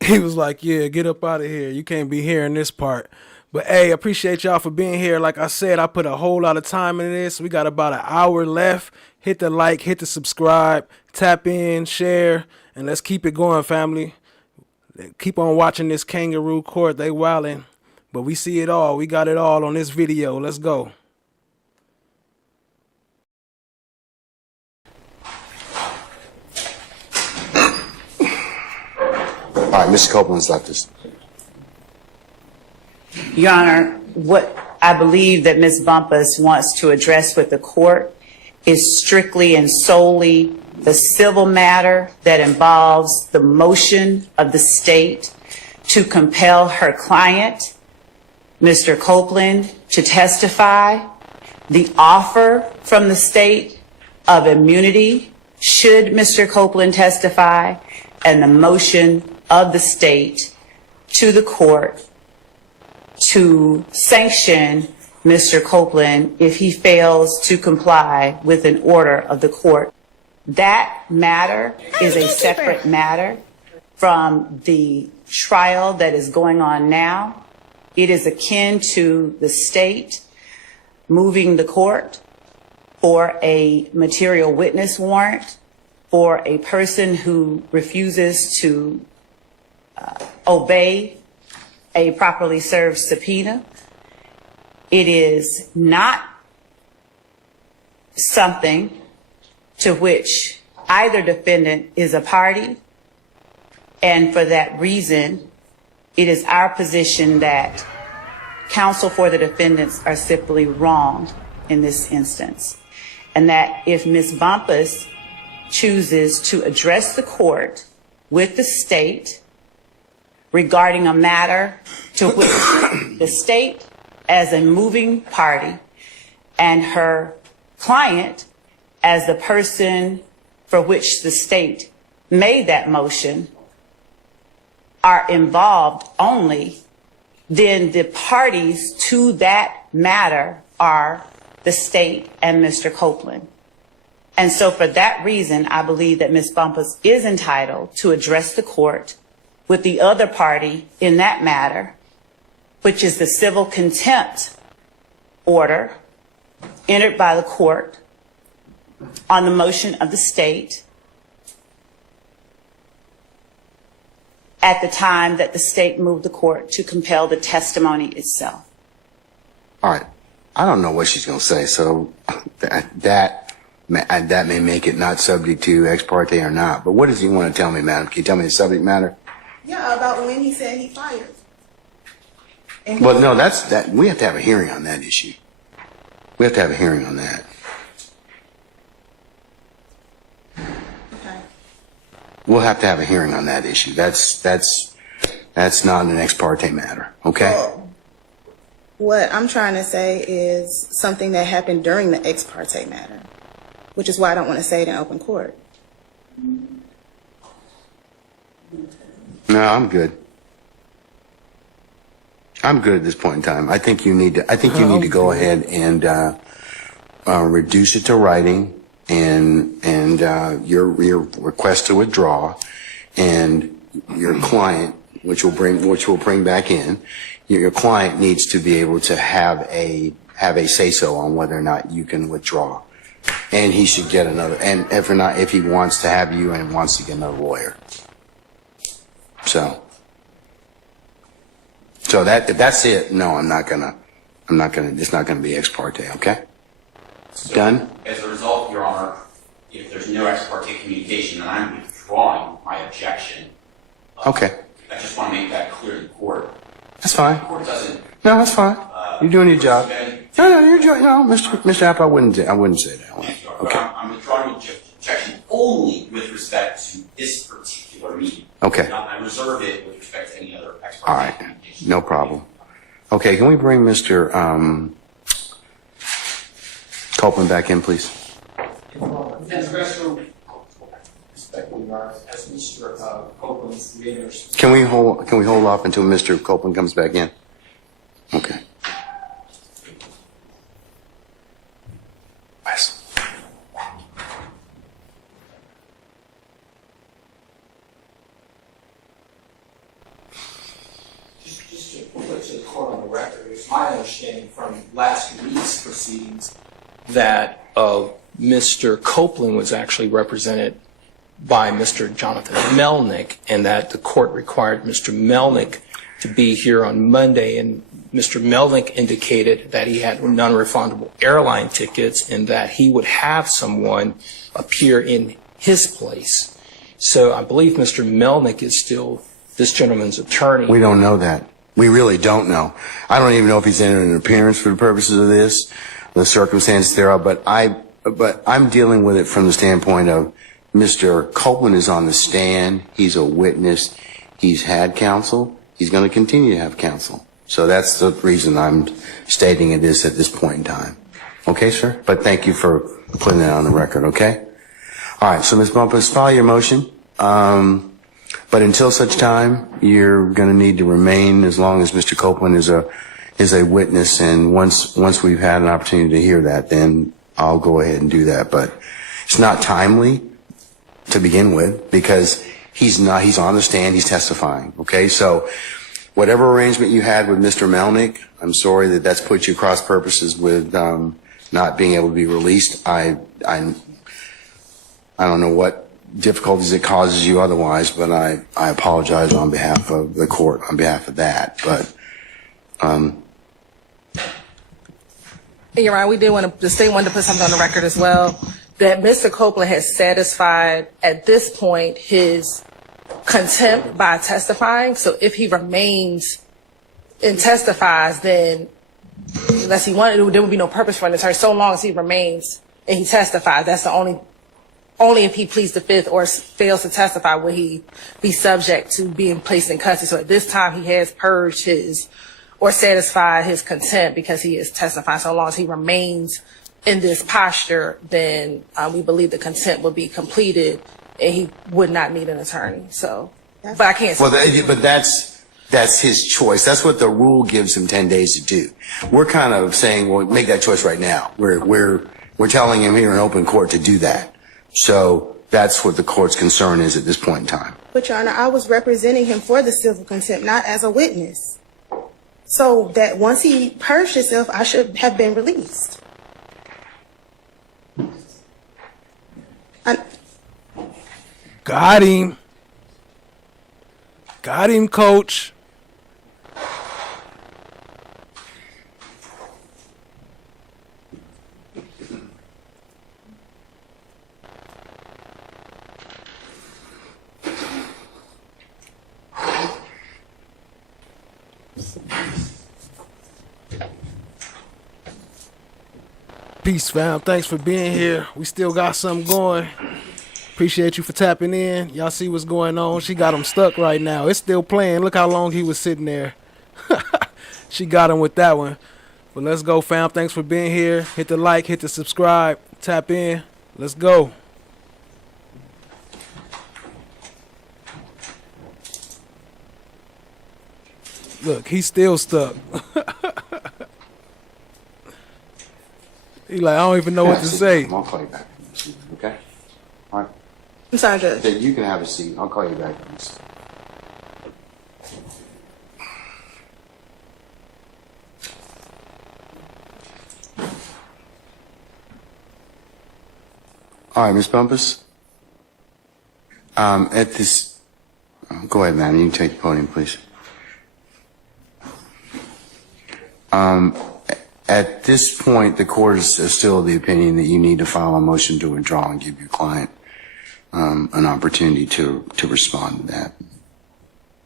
He was like, yeah, get up out of here. You can't be hearing this part. But, hey, appreciate y'all for being here. Like I said, I put a whole lot of time into this. We got about an hour left. Hit the like, hit the subscribe, tap in, share, and let's keep it going, family. Keep on watching this kangaroo court. They wildin'. But we see it all. We got it all on this video. Let's go. right, Mr. Copeland's left us. Your Honor, what I believe that Ms. Bumpass wants to address with the court is strictly and solely the civil matter that involves the motion of the state to compel her client, Mr. Copeland, to testify, the offer from the state of immunity should Mr. Copeland testify, and the motion of the state to the court to sanction Mr. Copeland if he fails to comply with an order of the court. That matter is a separate matter from the trial that is going on now. It is akin to the state moving the court for a material witness warrant for a person who refuses to obey a properly served subpoena. It is not something to which either defendant is a party, and for that reason, it is our position that counsel for the defendants are simply wrong in this instance, and that if Ms. Bumpass chooses to address the court with the state regarding a matter to which the state as a moving party and her client as the person for which the state made that motion are involved only, then the parties to that matter are the state and Mr. Copeland. And so for that reason, I believe that Ms. Bumpass is entitled to address the court with the other party in that matter, which is the civil contempt order entered by the court on the motion of the state at the time that the state moved the court to compel the testimony itself. All right. I don't know what she's going to say, so that may make it not subject to ex parte or not. But what does he want to tell me, madam? Can you tell me the subject matter? Yeah, about when he said he fired. Well, no, that. We have to have a hearing on that issue. We have to have a hearing on that. Okay. We'll have to have a hearing on that issue. That's not an ex parte matter. Okay. Well, what I'm trying to say is something that happened during the ex parte matter, which is why I don't want to say it in open court. No, I'm good. I'm good at this point in time. I think you need to go ahead and reduce it to writing and your request to withdraw, and your client, which will bring back in, your client needs to be able to have a say so on whether or not you can withdraw, and he should get another. And if he wants to have you and wants to get another lawyer. So that's it. No, I'm not gonna, it's not gonna be ex parte, okay? So, done? As a result, Your Honor, if there's no ex parte communication, then I'm withdrawing my objection. Okay. I just want to make that clear to the court. That's fine. The court doesn't. No, that's fine. You're doing your job. No, you're doing, Mr. App, I wouldn't say that. Okay. I'm withdrawing my objection only with respect to this particular meeting. Okay. I reserve it with respect to any other ex parte. All right. No problem. Okay, can we bring Mr. Copeland back in, please? As Mr. Copeland's leaders. Can we hold off until Mr. Copeland comes back in? Okay. Nice. Just to put to the court on the record, it's my understanding from last week's proceedings that Mr. Copeland was actually represented by Mr. Jonathan Melnick, and that the court required Mr. Melnick to be here on Monday, and Mr. Melnick indicated that he had non-refundable airline tickets and that he would have someone appear in his place. So I believe Mr. Melnick is still this gentleman's attorney. We don't know that. We really don't know. I don't even know if he's entered an appearance for the purposes of this, the circumstances thereof, but I'm dealing with it from the standpoint of Mr. Copeland is on the stand. He's a witness. He's had counsel. He's going to continue to have counsel. So that's the reason I'm stating it is at this point in time. Okay, sir? But thank you for putting that on the record, okay? All right, so Ms. Bumpass, file your motion. But until such time, you're going to need to remain as long as Mr. Copeland is a witness. And once we've had an opportunity to hear that, then I'll go ahead and do that. But it's not timely to begin with because he's on the stand, he's testifying. Okay, so whatever arrangement you had with Mr. Melnick, I'm sorry that that's put you cross purposes with not being able to be released. I don't know what difficulties it causes you otherwise, but I apologize on behalf of the court, on behalf of that. But Your Honor, the state wanted to put something on the record as well, that Mr. Copeland has satisfied at this point his contempt by testifying. So if he remains and testifies, then unless he wanted to, there would be no purpose for an attorney. So long as he remains and he testifies, that's the only if he pleads the fifth or fails to testify will he be subject to being placed in custody. So at this time he has purged his or satisfied his contempt because he is testifying. So long as he remains in this posture, then we believe the contempt will be completed and he would not need an attorney. So, but I can't. Well, but that's his choice. That's what the rule gives him 10 days to do. We're kind of saying, well, make that choice right now. We're telling him here in open court to do that. So that's what the court's concern is at this point in time. But, Your Honor, I was representing him for the civil contempt, not as a witness. So that once he purged himself, I should have been released. Got him. Got him, coach. Peace, fam. Thanks for being here. We still got something going. Appreciate you for tapping in. Y'all see what's going on. She got him stuck right now. It's still playing. Look how long he was sitting there. She got him with that one. But let's go, fam. Thanks for being here. Hit the like, hit the subscribe, tap in. Let's go. Look, he's still stuck. He like, I don't even know what to say. I'll call you back. Okay? All right. I'm sorry, Judge. You can have a seat. I'll call you back. All right, Ms. Bumpass. At this, go ahead, man. You can take the podium, please. At this point, the court is still of the opinion that you need to file a motion to withdraw and give your client an opportunity to respond to that.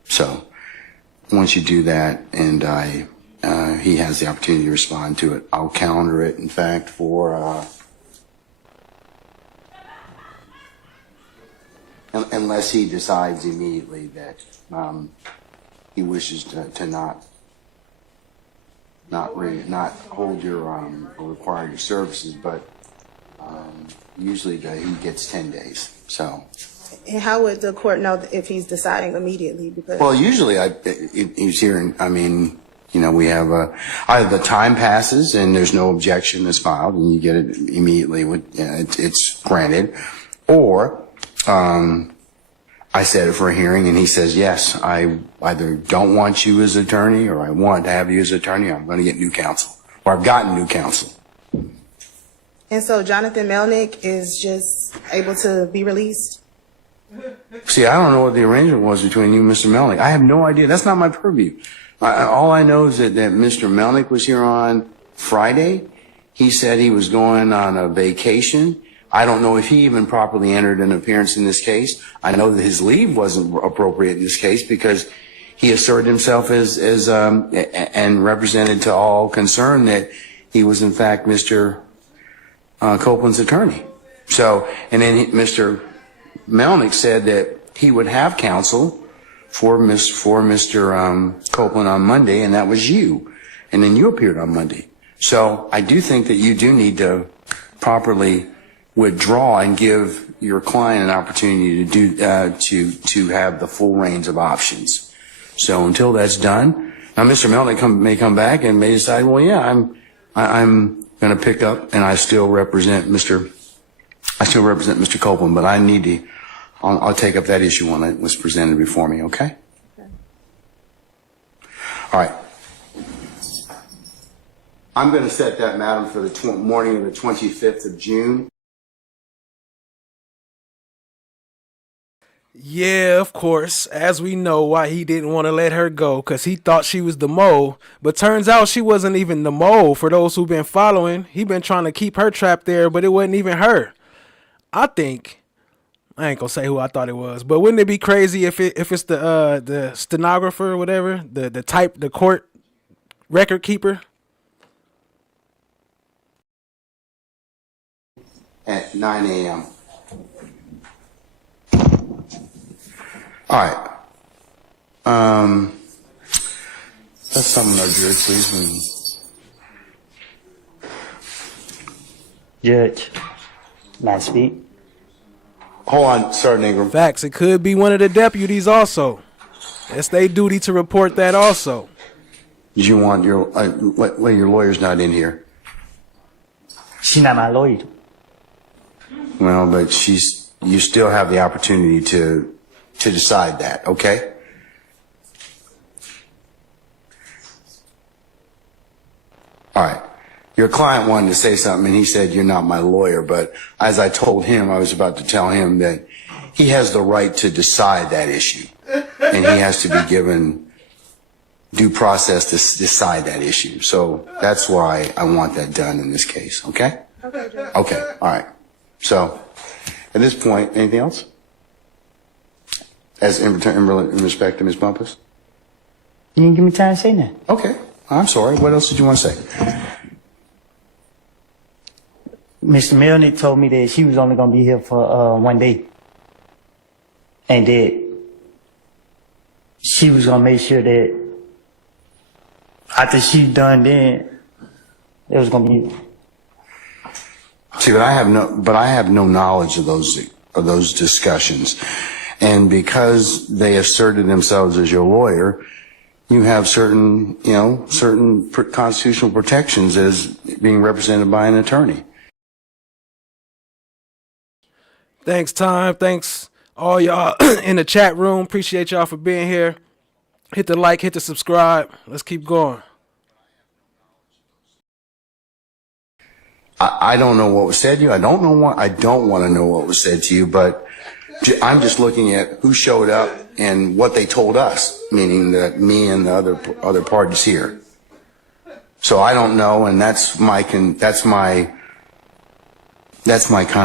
So once you do that and he has the opportunity to respond to it, I'll calendar it, in fact, for unless he decides immediately that he wishes to not hold your or require your services, but usually he gets 10 days. So. And how would the court know if he's deciding immediately? Because Well, usually he's hearing. I mean, we have either the time passes and there's no objection is filed and you get it immediately. It's granted, or I set it for a hearing and he says, yes, I either don't want you as attorney or I want to have you as attorney. I'm going to get new counsel, or I've gotten new counsel. And so Jonathan Melnick is just able to be released? See, I don't know what the arrangement was between you and Mr. Melnick. I have no idea. That's not my purview. All I know is that Mr. Melnick was here on Friday. He said he was going on a vacation. I don't know if he even properly entered an appearance in this case. I know that his leave wasn't appropriate in this case because he asserted himself as and represented to all concerned that he was in fact Mr. Copeland's attorney. So, and then Mr. Melnick said that he would have counsel for Mr. Copeland on Monday, and that was you. And then you appeared on Monday. So I do think that you do need to properly withdraw and give your client an opportunity to do to have the full range of options. So until that's done, now Mr. Melnick may come back and may decide, well, yeah, I'm going to pick up, and I still represent Mr. Copeland, but I need to. I'll take up that issue when it was presented before me. Okay. All right. I'm going to set that, madam, for the morning of the 25th of June. Yeah, of course, as we know why he didn't want to let her go, because he thought she was the mole. But turns out she wasn't even the mole. For those who've been following, he been trying to keep her trapped there, but it wasn't even her. I think, I ain't gonna say who I thought it was, but wouldn't it be crazy if it's the stenographer or whatever, the court record keeper? At 9 a.m. All right. Let's summon our jury, please. Judge, may I speak? Hold on, Sergeant Ingram. Facts. It could be one of the deputies also. It's their duty to report that also. Did you want your your lawyer's not in here? She's not my lawyer. Well, but you still have the opportunity to decide that, okay? All right. Your client wanted to say something, and he said, you're not my lawyer, but as I told him, I was about to tell him that he has the right to decide that issue, and he has to be given due process to decide that issue. So that's why I want that done in this case, okay? Okay, all right. So, at this point, anything else? As in respect to Ms. Bumpass? You didn't give me time to say that. Okay, I'm sorry. What else did you want to say? Mr. Melnick told me that she was only going to be here for 1 day. And that she was going to make sure that after she done then, it was going to be... See, but I have no knowledge of those discussions, and because they asserted themselves as your lawyer, you have certain constitutional protections as being represented by an attorney. Thanks, Time. Thanks, all y'all in the chat room. Appreciate y'all for being here. Hit the like, hit the subscribe. Let's keep going. I don't know what was said to you. I don't want to know what was said to you, but I'm just looking at who showed up and what they told us, meaning that me and the other parties here. So I don't know, and that's my kind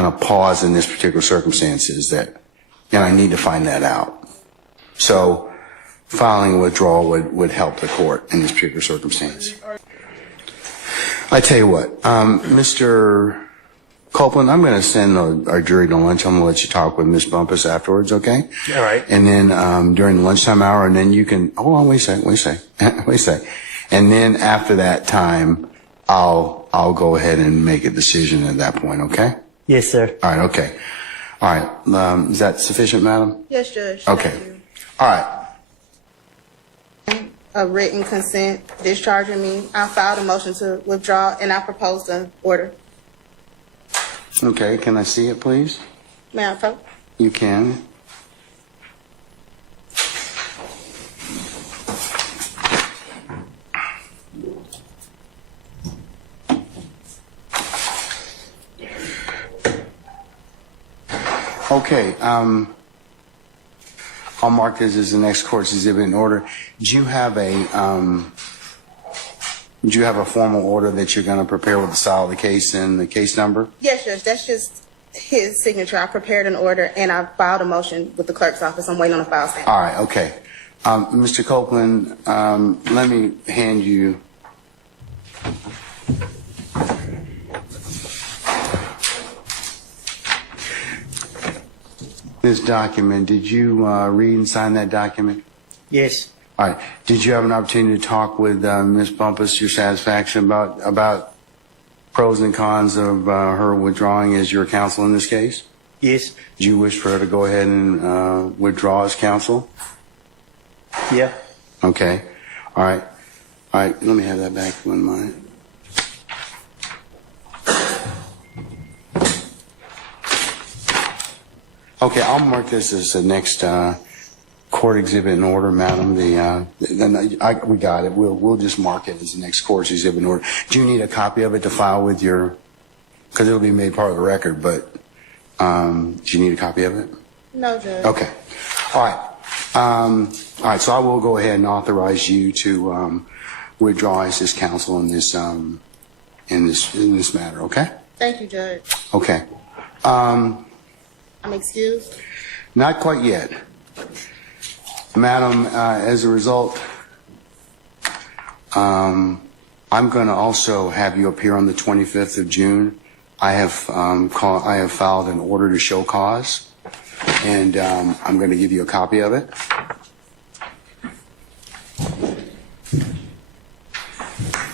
of pause in this particular circumstance, is that, and I need to find that out. So filing a withdrawal would help the court in this particular circumstance. I tell you what, Mr. Copeland, I'm going to send our jury to lunch. I'm going to let you talk with Ms. Bumpass afterwards, okay? All right. And then during the lunchtime hour, and then you can, hold on, wait a second. And then after that time, I'll go ahead and make a decision at that point, okay? Yes, sir. All right, okay. All right, is that sufficient, madam? Yes, Judge. Okay. Thank you. All right. A written consent discharging me. I filed a motion to withdraw, and I proposed an order. Okay, can I see it, please? May I approach? You can. Okay, I'll mark this as the next court's exhibit in order. Do you have a formal order that you're going to prepare with the style of the case and the case number? Yes, Judge. That's just his signature. I prepared an order and I filed a motion with the clerk's office. I'm waiting on a file stamp. All right, okay. Mr. Copeland, let me hand you this document. Did you read and sign that document? Yes. All right. Did you have an opportunity to talk with Ms. Bumpass, your satisfaction about pros and cons of her withdrawing as your counsel in this case? Yes. Do you wish for her to go ahead and withdraw as counsel? Yeah. Okay. All right. All right. Let me have that back if you wouldn't mind. Okay, I'll mark this as the next court exhibit in order, madam. We got it. We'll just mark it as the next court exhibit in order. Do you need a copy of it to file with your? Because it'll be made part of the record. But do you need a copy of it? No, Judge. Okay. All right. All right. So I will go ahead and authorize you to withdraw as his counsel in this matter. Okay. Thank you, Judge. Okay. I'm excused? Not quite yet. Madam, as a result, I'm going to also have you appear on the 25th of June. I have filed an order to show cause, and I'm going to give you a copy of it.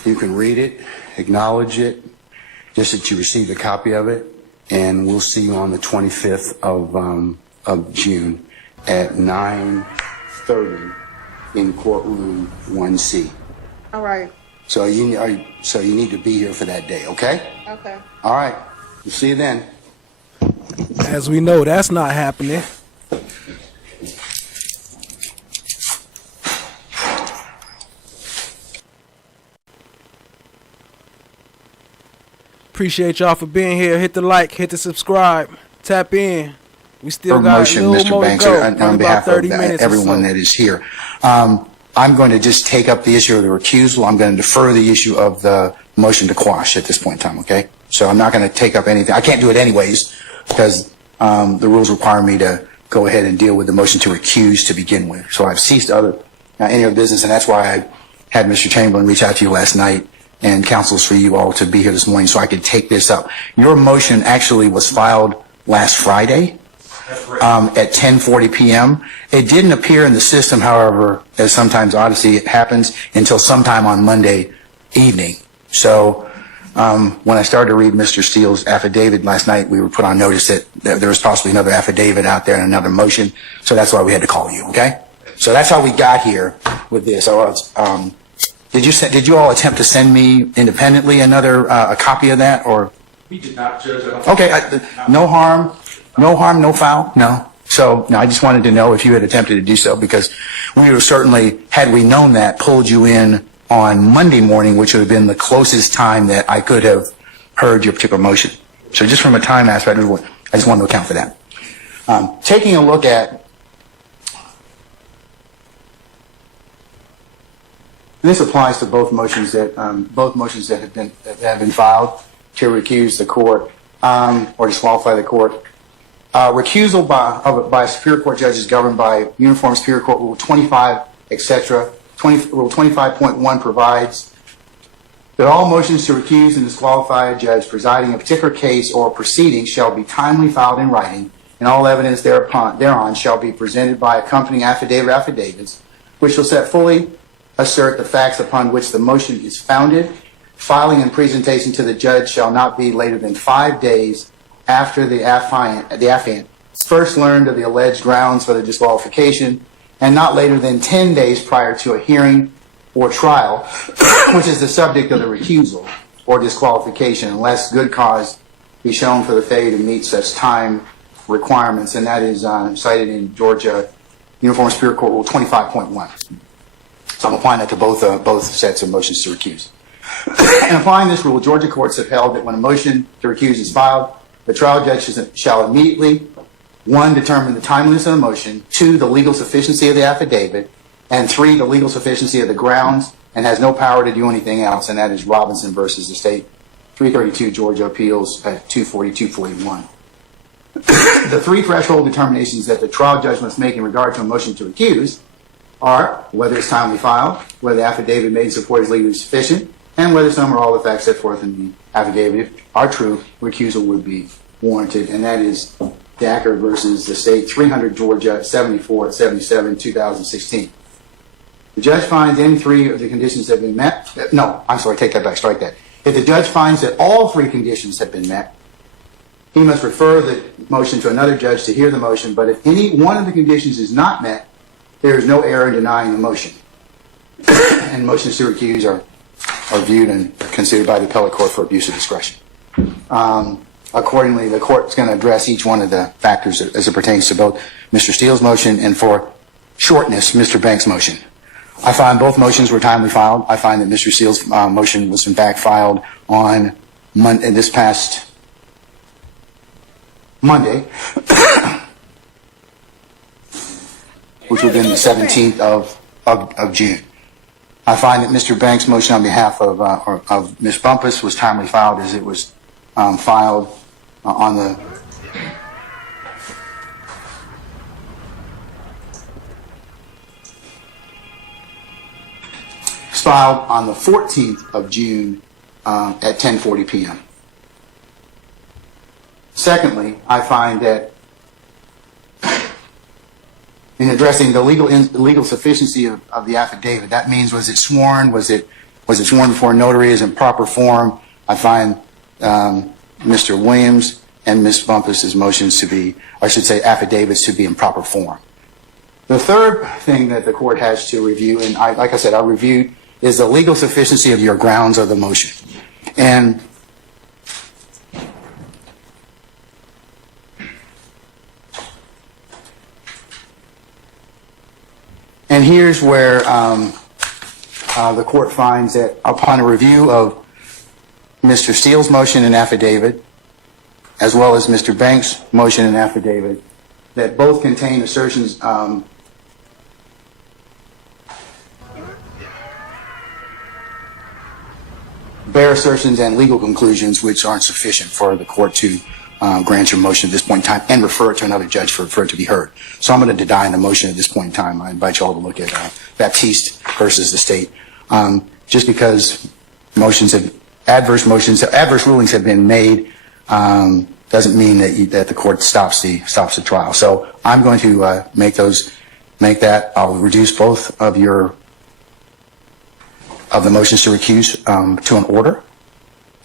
You can read it, acknowledge it, just that you received a copy of it. And we'll see you on the 25th of June at 9:30 in courtroom 1C. All right. So you need to be here for that day, okay? Okay. All right. We'll see you then. As we know, that's not happening. Appreciate y'all for being here. Hit the like, hit the subscribe, tap in. We still got motion, a little Mr. more Banks, to go. on behalf of everyone so. that is here. I'm going to just take up the issue of the recusal. I'm going to defer the issue of the motion to quash at this point in time, okay? So I'm not going to take up anything. I can't do it anyways because the rules require me to go ahead and deal with the motion to recuse to begin with. So I've ceased any other business, and that's why I had Mr. Chamberlain reach out to you last night and counsels for you all to be here this morning so I could take this up. Your motion actually was filed last Friday at 10:40 p.m. It didn't appear in the system, however, as sometimes Odyssey happens, until sometime on Monday evening. So when I started to read Mr. Steele's affidavit last night, we were put on notice that there was possibly another affidavit out there and another motion. So that's why we had to call you, okay? So that's how we got here with this. Did you all attempt to send me independently a copy of that, or? We did not, Judge. Okay, no harm, no foul, no. So no, I just wanted to know if you had attempted to do so, because we would have certainly, had we known that, pulled you in on Monday morning, which would have been the closest time that I could have heard your particular motion. So just from a time aspect, I just wanted to account for that. Taking a look at this, applies to both motions that have been filed to recuse the court or disqualify the court. Recusal by a Superior Court judge is governed by Uniform Superior Court Rule 25, etc. Rule 25.1 provides that all motions to recuse and disqualify a judge presiding a particular case or proceeding shall be timely filed in writing, and all evidence thereon shall be presented by accompanying affidavit or affidavits, which shall set fully assert the facts upon which the motion is founded. Filing and presentation to the judge shall not be later than 5 days after the affiant first learned of the alleged grounds for the disqualification, and not later than 10 days prior to a hearing or trial, which is the subject of the recusal or disqualification, unless good cause be shown for the failure to meet such time requirements, and that is cited in Georgia Uniform Superior Court Rule 25.1. So I'm applying that to both sets of motions to recuse. In applying this rule, Georgia courts have held that when a motion to recuse is filed, the trial judge shall immediately, 1, determine the timeliness of the motion, 2, the legal sufficiency of the affidavit, and 3, the legal sufficiency of the grounds, and has no power to do anything else, and that is Robinson versus the state, 332 Georgia Appeals at 240-241. The three threshold determinations that the trial judge must make in regard to a motion to recuse are whether it's timely filed, whether the affidavit made in support is legally sufficient, and whether some or all the facts set forth in the affidavit are true, recusal would be warranted. And that is Dacker versus the state, 300 Georgia, 74-77, 2016. The judge finds any three of the conditions have been met. No, I'm sorry, take that back, strike that. If the judge finds that all three conditions have been met, he must refer the motion to another judge to hear the motion, but if any one of the conditions is not met, there is no error in denying the motion. And motions to recuse are viewed and considered by the appellate court for abuse of discretion. Accordingly, the court is going to address each one of the factors as it pertains to both Mr. Steele's motion and, for shortness, Mr. Banks' motion. I find both motions were timely filed. I find that Mr. Steele's motion was in fact filed on this past Monday, which would have been the 17th of June. I find that Mr. Banks' motion on behalf of Ms. Bumpass was timely filed, as it was filed on the filed on the 14th of June at 10:40 p.m. Secondly, I find that in addressing the legal sufficiency of the affidavit, that means was it sworn before a notary is in proper form. I find Mr. Williams and Ms. Bumpass's motions to be, I should say, affidavits to be in proper form. The third thing that the court has to review, and like I said, I reviewed, is the legal sufficiency of your grounds of the motion. And here's where the court finds that upon a review of Mr. Steele's motion and affidavit, as well as Mr. Banks' motion and affidavit, that both contain assertions bare assertions and legal conclusions which aren't sufficient for the court to grant your motion at this point in time and refer it to another judge for it to be heard. So I'm going to deny the motion at this point in time. I invite you all to look at Baptiste versus the state. Just because adverse rulings have been made doesn't mean that the court stops the trial. So I'm going to make that. I'll reduce both of the motions to recuse to an order,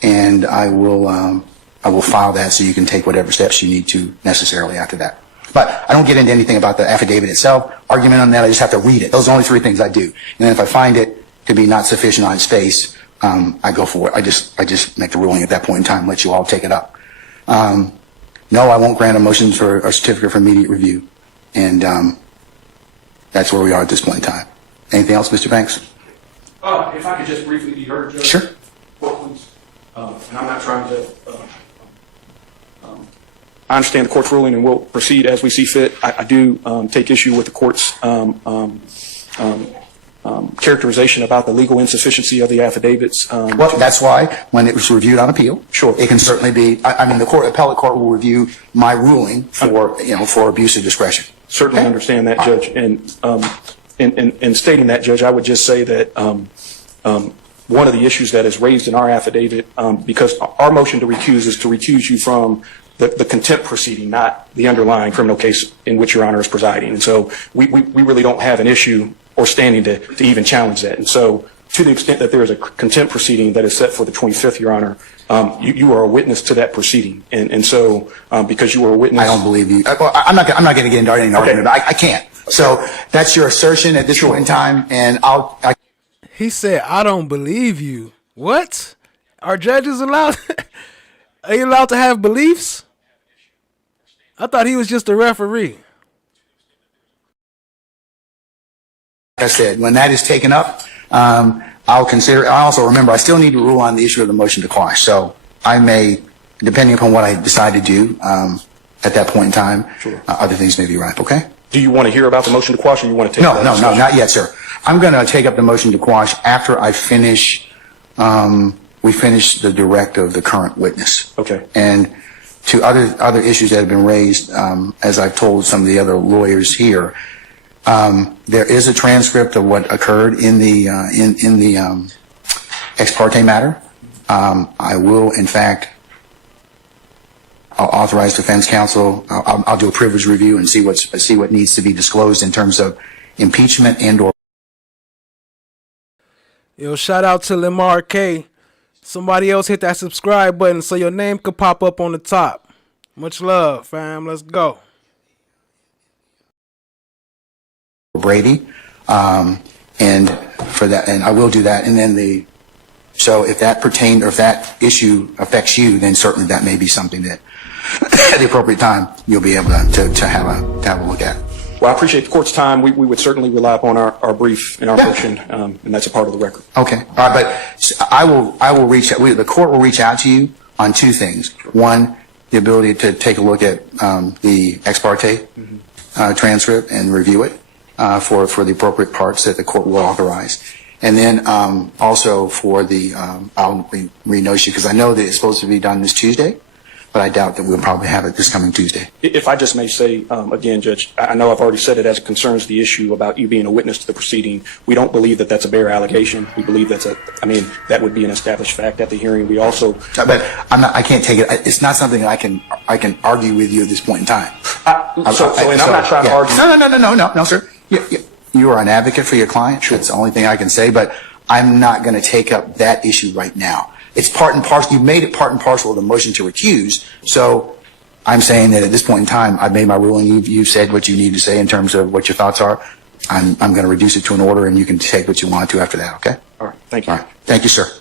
and I will file that so you can take whatever steps you need to necessarily after that. But I don't get into anything about the affidavit itself, argument on that. I just have to read it. Those are the only three things I do. And then if I find it to be not sufficient on its face, I go for it. I just make the ruling at that point in time, let you all take it up. No, I won't grant a motion for a certificate for immediate review. And that's where we are at this point in time. Anything else, Mr. Banks? If I could just briefly be heard, Judge. Sure. Well, please. And I'm not trying to... I understand the court's ruling and we'll proceed as we see fit. I do take issue with the court's characterization about the legal insufficiency of the affidavits. Well, that's why when it was reviewed on appeal, sure, it can certainly be. I mean, the appellate court will review my ruling for abuse of discretion. Certainly understand that, Judge. And in stating that, Judge, I would just say that one of the issues that is raised in our affidavit, because our motion to recuse is to recuse you from the contempt proceeding, not the underlying criminal case in which Your Honor is presiding. And so we really don't have an issue or standing to even challenge that. And so to the extent that there is a contempt proceeding that is set for the 25th, Your Honor, you are a witness to that proceeding. And so because you are a witness... I don't believe you. I'm not going to get into any argument. I can't. So that's your assertion at this point in time, and He said, I don't believe you. What? Are judges allowed? Are you allowed to have beliefs? I thought he was just a referee. Like I said, when that is taken up, I'll consider. I also remember I still need to rule on the issue of the motion to quash. So I may, depending upon what I decide to do at that point in time, sure, other things may be ripe. Okay. Do you want to hear about the motion to quash, or you want to take? No, not yet, sir. I'm going to take up the motion to quash after I finish. We finish the direct of the current witness. Okay. And to other issues that have been raised, as I've told some of the other lawyers here, there is a transcript of what occurred in the ex parte matter. I will, in fact, I'll authorize defense counsel. I'll do a privilege review and see what needs to be disclosed in terms of impeachment and/or. Yo, shout out to Lamar K. Somebody else hit that subscribe button so your name could pop up on the top. Much love, fam. Let's go. Brady, and for that, and I will do that. And then so if that pertained or if that issue affects you, then certainly that may be something that at the appropriate time you'll be able to have a look at. Well, I appreciate the court's time. We would certainly rely upon our brief and our motion, and that's a part of the record. Okay. All right, but I will reach out. The court will reach out to you on two things. One, the ability to take a look at the ex parte transcript and review it for the appropriate parts that the court will authorize. And then also for I'll re-notice you because I know that it's supposed to be done this Tuesday, but I doubt that we'll probably have it this coming Tuesday. If I just may say, again, Judge, I know I've already said it as it concerns the issue about you being a witness to the proceeding. We don't believe that that's a bare allegation. We believe that would be an established fact at the hearing. We also... But I can't take it. It's not something I can argue with you at this point in time. I'm not trying to argue. No, sir. You are an advocate for your client. Sure. That's the only thing I can say, but I'm not going to take up that issue right now. It's part and parcel. You made it part and parcel of the motion to recuse. So I'm saying that at this point in time, I've made my ruling. You've said what you need to say in terms of what your thoughts are. I'm going to reduce it to an order, and you can take what you want to after that, okay? All right. Thank you. All right. Thank you, sir.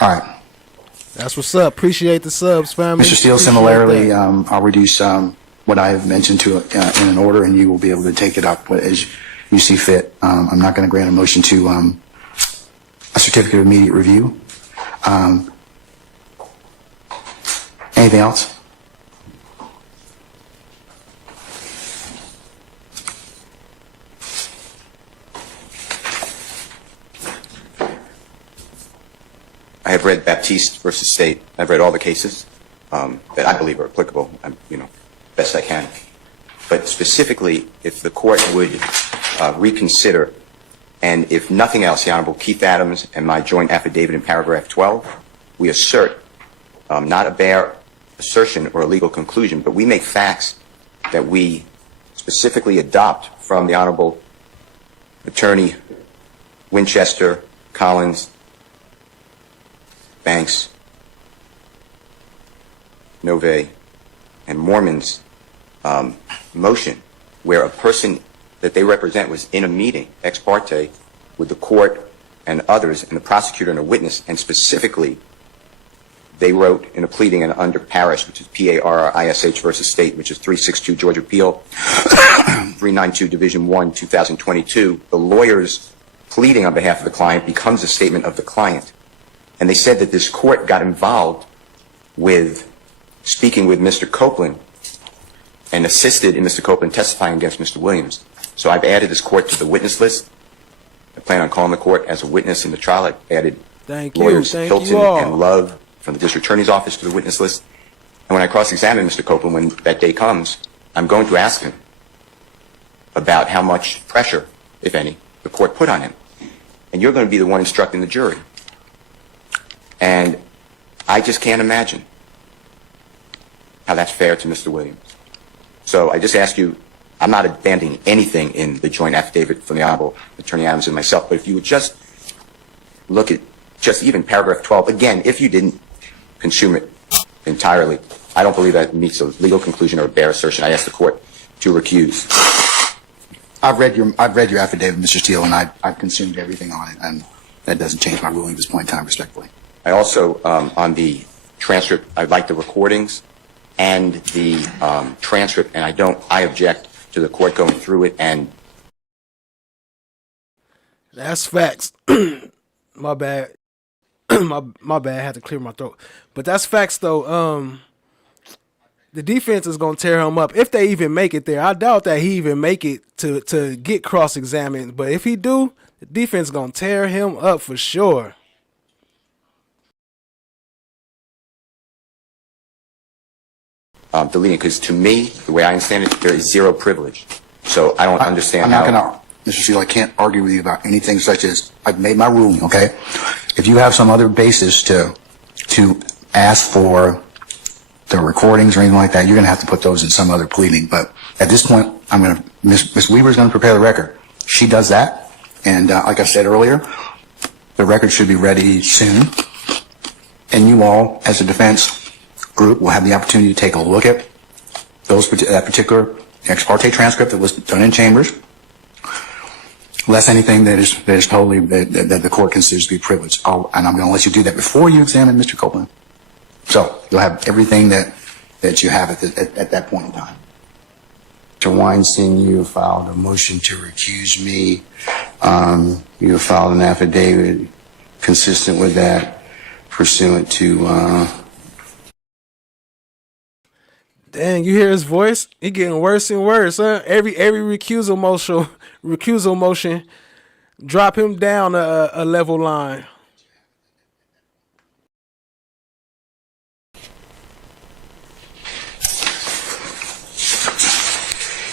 All right. That's what's up. Appreciate the subs, family. Mr. Steele, similarly, I'll reduce what I have mentioned to in an order, and you will be able to take it up as you see fit. I'm not going to grant a motion to a certificate of immediate review. Anything else? I have read Baptiste versus State. I've read all the cases that I believe are applicable, best I can. But specifically, if the court would reconsider, and if nothing else, the Honorable Keith Adams and my joint affidavit in paragraph 12, we assert not a bare assertion or a legal conclusion, but we make facts that we specifically adopt from the Honorable Attorney Winchester, Collins, Banks, Nove, and Mormon's motion, where a person that they represent was in a meeting, ex parte, with the court and others, and the prosecutor and a witness, and specifically they wrote in a pleading and under Parish, which is P-A-R-R-I-S-H versus State, which is 362 Georgia Appeal, 392 Division 1, 2022, the lawyer's pleading on behalf of the client becomes a statement of the client. And they said that this court got involved with speaking with Mr. Copeland and assisted in Mr. Copeland testifying against Mr. Williams. So I've added this court to the witness list. I plan on calling the court as a witness in the trial. I've added lawyers Hilton and Love from the district attorney's office to the witness list. And when I cross-examine Mr. Copeland when that day comes, I'm going to ask him about how much pressure, if any, the court put on him. And you're going to be the one instructing the jury. And I just can't imagine how that's fair to Mr. Williams. So I just ask you, I'm not abandoning anything in the joint affidavit from the Honorable Attorney Adams and myself, but if you would just look at just even paragraph 12, again, if you didn't consume it entirely, I don't believe that meets a legal conclusion or a bare assertion. I ask the court to recuse. I've read your affidavit, Mr. Steele, and I've consumed everything on it, and that doesn't change my ruling at this point in time, respectfully. I also, on the transcript, I'd like the recordings and the transcript, and I object to the court going through it and... That's facts. My bad. my bad. I had to clear my throat. But that's facts, though. The defense is going to tear him up if they even make it there. I doubt that he even make it to get cross-examined. But if he do, the defense is going to tear him up for sure. deleting, because to me, the way I understand it, there is zero privilege. So I don't understand I'm not going to, Mr. Steele, I can't argue with you about anything such as, I've made my ruling, okay? If you have some other basis to ask for the recordings or anything like that, you're going to have to put those in some other pleading. But at this point, Ms. Weaver's going to prepare the record. She does that. And like I said earlier, the record should be ready soon. And you all, as a defense group, will have the opportunity to take a look at that particular ex parte transcript that was done in chambers, less anything that is totally, that the court considers to be privileged. And I'm going to let you do that before you examine Mr. Copeland. So you'll have everything that you have at that point in time. Mr. Weinstein, you have filed a motion to recuse me. You have filed an affidavit consistent with that, pursuant to... Dang, you hear his voice? He getting worse and worse, huh? Every recusal motion, drop him down a level line.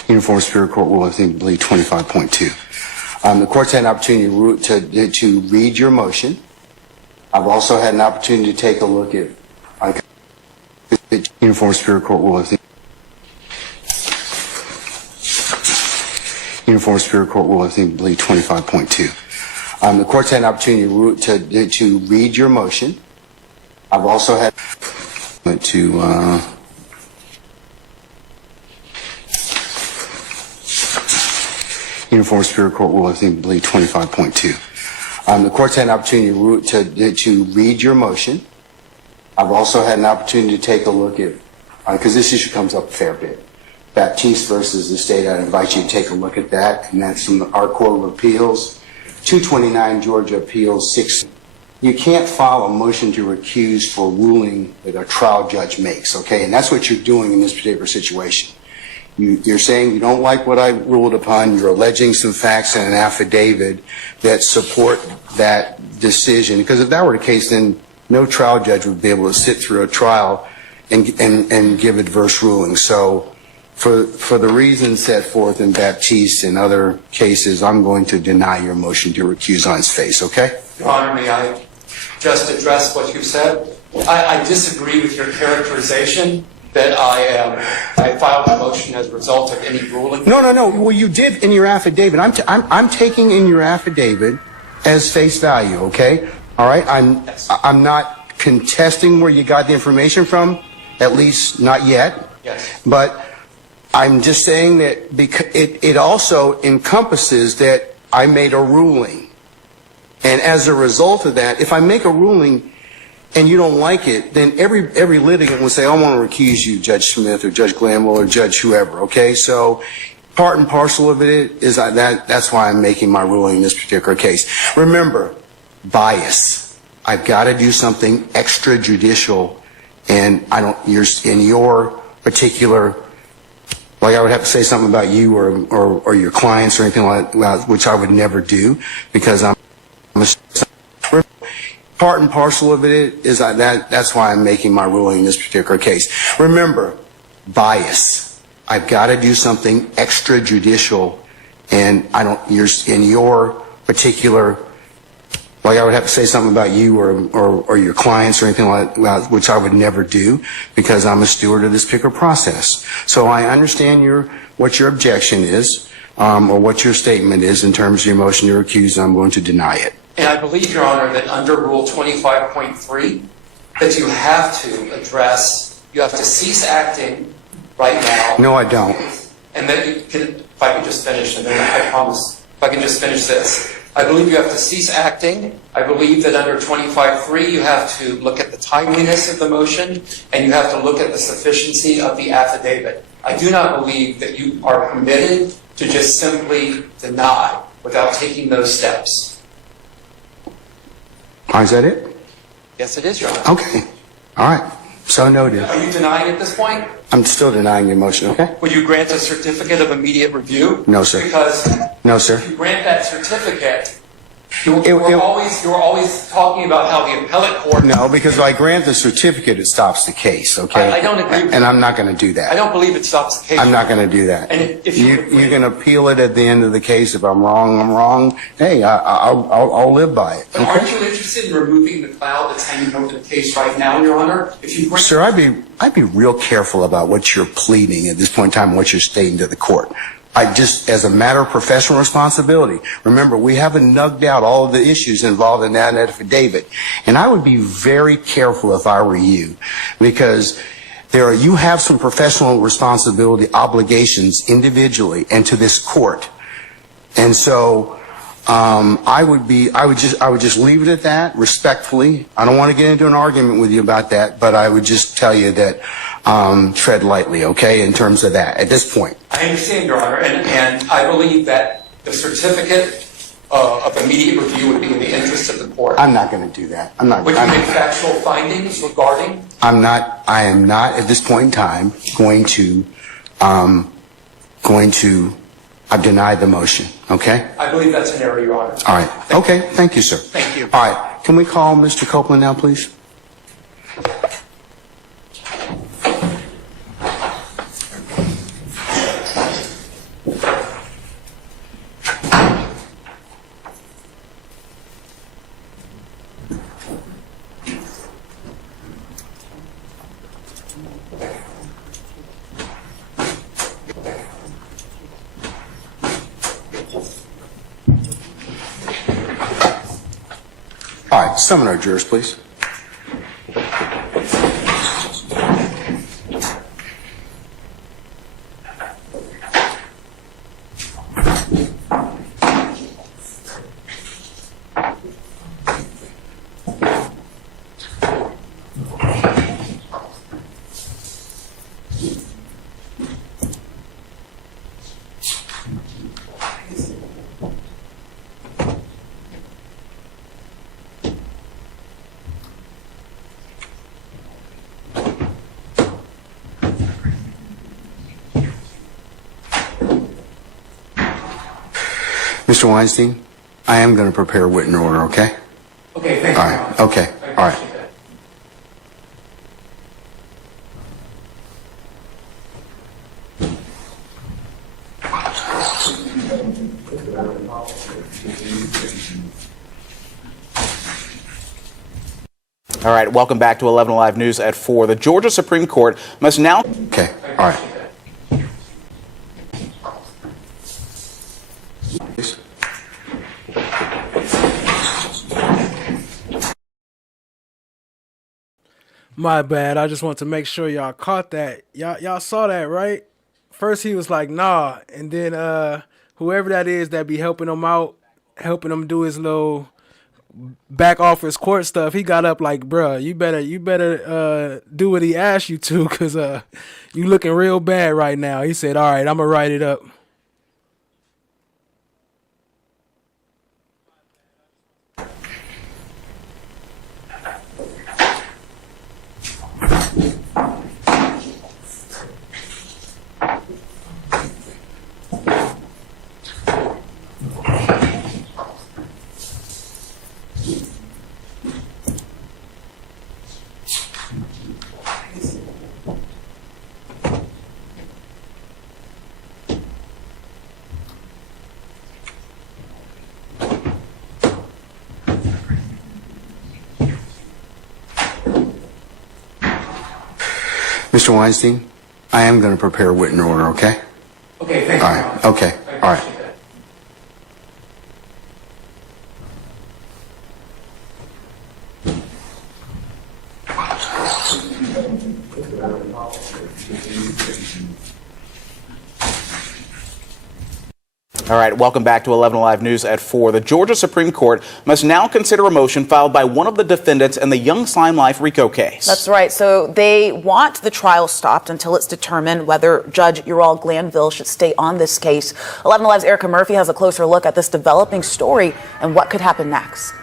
Uniform Superior Court Rule, I believe 25.2. The court's had an opportunity to read your motion. I've also had an opportunity to take a look at Uniform Superior Court Rule, Uniform Superior Court Rule, I believe 25.2. The court's had an opportunity to read your motion. I've also had to Uniform Superior Court Rule, I believe 25.2. The court's had an opportunity to read your motion. I've also had an opportunity to take a look at, because this issue comes up a fair bit, Baptiste versus the state. I'd invite you to take a look at that, and that's from our Court of Appeals, 229 Georgia Appeals 6. You can't file a motion to recuse for ruling that a trial judge makes, okay? And that's what you're doing in this particular situation. You're saying you don't like what I ruled upon. You're alleging some facts in an affidavit that support that decision. Because if that were the case, then no trial judge would be able to sit through a trial and give adverse rulings. So for the reasons set forth in Baptiste and other cases, I'm going to deny your motion to recuse on its face, okay? Your Honor, may I just address what you said? I disagree with your characterization that I filed a motion as a result of any ruling. No. Well, you did in your affidavit. I'm taking in your affidavit as face value, okay? All right? I'm not contesting where you got the information from, at least not yet. Yes. But I'm just saying that because it also encompasses that I made a ruling. And as a result of that, if I make a ruling and you don't like it, then every litigant will say, I want to recuse you, Judge Smith or Judge Glanville or Judge whoever, okay? So part and parcel of it is that's why I'm making my ruling in this particular case. Remember, bias. I've got to do something extrajudicial, and you're in your particular, like I would have to say something about you or your clients or anything like that, which I would never do because I'm part and parcel of it is that's why I'm making my ruling in this particular case. Remember, bias. I've got to do something extrajudicial, and you're in your particular, like I would have to say something about you or your clients or anything like that, which I would never do because I'm a steward of this particular process. So I understand what your objection is or what your statement is in terms of your motion to recuse, and I'm going to deny it. And I believe, Your Honor, that under Rule 25.3, that you have to cease acting right now. No, I don't. And then if I can just finish, and then I promise, if I can just finish this. I believe you have to cease acting. I believe that under 25.3, you have to look at the timeliness of the motion, and you have to look at the sufficiency of the affidavit. I do not believe that you are permitted to just simply deny without taking those steps. Is that it? Yes, it is, Your Honor. Okay. All right. So noted. Are you denying at this point? I'm still denying your motion, okay? Would you grant a certificate of immediate review? No, sir. Because no, sir. if you grant that certificate, You were always talking about how the appellate court. No, because if I grant the certificate, it stops the case, okay? I don't agree with And you. I'm not going to do that. I don't believe it stops the case. I'm not going to do that. And if you can appeal it at the end of the case. If I'm wrong, I'm wrong. Hey, I'll live by it. But aren't you interested in removing the cloud that's hanging over the case right now, Your Honor? If you bring Sir, I'd be real careful about what you're pleading at this point in time, what you're stating to the court. I just, as a matter of professional responsibility, remember, we haven't nugged out all of the issues involved in that affidavit. And I would be very careful if I were you, because you have some professional responsibility obligations individually and to this court. And so, I would just leave it at that, respectfully. I don't want to get into an argument with you about that, but I would just tell you that, tread lightly, okay, in terms of that, at this point. I understand, Your Honor, and I believe that the certificate of immediate review would be in the interest of the court. I'm not going to do that. Would you make factual findings regarding? I am not at this point in time going to, I've denied the motion, okay? I believe that's an error, Your Honor. All right. Okay. Thank you, sir. Thank you. All right. Can we call Mr. Copeland now, please? All right, summon our jurors, please. Mr. Weinstein, I am going to prepare a written order, okay? Okay, thank you. All right, okay, all right. All right, welcome back to 11 Alive News at 4. The Georgia Supreme Court must now... Okay, all right. My bad. I just want to make sure y'all caught that. Y'all saw that, right? First he was like, nah. And then whoever that is that be helping him out, helping him do his little back office court stuff, he got up like, bruh, you better do what he asked you to, because you looking real bad right now. He said, all right, I'm going to write it up. Mr. Weinstein, I am going to prepare a written order, okay? Okay, thank you. All right, okay, all right. All right, welcome back to 11 Alive News at 4. The Georgia Supreme Court must now consider a motion filed by one of the defendants in the Young Slime Life RICO case. That's right. So they want the trial stopped until it's determined whether Judge To Glanville should stay on this case. 11 Alive's Erica Murphy has a closer look at this developing story and what could happen next.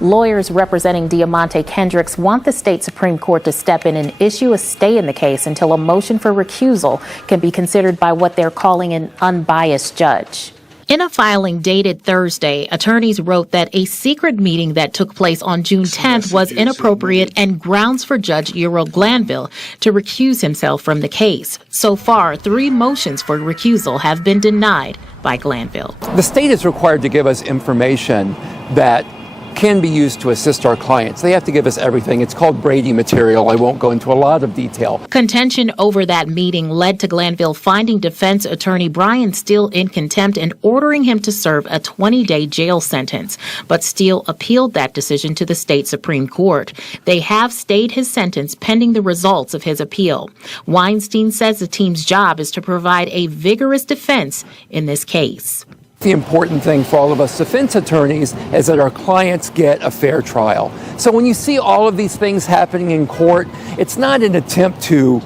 Lawyers representing Diamante Kendricks want the state Supreme Court to step in and issue a stay in the case until a motion for recusal can be considered by what they're calling an unbiased judge. In a filing dated Thursday, attorneys wrote that a secret meeting that took place on June 10th was inappropriate and grounds for Judge To Glanville to recuse himself from the case. So far, 3 motions for recusal have been denied by Glanville. The state is required to give us information that can be used to assist our clients. They have to give us everything. It's called Brady material. I won't go into a lot of detail. Contention over that meeting led to Glanville finding defense attorney Brian Steele in contempt and ordering him to serve a 20-day jail sentence. But Steele appealed that decision to the state Supreme Court. They have stayed his sentence pending the results of his appeal. Weinstein says the team's job is to provide a vigorous defense in this case. The important thing for all of us defense attorneys is that our clients get a fair trial. So when you see all of these things happening in court, it's not an attempt to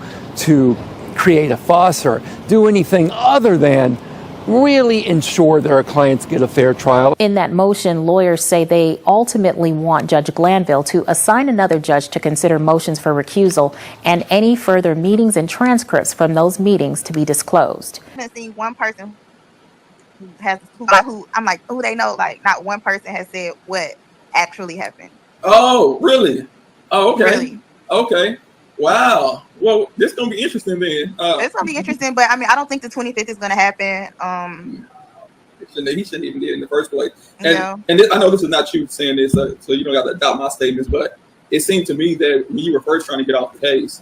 create a fuss or do anything other than really ensure that our clients get a fair trial. In that motion, lawyers say they ultimately want Judge Glanville to assign another judge to consider motions for recusal and any further meetings and transcripts from those meetings to be disclosed. I've seen one person who I'm like, who they know, like not one person has said what actually happened. Oh, really? Oh, okay. Really? Okay. Wow. Well, this is gonna be interesting then. It's gonna be interesting, but I mean, I don't think the 25th is gonna happen. He shouldn't even did it in the first place. And this, I know this is not you saying this, so you don't got to doubt my statements, but it seemed to me that when you were first trying to get off the case,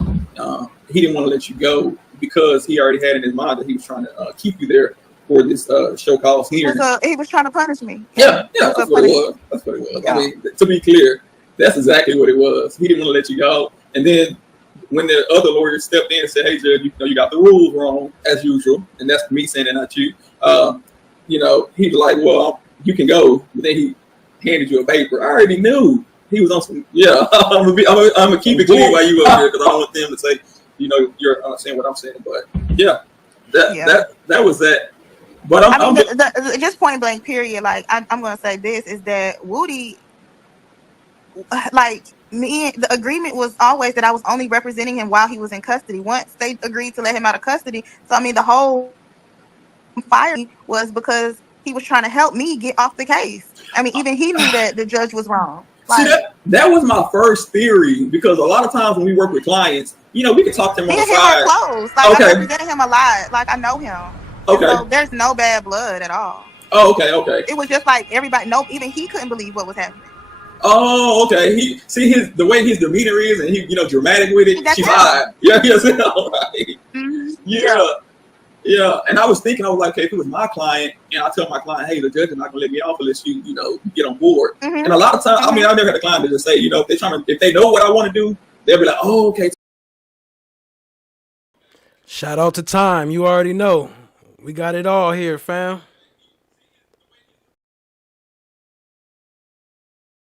he didn't want to let you go because he already had in his mind that he was trying to keep you there for this show cause hearing. So he was trying to punish me. Yeah, that's what it was. That's what it was. Yeah. I mean, to be clear, that's exactly what it was. He didn't want to let you go. And then when the other lawyer stepped in and said, "Hey, Judge, you got the rules wrong as usual," and that's me saying it, not you. He was like, "Well, you can go." But then he handed you a paper. I already knew he was on some. Yeah, I'm gonna keep it clean while you up here because I don't want them to say, you're saying what I'm saying. But yeah, that was that. But just point blank, period. Like I'm gonna say this is that Woody, like me, the agreement was always that I was only representing him while he was in custody. Once they agreed to let him out of custody, so I mean the whole fire was because he was trying to help me get off the case. I mean, even he knew that the judge was wrong. Like, see, that was my first theory because a lot of times when we work with clients, we can talk to him on the side. Close. Like I represented him a lot. Like I know him. Okay. So there's no bad blood at all. Oh, okay. It was just like everybody. Even he couldn't believe what was happening. Oh, okay. The way his demeanor is, and he, dramatic with it. She lied. Yeah, right. Mm-hmm. Yeah. And I was thinking, I was like, okay, if it was my client, and I tell my client, hey, the judge is not gonna let me off unless you, get on board. Mm-hmm. And a lot of times, I mean, I never had a client to just say, if they know what I want to do, they'll be like, oh, okay. Shout out to Time. You already know. We got it all here, fam.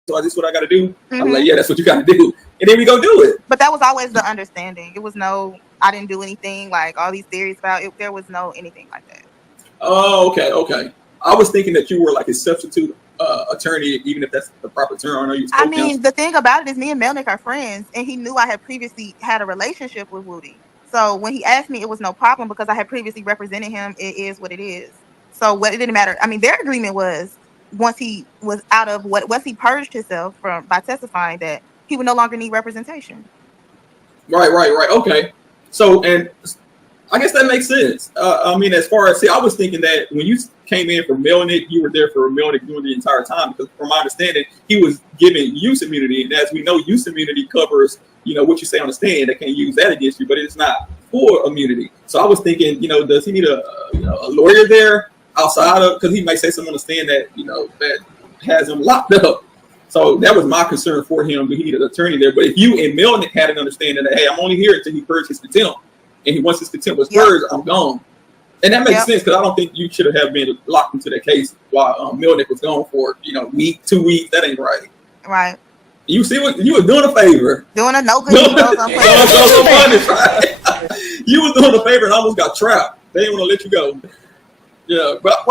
So this is what I got to do. Mm-hmm. I'm like, yeah, that's what you got to do. And then we go do it. But that was always the understanding. It was I didn't do anything, like all these theories about it. There was no anything like that. Oh, okay. I was thinking that you were like a substitute attorney, even if that's the proper term. I mean, the thing about it is me and Melnick are friends, and he knew I had previously had a relationship with Woody. So when he asked me, it was no problem because I had previously represented him. It is what it is. So it didn't matter. I mean, their agreement was once he was once he purged himself by testifying that he would no longer need representation. Right. Okay. So, and I guess that makes sense. I mean, as far as, I was thinking that when you came in for Melnick, you were there for Melnick during the entire time because from my understanding, he was given use immunity. And as we know, use immunity covers, what you say on the stand. They can't use that against you, but it's not for immunity. So I was thinking, does he need a lawyer there outside of, because he might say something on the stand that, that has him locked up. So that was my concern for him. He needed an attorney there. But if you and Melnick had an understanding that, hey, I'm only here until he purged his contempt, and once his contempt was purged, I'm gone. And that makes sense because I don't think you should have been locked into that case while Melnick was gone for, week, 2 weeks. That ain't right. Right. You see what you were doing a favor. Doing a no good deed. You was doing a favor and almost got trapped. They didn't want to let you go. Yeah, but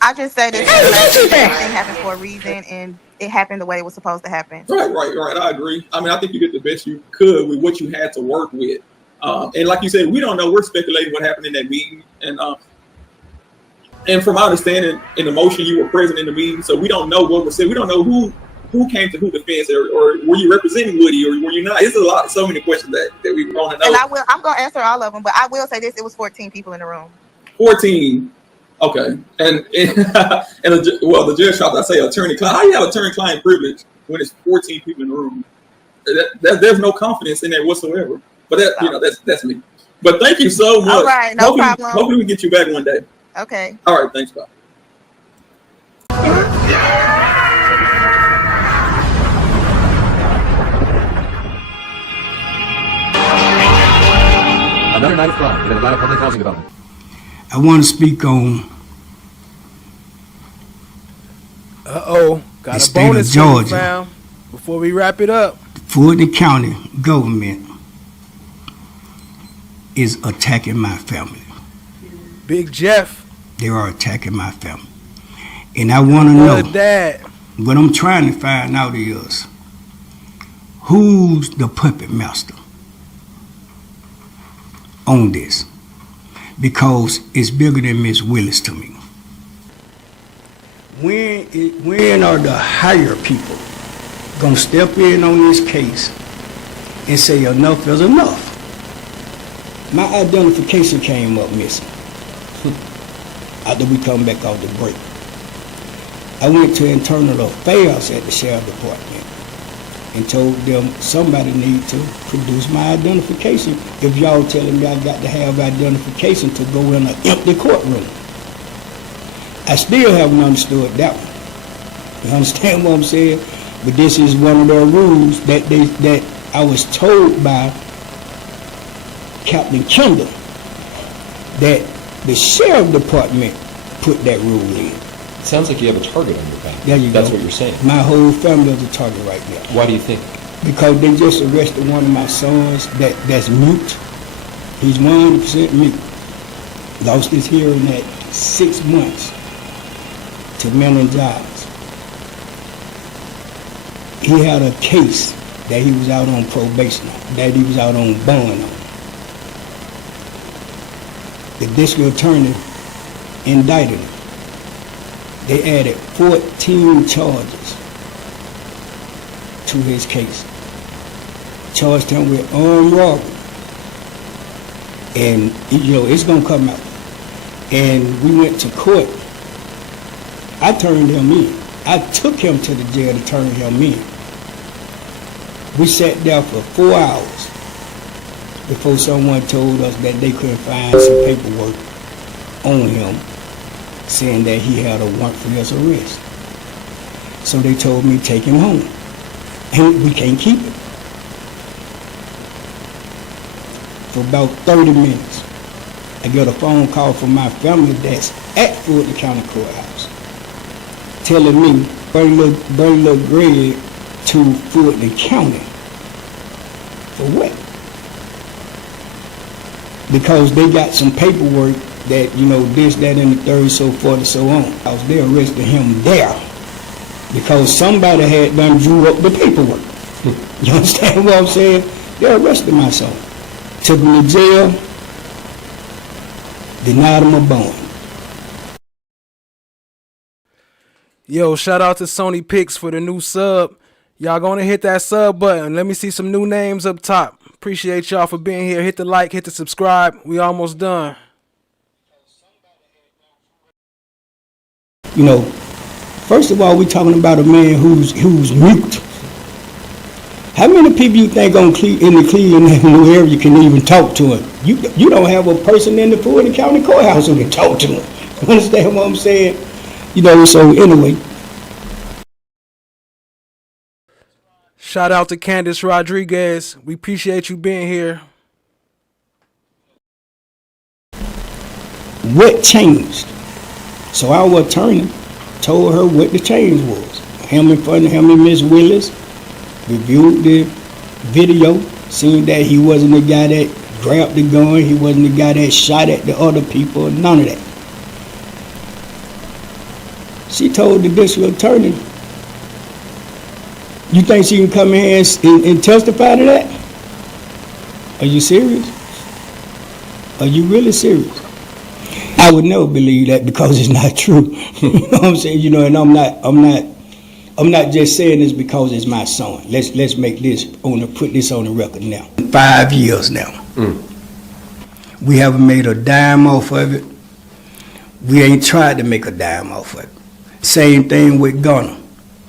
I just say this everything happened for a reason and it happened the way it was supposed to happen. Right. I agree. I mean, I think you did the best you could with what you had to work with. And like you said, we don't know. We're speculating what happened in that meeting. And And from my understanding, in the motion, you were present in the meeting, so we don't know what was said. We don't know who came to who defense, or were you representing Woody, or were you not? It's so many questions that we want to know. And I'm going to answer all of them, but I will say this: it was 14 people in the room. 14. Okay, and the judge tried to say attorney-client. How do you have attorney-client privilege when it's 14 people in the room? There's no confidence in that whatsoever. But that's me. But thank you so much. All right, no problem. Hopefully we get you back one day. Okay. All right, thanks, Bob. Another night of crime in an Atlanta public housing development. I want to speak on got the a state of bonus for you, Georgia. fam, before we wrap it up. Fulton County government is attacking my family. Big Jeff. They are attacking my family. And I want to know, Dad. what I'm trying to find out is, who's the puppet master on this? Because it's bigger than Ms. Willis to me. When are the higher people gonna step in on this case and say enough is enough? My identification came up missing after we come back off the break. I went to internal affairs at the sheriff department and told them somebody need to produce my identification if y'all telling me I got to have identification to go in an empty courtroom. I still haven't understood that one. You understand what I'm saying? But this is one of their rules that I was told by Captain Kendall that the sheriff department put that rule in. Sounds like you have a target on your back. There you That's go. what you're saying. My whole family is a target right now. Why do you think? Because they just arrested one of my sons that's mute. He's 100% mute. Lost his hearing at 6 months to meningitis. He had a case that he was out on probation on, that he was out on bond on. The district attorney indicted him. They added 14 charges to his case. Charged him with armed robbery. And, it's going to come out. And we went to court. I turned him in. I took him to the jail to turn him in. We sat there for 4 hours before someone told us that they couldn't find some paperwork on him saying that he had a warrant for his arrest. So they told me take him home. And we can't keep him. For about 30 minutes, I get a phone call from my family that's at Fulton County Courthouse telling me, bring little Greg to Fulton County. For what? Because they got some paperwork that, this, that, and the third, so forth and so on. They arrested him there because somebody had done drew up the paperwork. You understand what I'm saying? They arrested my son. Took him to jail, denied him a bond. Yo, shout out to Sony Picks for the new sub. Y'all gonna hit that sub button. Let me see some new names up top. Appreciate y'all for being here. Hit the like, hit the subscribe. We almost done. First of all, we talking about a man who's mute. How many people you think in the Cleveland area can even talk to him? You don't have a person in the Fulton County Courthouse who can talk to him. You understand what I'm saying? So anyway. Shout out to Candace Rodriguez. We appreciate you being here. What changed? So our attorney told her what the change was. Him and Ms. Willis reviewed the video, seen that he wasn't the guy that grabbed the gun, he wasn't the guy that shot at the other people, none of that. She told the district attorney, you think she can come in here and testify to that? Are you serious? Are you really serious? I would never believe that because it's not true. You know what I'm saying? You know, and I'm not just saying this because it's my son. Let's make this put this on the record now. 5 years now. We haven't made a dime off of it. We ain't tried to make a dime off of it. Same thing with Gunner.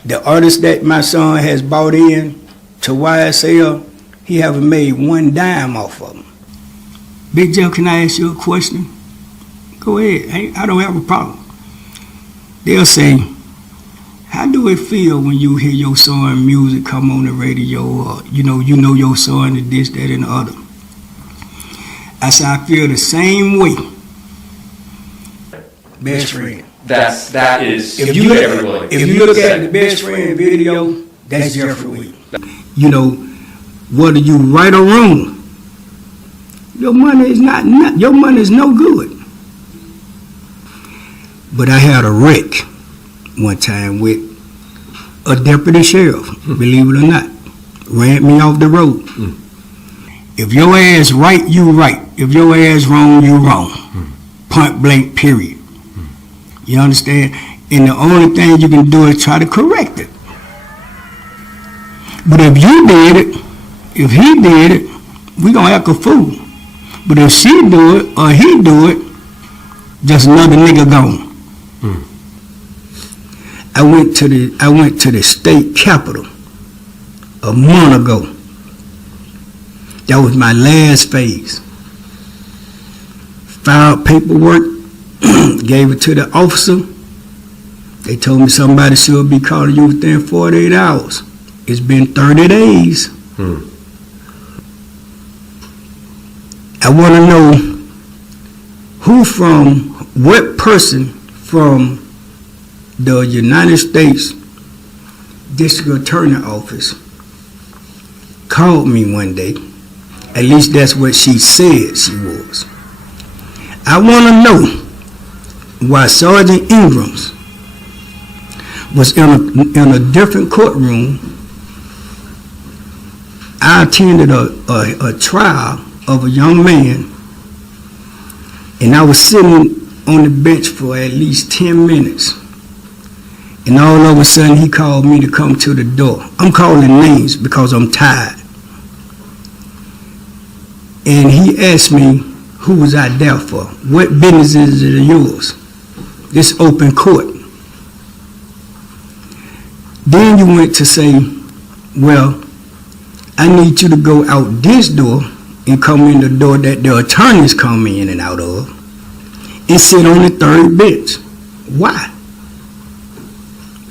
The artist that my son has bought in to YSL, he haven't made one dime off of them. Big Jeff, can I ask you a question? Go ahead. I don't have a problem. They'll say, how do it feel when you hear your son music come on the radio, or you know your son is this, that, and the other? I said, I feel the same way. Best friend. That is. If you look at the best friend video, that's Jeffrey Williams. You know, whether you right or wrong, your money is no good. But I had a wreck one time with a deputy sheriff, believe it or not, ran me off the road. If your ass right, you right. If your ass wrong, you wrong. Point blank, period. You understand? And the only thing you can do is try to correct it. But if you did it, if he did it, we gonna act a fool. But if she do it or he do it, just another nigga gone. I went to the state capitol a month ago. That was my last phase. Filed paperwork, gave it to the officer. They told me somebody should be calling you within 48 hours. It's been 30 days. I want to know what person from the United States District Attorney Office called me one day. At least that's what she said she was. I want to know why Sergeant Ingrams was in a different courtroom. I attended a trial of a young man, and I was sitting on the bench for at least 10 minutes. And all of a sudden, he called me to come to the door. I'm calling names because I'm tired. And he asked me, who was I there for? What business is it of yours? This open court. Then you went to say, well, I need you to go out this door and come in the door that the attorneys come in and out of and sit on the third bench. Why?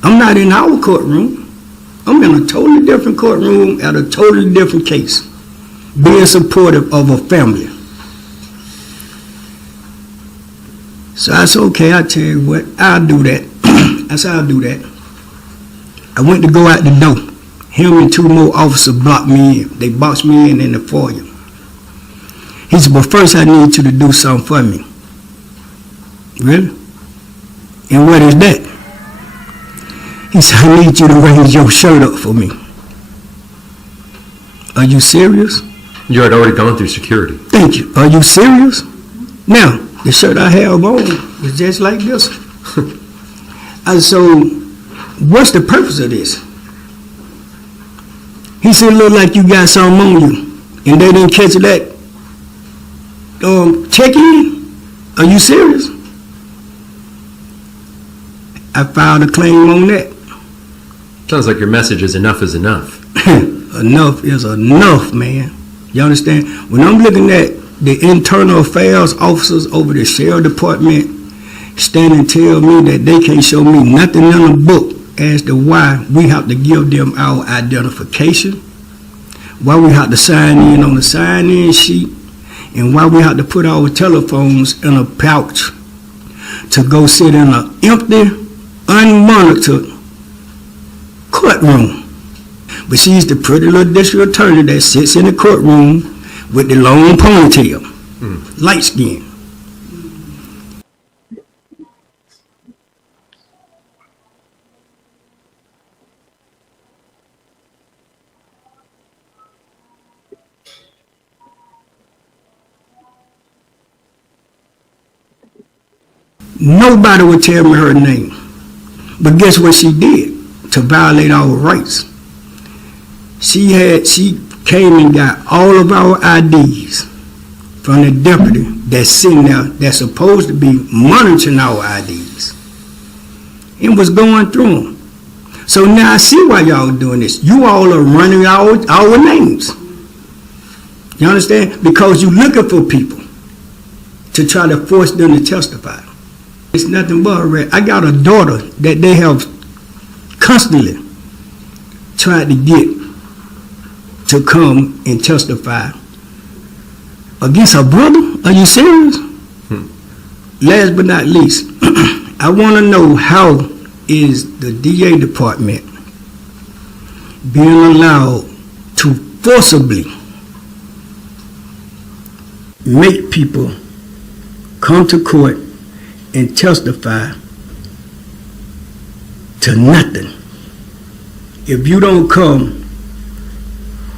I'm not in our courtroom. I'm in a totally different courtroom at a totally different case, being supportive of a family. So I said, okay, I tell you what, I'll do that. I said, I'll do that. I went to go out the door. Him and two more officers blocked me in. They boxed me in the foyer. He said, but first I need you to do something for me. Really? And what is that? He said, I need you to raise your shirt up for me. Are you serious? You had already gone through security. Thank you. Are you serious? Now, the shirt I have on is just like this. And so, what's the purpose of this? He said, look like you got something on you, and they didn't catch that check-in? Are you serious? I filed a claim on that. Sounds like your message is enough is enough. Enough is enough, man. You understand? When I'm looking at the internal affairs officers over the sheriff department stand and tell me that they can't show me nothing in a book as to why we have to give them our identification, why we have to sign in on the sign-in sheet, and why we have to put our telephones in a pouch to go sit in an empty, unmonitored courtroom. But she's the pretty little district attorney that sits in the courtroom with the long ponytail, light skin. Nobody would tell me her name. But guess what she did to violate our rights? She came and got all of our IDs from the deputy that's sitting there that's supposed to be monitoring our IDs and was going through them. So now I see why y'all doing this. You all are running our names. You understand? Because you looking for people to try to force them to testify. It's nothing but a rat. I got a daughter that they have constantly tried to get to come and testify against her brother. Are you serious? Last but not least, I want to know how is the DA department being allowed to forcibly make people come to court and testify to nothing. If you don't come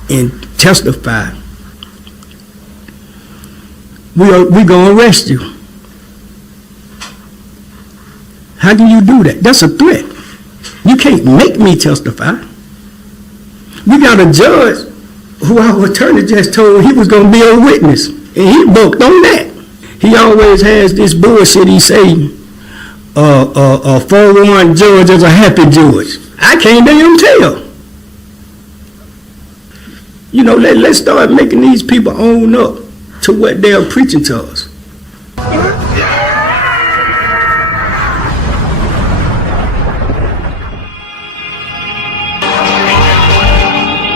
and testify, we're going to arrest you. How can you do that? That's a threat. You can't make me testify. We got a judge who our attorney just told he was going to be a witness, and he booked on that. He always has this bullshit. He say, a 4-1 judge is a happy judge. I can't damn tell. You know, let's start making these people own up to what they're preaching to us.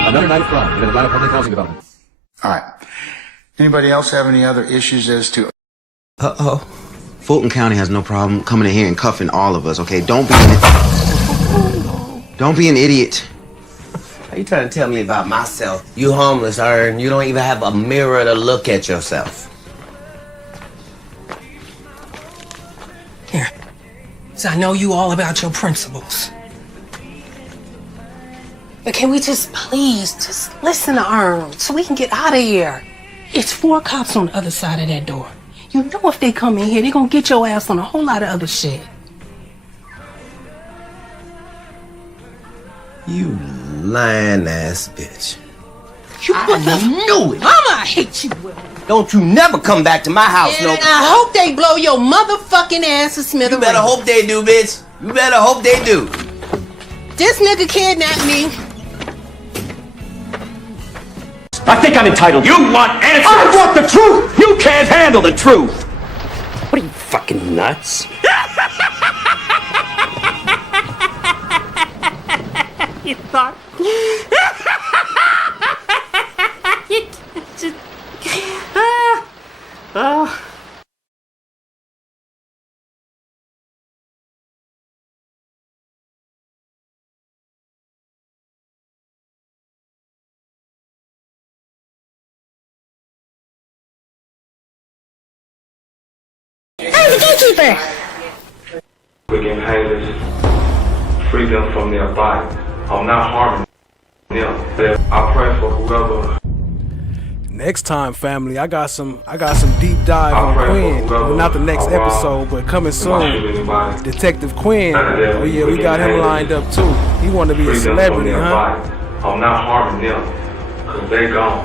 Another night of crime in Atlanta public housing development. All right. Anybody else have any other issues as to... Uh-oh. Fulton County has no problem coming in here and cuffing all of us, okay? Don't be an idiot. Are you trying to tell me about myself? You homeless, and you don't even have a mirror to look at yourself. Here. So I know you all about your principles. But can we just please just listen to Earn so we can get out of here? It's 4 cops on the other side of that door. You know if they come in here, they're gonna get your ass on a whole lot of other shit. You lying ass bitch. I knew it. Mama, I hate you, Will. Don't you never come back to my house, And no. I hope they blow your motherfucking ass to smithereens. You better hope they do, bitch. You better hope they do. This nigga kidnapped me. I think I'm entitled. You want answers? I want the truth! You can't handle the truth! What are you, fucking nuts? You thought... Oh. Hey, the gatekeeper! We can hangers, free them from their body. I'm not harming them. I pray for whoever. Next time, family, I got some deep dive on QUINN. Well, not the next episode, but coming soon. Detective QUINN. Oh yeah, we got him lined up too. He want to be a celebrity, huh? I'm not harming them, cause they gone.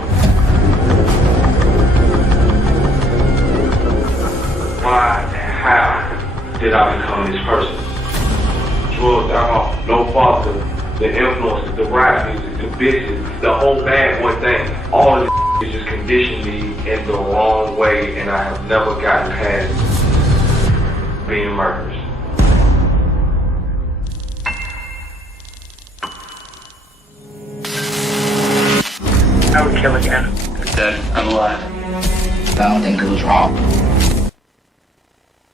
Why and how did I become this person? Drugs, alcohol, no father, the influences, the rap music, the bitches, the whole bad boy thing, all of this it just conditioned me in the wrong way, and I have never gotten past being murderous. I would kill again. Dead, I'm alive. I don't think it was wrong.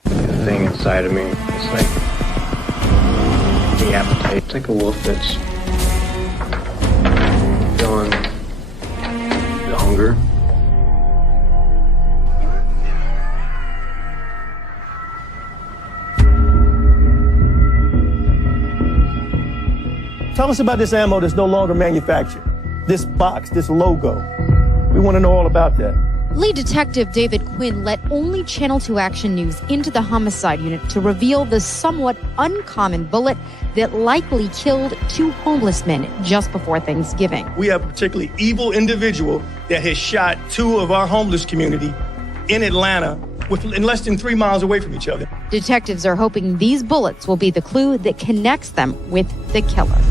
The thing inside of me, it's like the appetite. It's like a wolf that's feeling the hunger. Tell us about this ammo that's no longer manufactured. This box, this logo. We want to know all about that. Lead Detective David Quinn let only Channel 2 Action News into the homicide unit to reveal the somewhat uncommon bullet that likely killed 2 homeless men just before Thanksgiving. We have a particularly evil individual that has shot 2 of our homeless community in Atlanta in less than 3 miles away from each other. Detectives are hoping these bullets will be the clue that connects them with the killer.